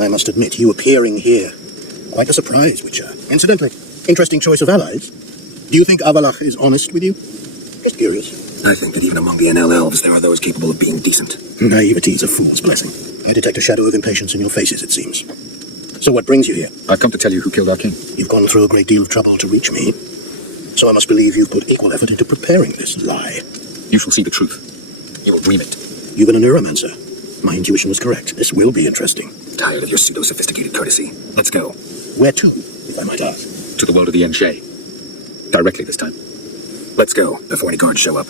I must admit, you appearing here, quite a surprise, Witcher. Incidentally, interesting choice of allies. Do you think Avallac'h is honest with you? Just curious. I think that even among the Enel elves, there are those capable of being decent. Naivety is a fool's blessing. I detect a shadow of impatience in your faces, it seems. So what brings you here? I've come to tell you who killed our king. You've gone through a great deal of trouble to reach me. So I must believe you've put equal effort into preparing this lie. You shall see the truth. You will dream it. You've been a neuromancer. My intuition was correct. This will be interesting. Tired of your pseudo-sophisticated courtesy. Let's go. Where to, if I might ask? To the world of the Enshe. Directly this time. Let's go, before any guards show up.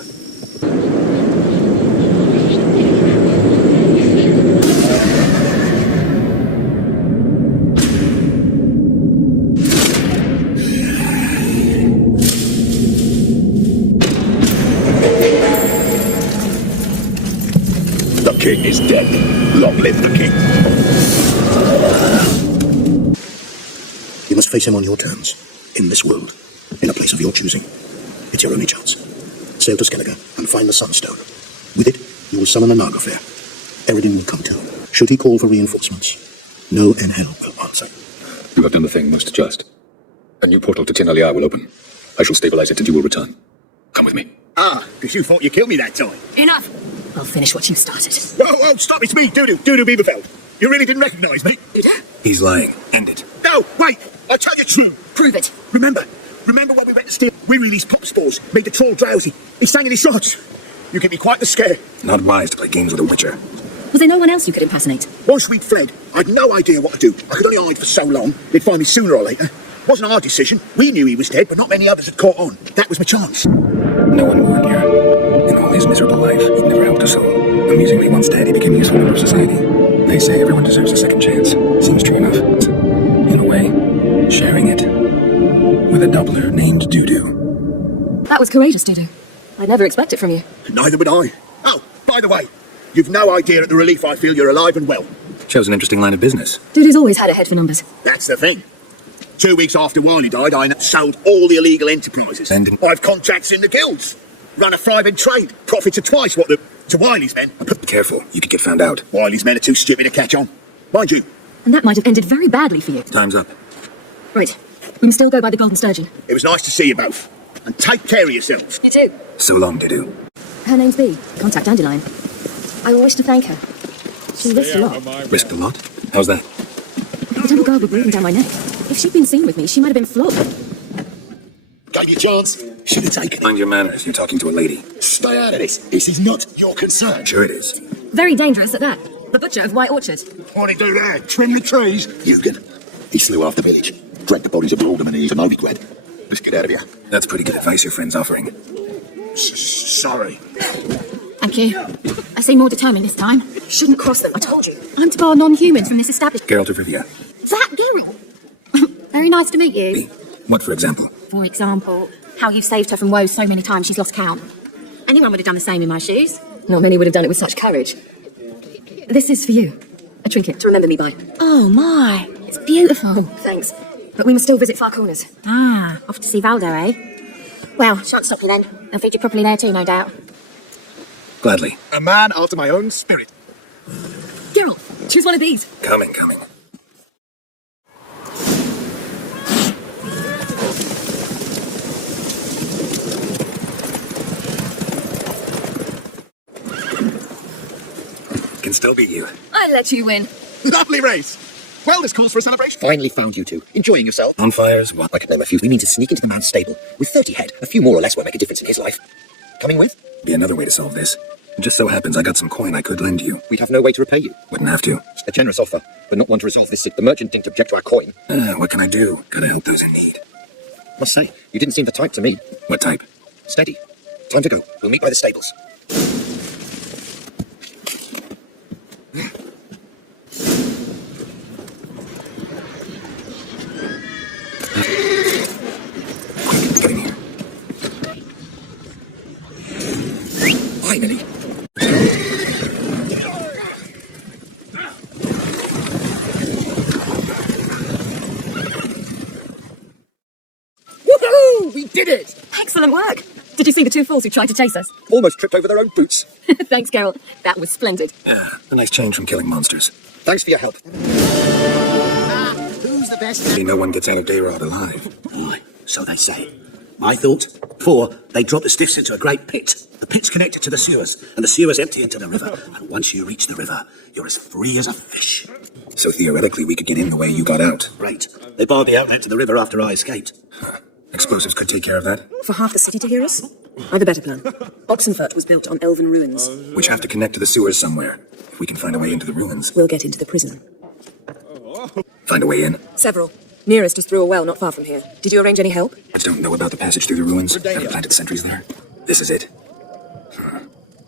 The king is dead. Long live the king. You must face him on your terms. In this world. In a place of your choosing. It's your only chance. Sail to Skellige and find the Sunstone. With it, you will summon a Naga-fair. Eredin will come too. Should he call for reinforcements, no Enhel will answer. You have done the thing most just. A new portal to Tirnalia will open. I shall stabilize it and you will return. Come with me. Ah, because you thought you killed me that time. Enough! I'll finish what you started. Whoa, stop, it's me, Dudu Beaverfeld. You really didn't recognize me? He's lying. End it. No, wait, I'll tell you true. Prove it. Remember when we went to steal? We released pop spores, made the troll drowsy. He sang in his shots. You give me quite the scare. Not wise to play games with a witcher. Was there no one else you could impersonate? Once we'd fled, I'd no idea what to do. I could only hide for so long. They'd find me sooner or later. Wasn't our decision. We knew he was dead, but not many others had caught on. That was my chance. No one warned you. In all his miserable life, he'd never helped a soul. Amusingly, once dead, he became a useful member of society. They say everyone deserves a second chance. Seems true enough. In a way, sharing it with a doubler named Dudu. That was courageous, Dudu. I'd never expect it from you. Neither would I. Oh, by the way, You've no idea of the relief I feel you're alive and well. Shows an interesting line of business. Dude has always had a head for numbers. That's the thing. 2 weeks after Wiley died, I sold all the illegal enterprises. And I've contacts in the guilds. Run a thriving trade. Profits are twice what to Wiley's men. Be careful, you could get found out. Wiley's men are too stupid to catch on. Mind you. And that might have ended very badly for you. Time's up. Right. We must still go by the Golden Sturgeon. It was nice to see you both. And take care of yourselves. You too. So long, Didu. Her name's Bee. Contact Dandelion. I will wish to thank her. She risked a lot. Risked a lot? How's that? The temple guard were breathing down my neck. If she'd been seen with me, she might have been flogged. Gave you a chance. Should have taken it. Mind your manners, you're talking to a lady. Stay out of this. This is not your concern. Sure it is. Very dangerous at that. The butcher of White Orchard. What did he do there? Trim the trees? Eugen. He slew half the village. Dragged the bodies of the aldermen and he's a moby-quid. Let's get out of here. That's pretty good advice your friend's offering. Sorry. Thank you. I seem more determined this time. Shouldn't cross them, I told you. I'm to bar non-humans from this establishment. Geralt of Rivia. That Geralt! Very nice to meet you. What, for example? For example, how you've saved her from woes so many times she's lost count. Anyone would have done the same in my shoes. Not many would have done it with such courage. This is for you. A trinket to remember me by. Oh my, it's beautiful. Thanks. But we must still visit Far Corners. Ah, off to see Valdo, eh? Well, shan't stop you then. They'll feed you properly there too, no doubt. Gladly. A man after my own spirit. Geralt, choose one of these. Coming. Can still beat you. I let you win. Lovely race. Well, this calls for a celebration. Finally found you two. Enjoying yourself? On fires? What? I could name a few. We mean to sneak into the man's stable. With 30 head, a few more or less won't make a difference in his life. Coming with? Be another way to solve this. It just so happens I got some coin I could lend you. We'd have no way to repay you. Wouldn't have to. A generous offer, but not one to resolve this. The merchant didn't object to our coin. What can I do? Gotta help those in need. Must say, you didn't seem the type to me. What type? Steady. Time to go. We'll meet by the stables. Finally. Woohoo! We did it! Excellent work. Did you see the two fools who tried to chase us? Almost tripped over their own boots. Thanks, Geralt. That was splendid. A nice change from killing monsters. Thanks for your help. Who's the best? Maybe no one gets out of Dayrod alive. Aye, so they say. My thought? Before, they drop the stiffs into a great pit. The pit's connected to the sewers, and the sewers empty into the river. And once you reach the river, you're as free as a fish. So theoretically, we could get in the way you got out. Right. They barred the outlet to the river after I escaped. Explosives could take care of that? For half the city to hear us? I've a better plan. Oxenfurt was built on elven ruins. Which have to connect to the sewers somewhere. If we can find a way into the ruins. We'll get into the prison. Find a way in? Several. Nearest is through a well not far from here. Did you arrange any help? I don't know about the passage through the ruins. Haven't planted sentries there. This is it.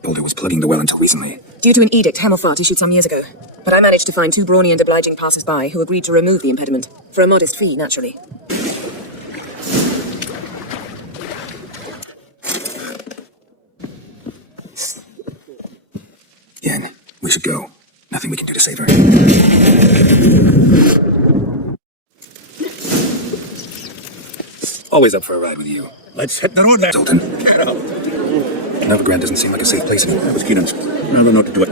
Boulder was plugging the well until recently. Due to an edict Hamilfart issued some years ago. But I managed to find two brawny and obliging passers-by who agreed to remove the impediment. For a modest fee, naturally. Yen, we should go. Nothing we can do to save her. Always up for a ride with you. Let's hit the road there. Zoltan. Novigrad doesn't seem like a safe place anymore. That was Keenan's. Now I know what to do it.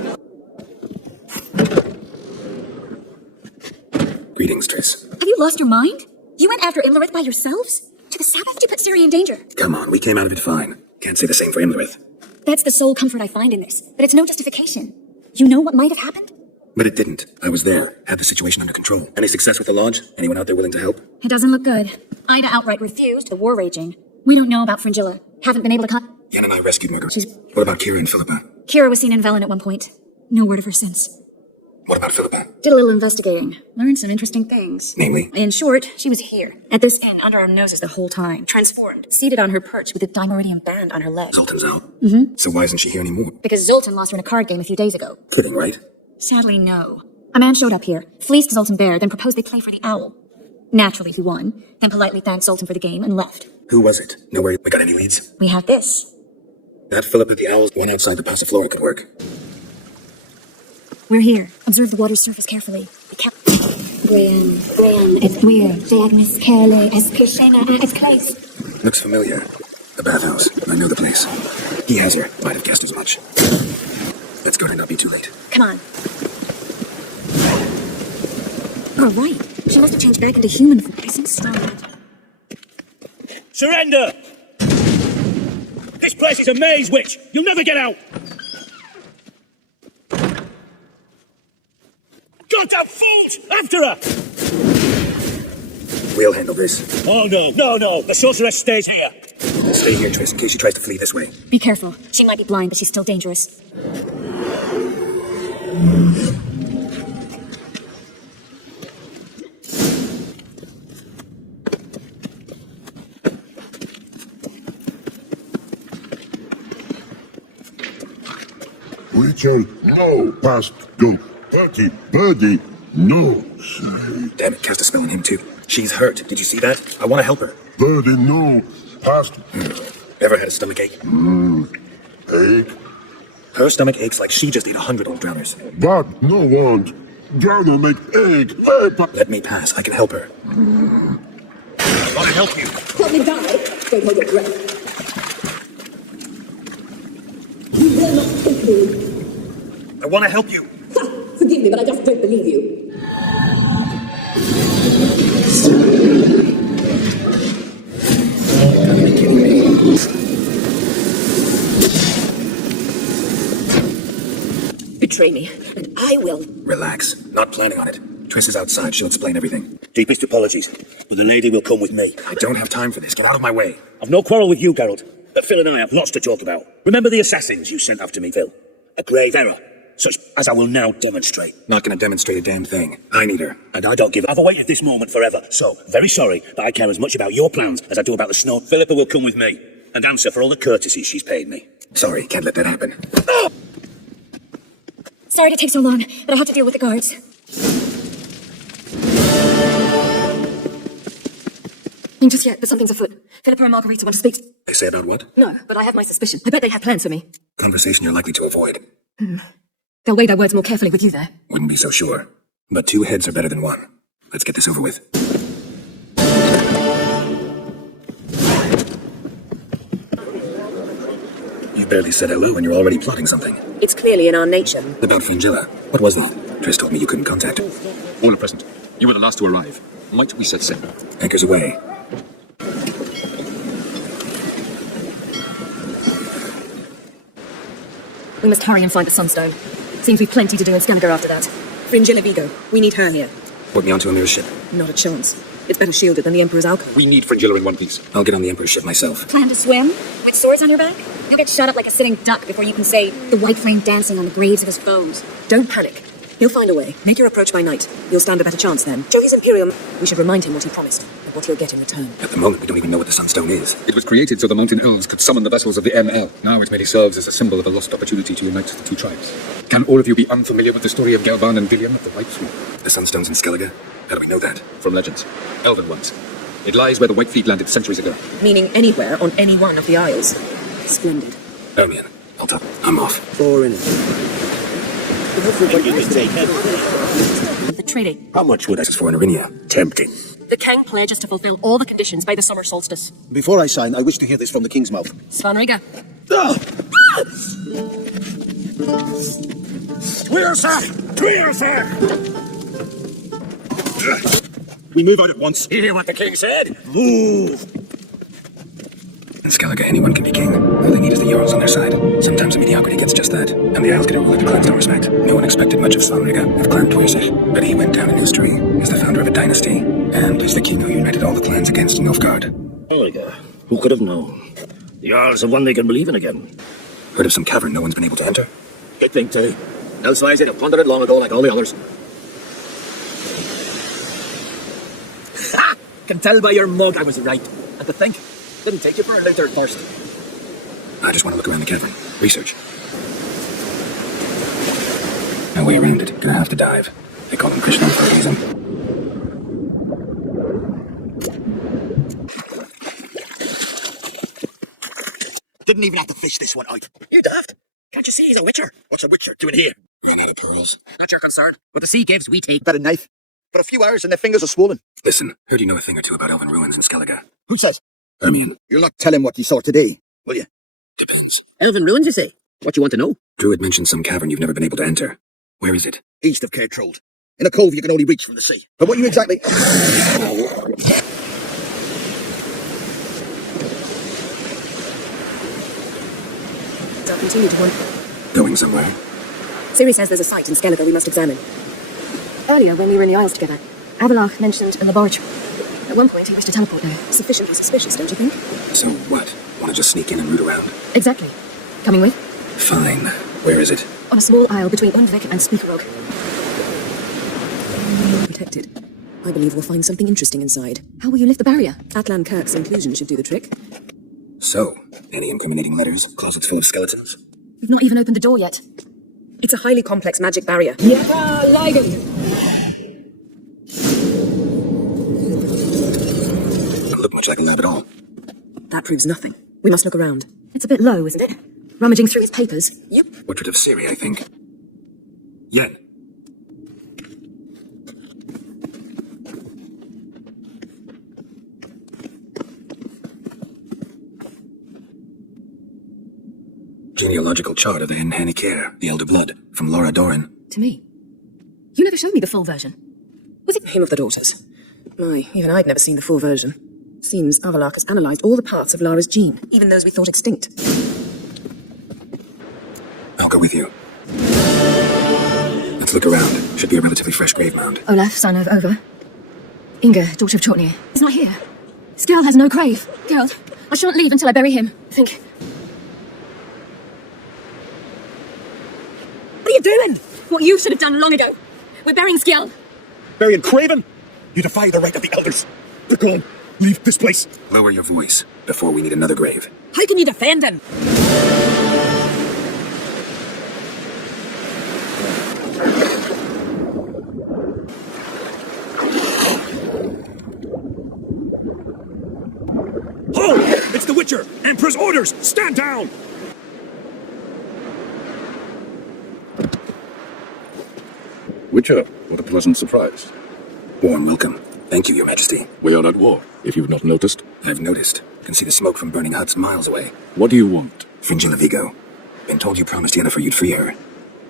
Greetings, Triss. Have you lost your mind? You went after Imlerith by yourselves? To the Sabbath to put Ciri in danger? Come on, we came out of it fine. Can't say the same for Imlerith. That's the sole comfort I find in this, but it's no justification. You know what might have happened? But it didn't. I was there. Had the situation under control. Any success with the lodge? Anyone out there willing to help? It doesn't look good. Ida outright refused, the war raging. We don't know about Fringilla. Haven't been able to cut. Yen and I rescued Margaret. What about Kira and Philippa? Kira was seen in Velen at one point. No word of her since. What about Philippa? Did a little investigating. Learned some interesting things. Namely? In short, she was here, at this inn, under our noses the whole time. Transformed, seated on her perch with a Dimeridian band on her leg. Zoltan's out. Mm-hmm. So why isn't she here anymore? Because Zoltan lost her in a card game a few days ago. Kidding, right? Sadly, no. A man showed up here, fleeced Zoltan bare, then proposed they play for the owl. Naturally, he won, then politely thanked Zoltan for the game and left. Who was it? Know where we got any leads? We have this. That Philippa the Owl's one outside the Passiflora could work. We're here. Observe the water's surface carefully. We can't... Brian, it's weird. Diagnos Carly, es Krishna, es Claes. Looks familiar. The bathhouse. I know the place. He has her. Might have guessed as much. Let's go to not be too late. Come on. Oh, right. She must have changed back into human form. I seem startled. Surrender! This place is a maze, witch! You'll never get out! Goddamn fools! After her! We'll handle this. Oh, no. The sorceress stays here. Stay here, Triss, in case she tries to flee this way. Be careful. She might be blind, but she's still dangerous. Rachel, no. Past, go. Birdie, no. Damn it, cast a spell on him too. She's hurt. Did you see that? I want to help her. Birdie, no. Past. Ever had a stomach ache? Ache? Her stomach aches like she just ate 100 old drowners. But no want. Drowner make egg. Let me pass. I can help her. I want to help you. Let me die. Don't hold your breath. You will not take me. I want to help you. Forgive me, but I just don't believe you. Betray me, and I will. Relax. Not planning on it. Triss is outside. She'll explain everything. Deepest apologies, but the lady will come with me. I don't have time for this. Get out of my way. I've no quarrel with you, Geralt. But Phil and I have lots to talk about. Remember the assassins you sent after me, Phil? A grave error, such as I will now demonstrate. Not going to demonstrate a damn thing. I need her. And I don't give up. I've awaited this moment forever. So, very sorry, but I care as much about your plans as I do about the snow. Philippa will come with me and answer for all the courtesies she's paid me. Sorry, can't let that happen. Sorry to take so long, but I'll have to deal with the guards. Just yet, but something's afoot. Philippa and Margarita want to speak. They say about what? No, but I have my suspicion. I bet they have plans for me. Conversation you're likely to avoid. They'll weigh their words more carefully with you there. Wouldn't be so sure. But 2 heads are better than 1. Let's get this over with. You barely said hello and you're already plotting something. It's clearly in our nature. About Fringilla. What was that? Triss told me you couldn't contact her. All are present. You were the last to arrive. Might we set sail? Anchors away. We must hurry and find the Sunstone. Seems we've plenty to do in Scannagar after that. Fringilla Vigo. We need her here. Put me onto Emir's ship. Not a chance. It's better shielded than the Emperor's alcove. We need Fringilla in one piece. I'll get on the Emperor's ship myself. Plan to swim? With swords on your back? You'll get shut up like a sitting duck before you can say, the white flame dancing on the graves of his foes. Don't panic. He'll find a way. Make your approach by night. You'll stand a better chance then. Show his Imperial... We should remind him what he promised, and what he'll get in return. At the moment, we don't even know what the Sunstone is. It was created so the mountain elves could summon the vessels of the ML. Now it merely serves as a symbol of a lost opportunity to unite the 2 tribes. Can all of you be unfamiliar with the story of Galvan and William of the White Fleet? The Sunstone's in Skellige? How do we know that? From legends. Elven ones. It lies where the White Fleet landed centuries ago. Meaning anywhere on any one of the isles. Splendid. Ermion, I'll tell. I'm off. Or in The treaty. How much would this is for in Arinia? Tempting. The King pledges to fulfill all the conditions by the summer solstice. Before I sign, I wish to hear this from the king's mouth. Svanriga. Clear, sir! Clear, sir! We move out at once. You hear what the king said? Move! In Skellige, anyone can be king. All they need is the Jarls on their side. Sometimes the mediocrity gets just that. And the Isles get a ruler the clans don't respect. No one expected much of Svanriga, of Clan Twirsich. But he went down in history as the founder of a dynasty. And he's the king who united all the clans against Nilfgaard. Svanriga. Who could have known? The Jarls have one they can believe in again. Heard of some cavern no one's been able to enter? Good thing, too. Elsewise, they'd have plundered it long ago like all the others. Ha! Can tell by your mug I was right. And to think, didn't take you for a later thirst. I just want to look around the cavern. Research. No way around it. Gonna have to dive. They call him Krishna for a reason. Didn't even have to fish this one out. You daft. Can't you see he's a witcher? What's a witcher doing here? Run out of pearls. Not your concern. What the sea gives, we take. Got a knife. But a few hours and their fingers are swollen. Listen, heard you know a thing or two about elven ruins in Skellige. Who says? I mean, You'll not tell him what you saw today, will you? Depends. Elven ruins, you say? What you want to know? Druid mentioned some cavern you've never been able to enter. Where is it? East of Cair Trold. In a cove you can only reach from the sea. But what you exactly... I'll continue to wander. Going somewhere? Siri says there's a site in Skellige we must examine. Earlier, when we were in the Isles together, Avalach mentioned a laboratory. At one point, he wished to teleport there. Sufficiently suspicious, don't you think? So what? Want to just sneak in and root around? Exactly. Coming with? Fine. Where is it? On a small isle between Undvik and Speakerog. Protected. I believe we'll find something interesting inside. How will you lift the barrier? Atlan Kirk's inclusion should do the trick. So, any incriminating letters? Closets full of skeletons? We've not even opened the door yet. It's a highly complex magic barrier. Yaka Ligon! Doesn't look much like a lab at all. That proves nothing. We must look around. It's a bit low, isn't it? Rummaging through his papers. Yep. Portrait of Siri, I think. Yen. Genealogical chart of the Henhanikir, the Elder Blood, from Laura Doran. To me. You never showed me the full version. Was it Hymn of the Daughters? My, even I'd never seen the full version. Seems Avalach has analysed all the parts of Lara's gene, even those we thought extinct. I'll go with you. Let's look around. Should be a relatively fresh grave mound. Olaf, son of Over. Inga, daughter of Chortnir, is not here. Skell has no grave. Geralt, I shan't leave until I bury him. Think. What are you doing? What you should have done long ago. We're burying Skell. Burying Craven? You defy the right of the elders. They're gone. Leave this place. Lower your voice before we need another grave. How can you defend him? Hold! It's the Witcher! Emperor's orders! Stand down! Witcher, what a pleasant surprise. Warm welcome. Thank you, Your Majesty. We are at war, if you've not noticed. I've noticed. Can see the smoke from burning huts miles away. What do you want? Fringilla Vigo. Been told you promised Yennefer you'd free her.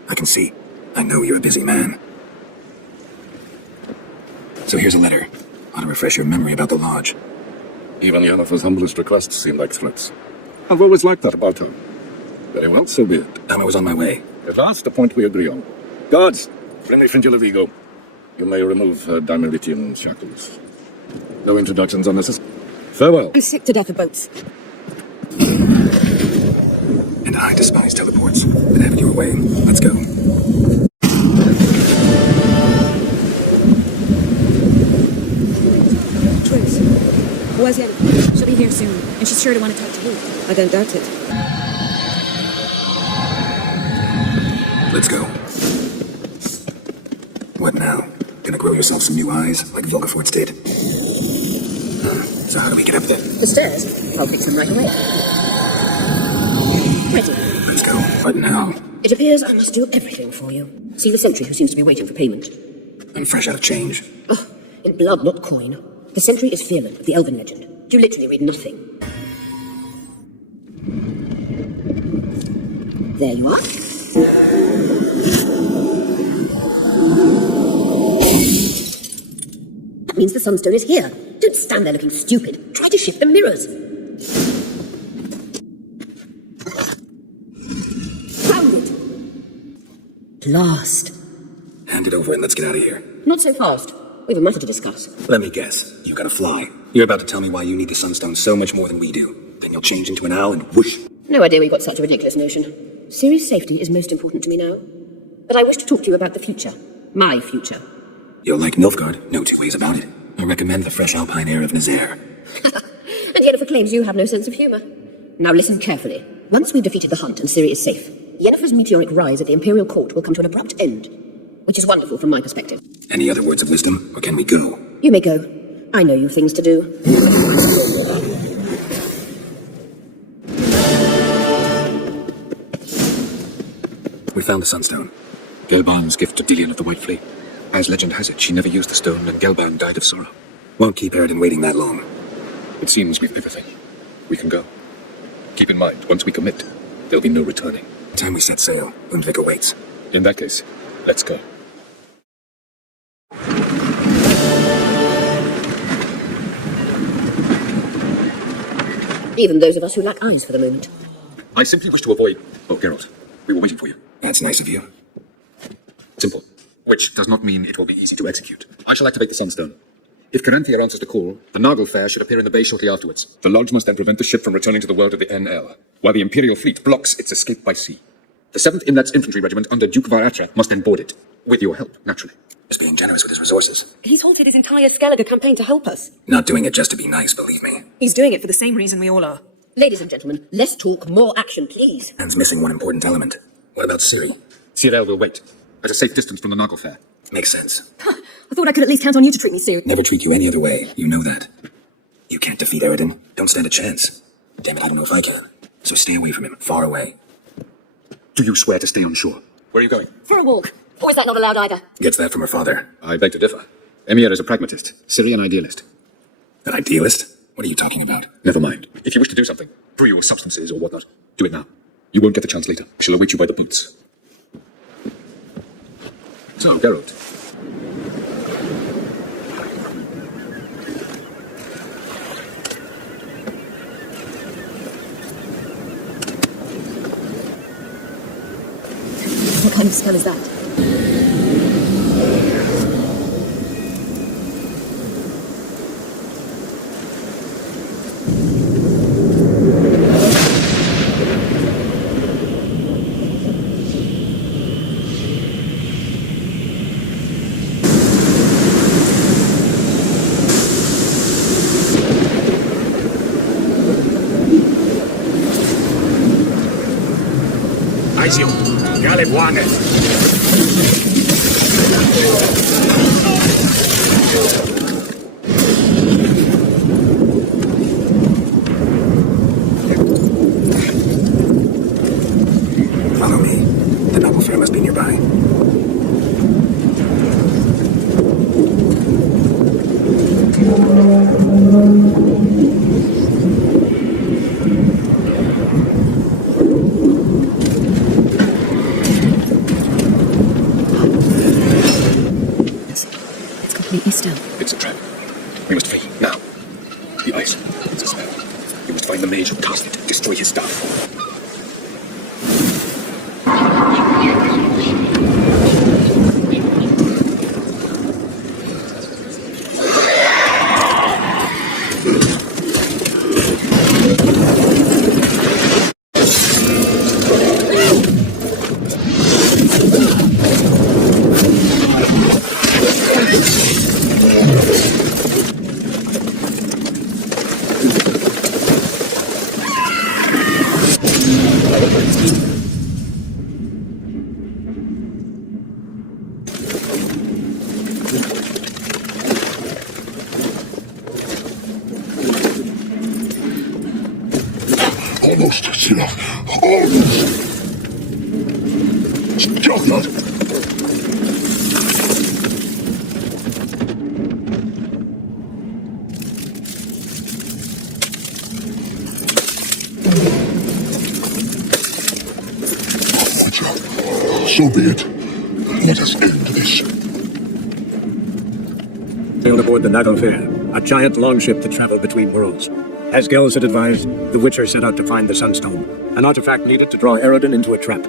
I can see. I know you're a busy man. So here's a letter. Ought to refresh your memory about the lodge. Even Yennefer's humblest requests seem like threats. I've always liked that about her. Very well, so be it. I was on my way. At last, a point we agree on. Guards, bring me Fringilla Vigo. You may remove her Dimeritian shackles. No introductions are necessary. Farewell. I'm sick to death of boats. And I despise teleports. Been having you away. Let's go. Truce. Where's Yennefer? She'll be here soon, and she's sure to want to talk to you. I don't doubt it. Let's go. What now? Gonna grow yourself some new eyes, like Volgafortz did? So how do we get up there? The stairs? I'll fix them right away. Ready. Let's go. What now? It appears I must do everything for you. See the sentry who seems to be waiting for payment. I'm fresh out of change. Oh, in blood, not coin. The sentry is Fearman of the Elven legend. You literally read nothing. There you are. That means the Sunstone is here. Don't stand there looking stupid. Try to shift the mirrors. Found it. Blast. Hand it over and let's get out of here. Not so fast. We have a matter to discuss. Let me guess. You gotta fly. You're about to tell me why you need the Sunstone so much more than we do. Then you'll change into an owl and whoosh. No idea we've got such a ridiculous notion. Siri's safety is most important to me now. But I wish to talk to you about the future. My future. You'll like Nilfgaard, no two ways about it. I recommend the fresh alpine air of Nazaire. And Yennefer claims you have no sense of humour. Now listen carefully. Once we've defeated the hunt and Ciri is safe, Yennefer's meteoric rise at the Imperial Court will come to an abrupt end. Which is wonderful from my perspective. Any other words of wisdom, or can we go? You may go. I know you've things to do. We found the Sunstone. Gelban's gift to Delian of the White Flame. As legend has it, she never used the stone, and Gelban died of sorrow. Won't keep Eridan waiting that long. It seems we've everything. We can go. Keep in mind, once we commit, there'll be no returning. Time we set sail, Vigo waits. In that case, let's go. Even those of us who lack eyes for the moment. I simply wish to avoid... Oh, Geralt, we were waiting for you. That's nice of you. Simple. Which does not mean it will be easy to execute. I shall activate the Sunstone. If Caranthia answers the call, the Naglfare should appear in the bay shortly afterwards. The Lodge must then prevent the ship from returning to the world of the NL, while the Imperial fleet blocks its escape by sea. The 7th Inlet's Infantry Regiment under Duke Varatra must then board it. With your help, naturally. He's being generous with his resources. He's halted his entire Skellige campaign to help us. Not doing it just to be nice, believe me. He's doing it for the same reason we all are. Ladies and gentlemen, less talk, more action, please. And's missing one important element. What about Ciri? Cyril will wait, at a safe distance from the Naglfare. Makes sense. I thought I could at least count on you to treat me seriously. Never treat you any other way. You know that. You can't defeat Eridan. Don't stand a chance. Damn it, I don't know if I can. So stay away from him. Far away. Do you swear to stay on shore? Where are you going? For a walk. Or is that not allowed either? Gets that from her father. I beg to differ. Emir is a pragmatist, Ciri an idealist. An idealist? What are you talking about? Never mind. If you wish to do something, brew your substances or whatnot, do it now. You won't get the chance later. I shall await you by the boots. So, Geralt. What kind of spell is that? Follow me. The Naglfare must be nearby. It's completely still. It's a trap. We must flee, now. The ice. It's a spell. We must find the mage who cast it, destroy his staff. Almost, Sina. Almost. Chocolate. So be it. Let us end this. Sailed aboard the Naglfare, a giant longship that traveled between worlds. As Gels had advised, the Witcher set out to find the Sunstone, an artifact needed to draw Eridan into a trap.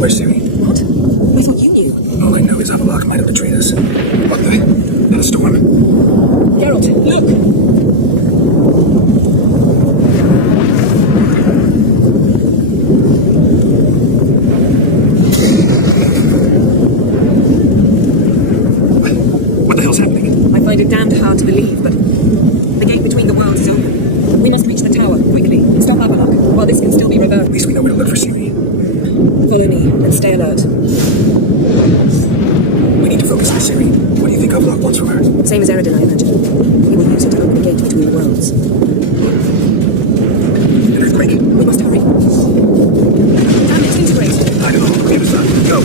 Where's Siri? What? I thought you knew. All I know is Avalok might have betrayed us. What the? A storm? Geralt, look! What the hell's happening? I find it damned hard to believe, but the gate between the worlds is open. We must reach the tower, quickly, and stop Avalok, while this can still be reversed. At least we know where to look for Siri. Follow me, and stay alert. We need to focus on Siri. What do you think Avalok wants from her? Same as Eridan, I imagine. He will use it to open the gate between the worlds. An earthquake? We must hurry. Time to integrate. I know. Give us up. Go!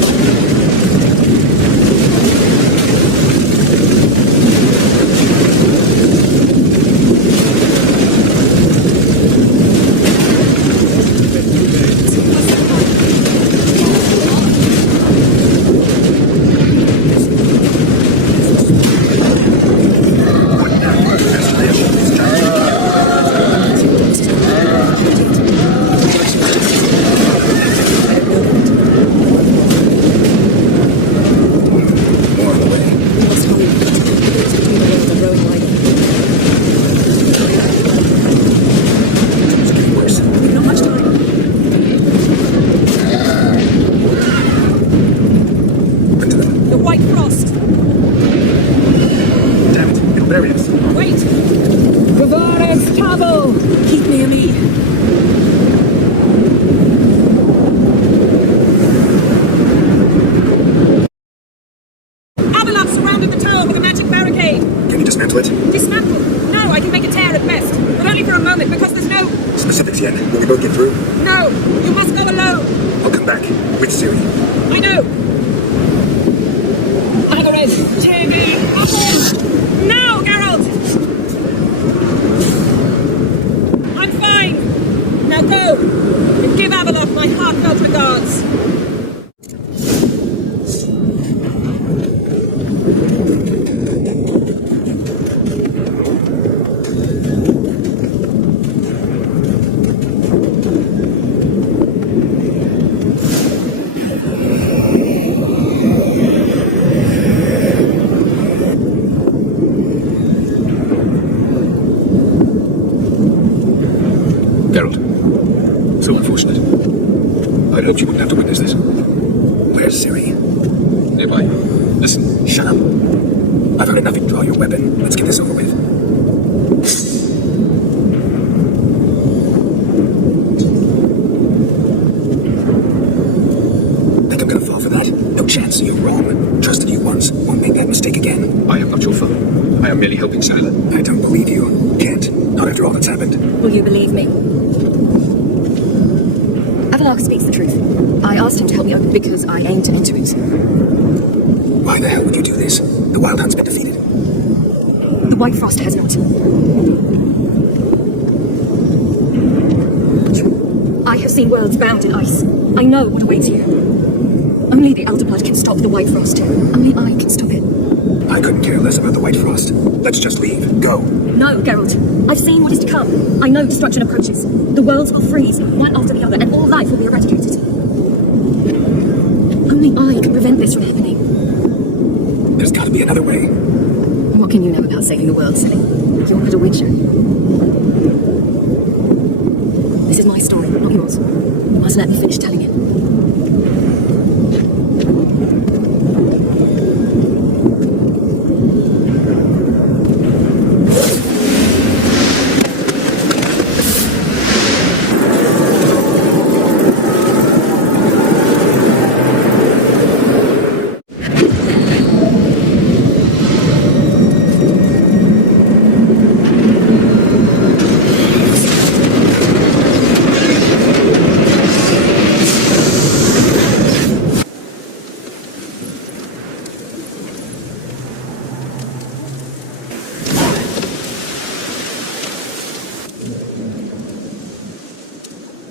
Because I aim to enter it. Why the hell would you do this? The Wild Hunt's been defeated. The White Frost has not. I have seen worlds bound in ice. I know what awaits here. Only the Elder Blood can stop the White Frost. Only I can stop it. I couldn't care less about the White Frost. Let's just leave. Go. No, Geralt. I've seen what is to come. I know destruction approaches. The worlds will freeze, one after the other, and all life will be eradicated. Only I can prevent this from happening. There's gotta be another way. What can you know about saving the world, silly? You're not a witcher. This is my story, not yours. You must let me finish telling it.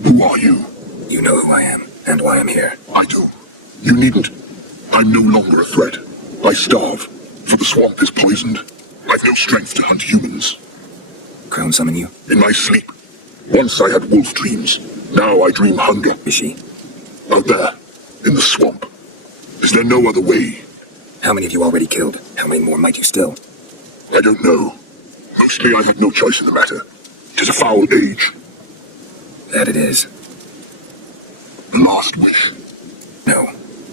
Who are you? You know who I am, and why I'm here. I do. You needn't. I'm no longer a threat. I starve, for the swamp is poisoned. I've no strength to hunt humans. Crone summon you? In my sleep. Once I had wolf dreams. Now I dream hunger. Is she? Out there, in the swamp. Is there no other way? How many of you already killed? How many more might you still? I don't know. Mostly I had no choice in the matter. 'Tis a foul age. That it is. The last wish. No.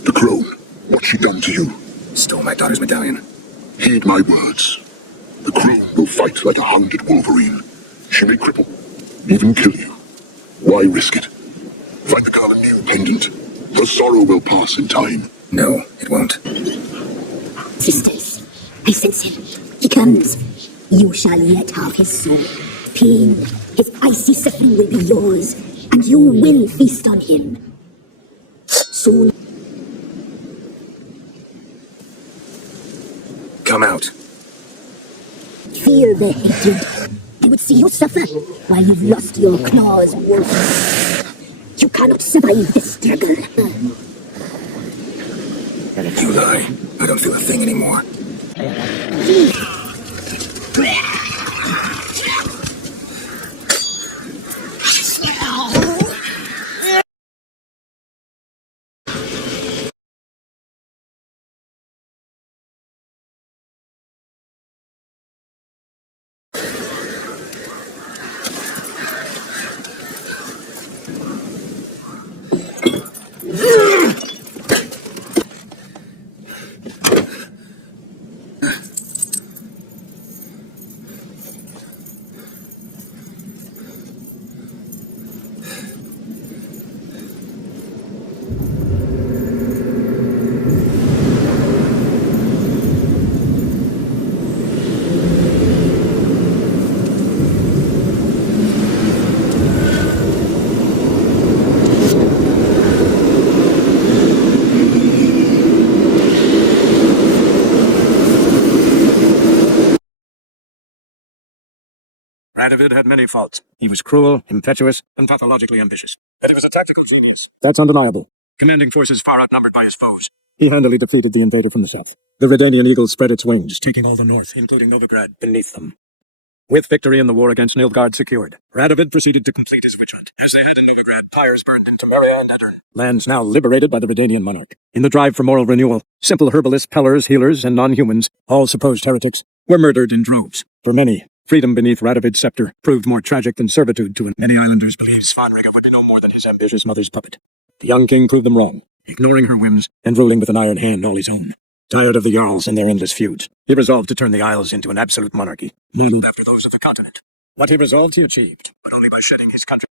The crone. What's she done to you? Stole my daughter's medallion. Heed my words. The crone will fight like a hounded wolverine. She may cripple, even kill you. Why risk it? Find the girl a new pendant. Her sorrow will pass in time. No, it won't. Sisters, I sense him. He comes. You shall yet have his soul. Pain, his icy suffering will be yours, and you will feast on him. Soon. Come out. Feel the hatred. I would see you suffer while you've lost your claws, wolf. You cannot survive this struggle. You lie. I don't feel a thing anymore. Radovid had many faults. He was cruel, impetuous, and pathologically ambitious. But he was a tactical genius. That's undeniable. Commanding forces far outnumbered by his foes. He handily defeated the invader from the south. The Redanian eagle spread its wings, taking all the north, including Novigrad, beneath them. With victory in the war against Nilfgaard secured, Radovid proceeded to complete his witch hunt. As they had in Novigrad, pyres burned in Temeria and Edirn. Lands now liberated by the Redanian monarch. In the drive for moral renewal, simple herbalists, pellers, healers, and non-humans, all supposed heretics, were murdered in droves. For many, freedom beneath Radovid's scepter proved more tragic than servitude to many islanders believed Svanrige would be no more than his ambitious mother's puppet. The young king proved them wrong, ignoring her whims and ruling with an iron hand all his own. Tired of the Jarls and their endless feuds, he resolved to turn the Isles into an absolute monarchy, modeled after those of the continent. What he resolved he achieved, but only by shedding his country.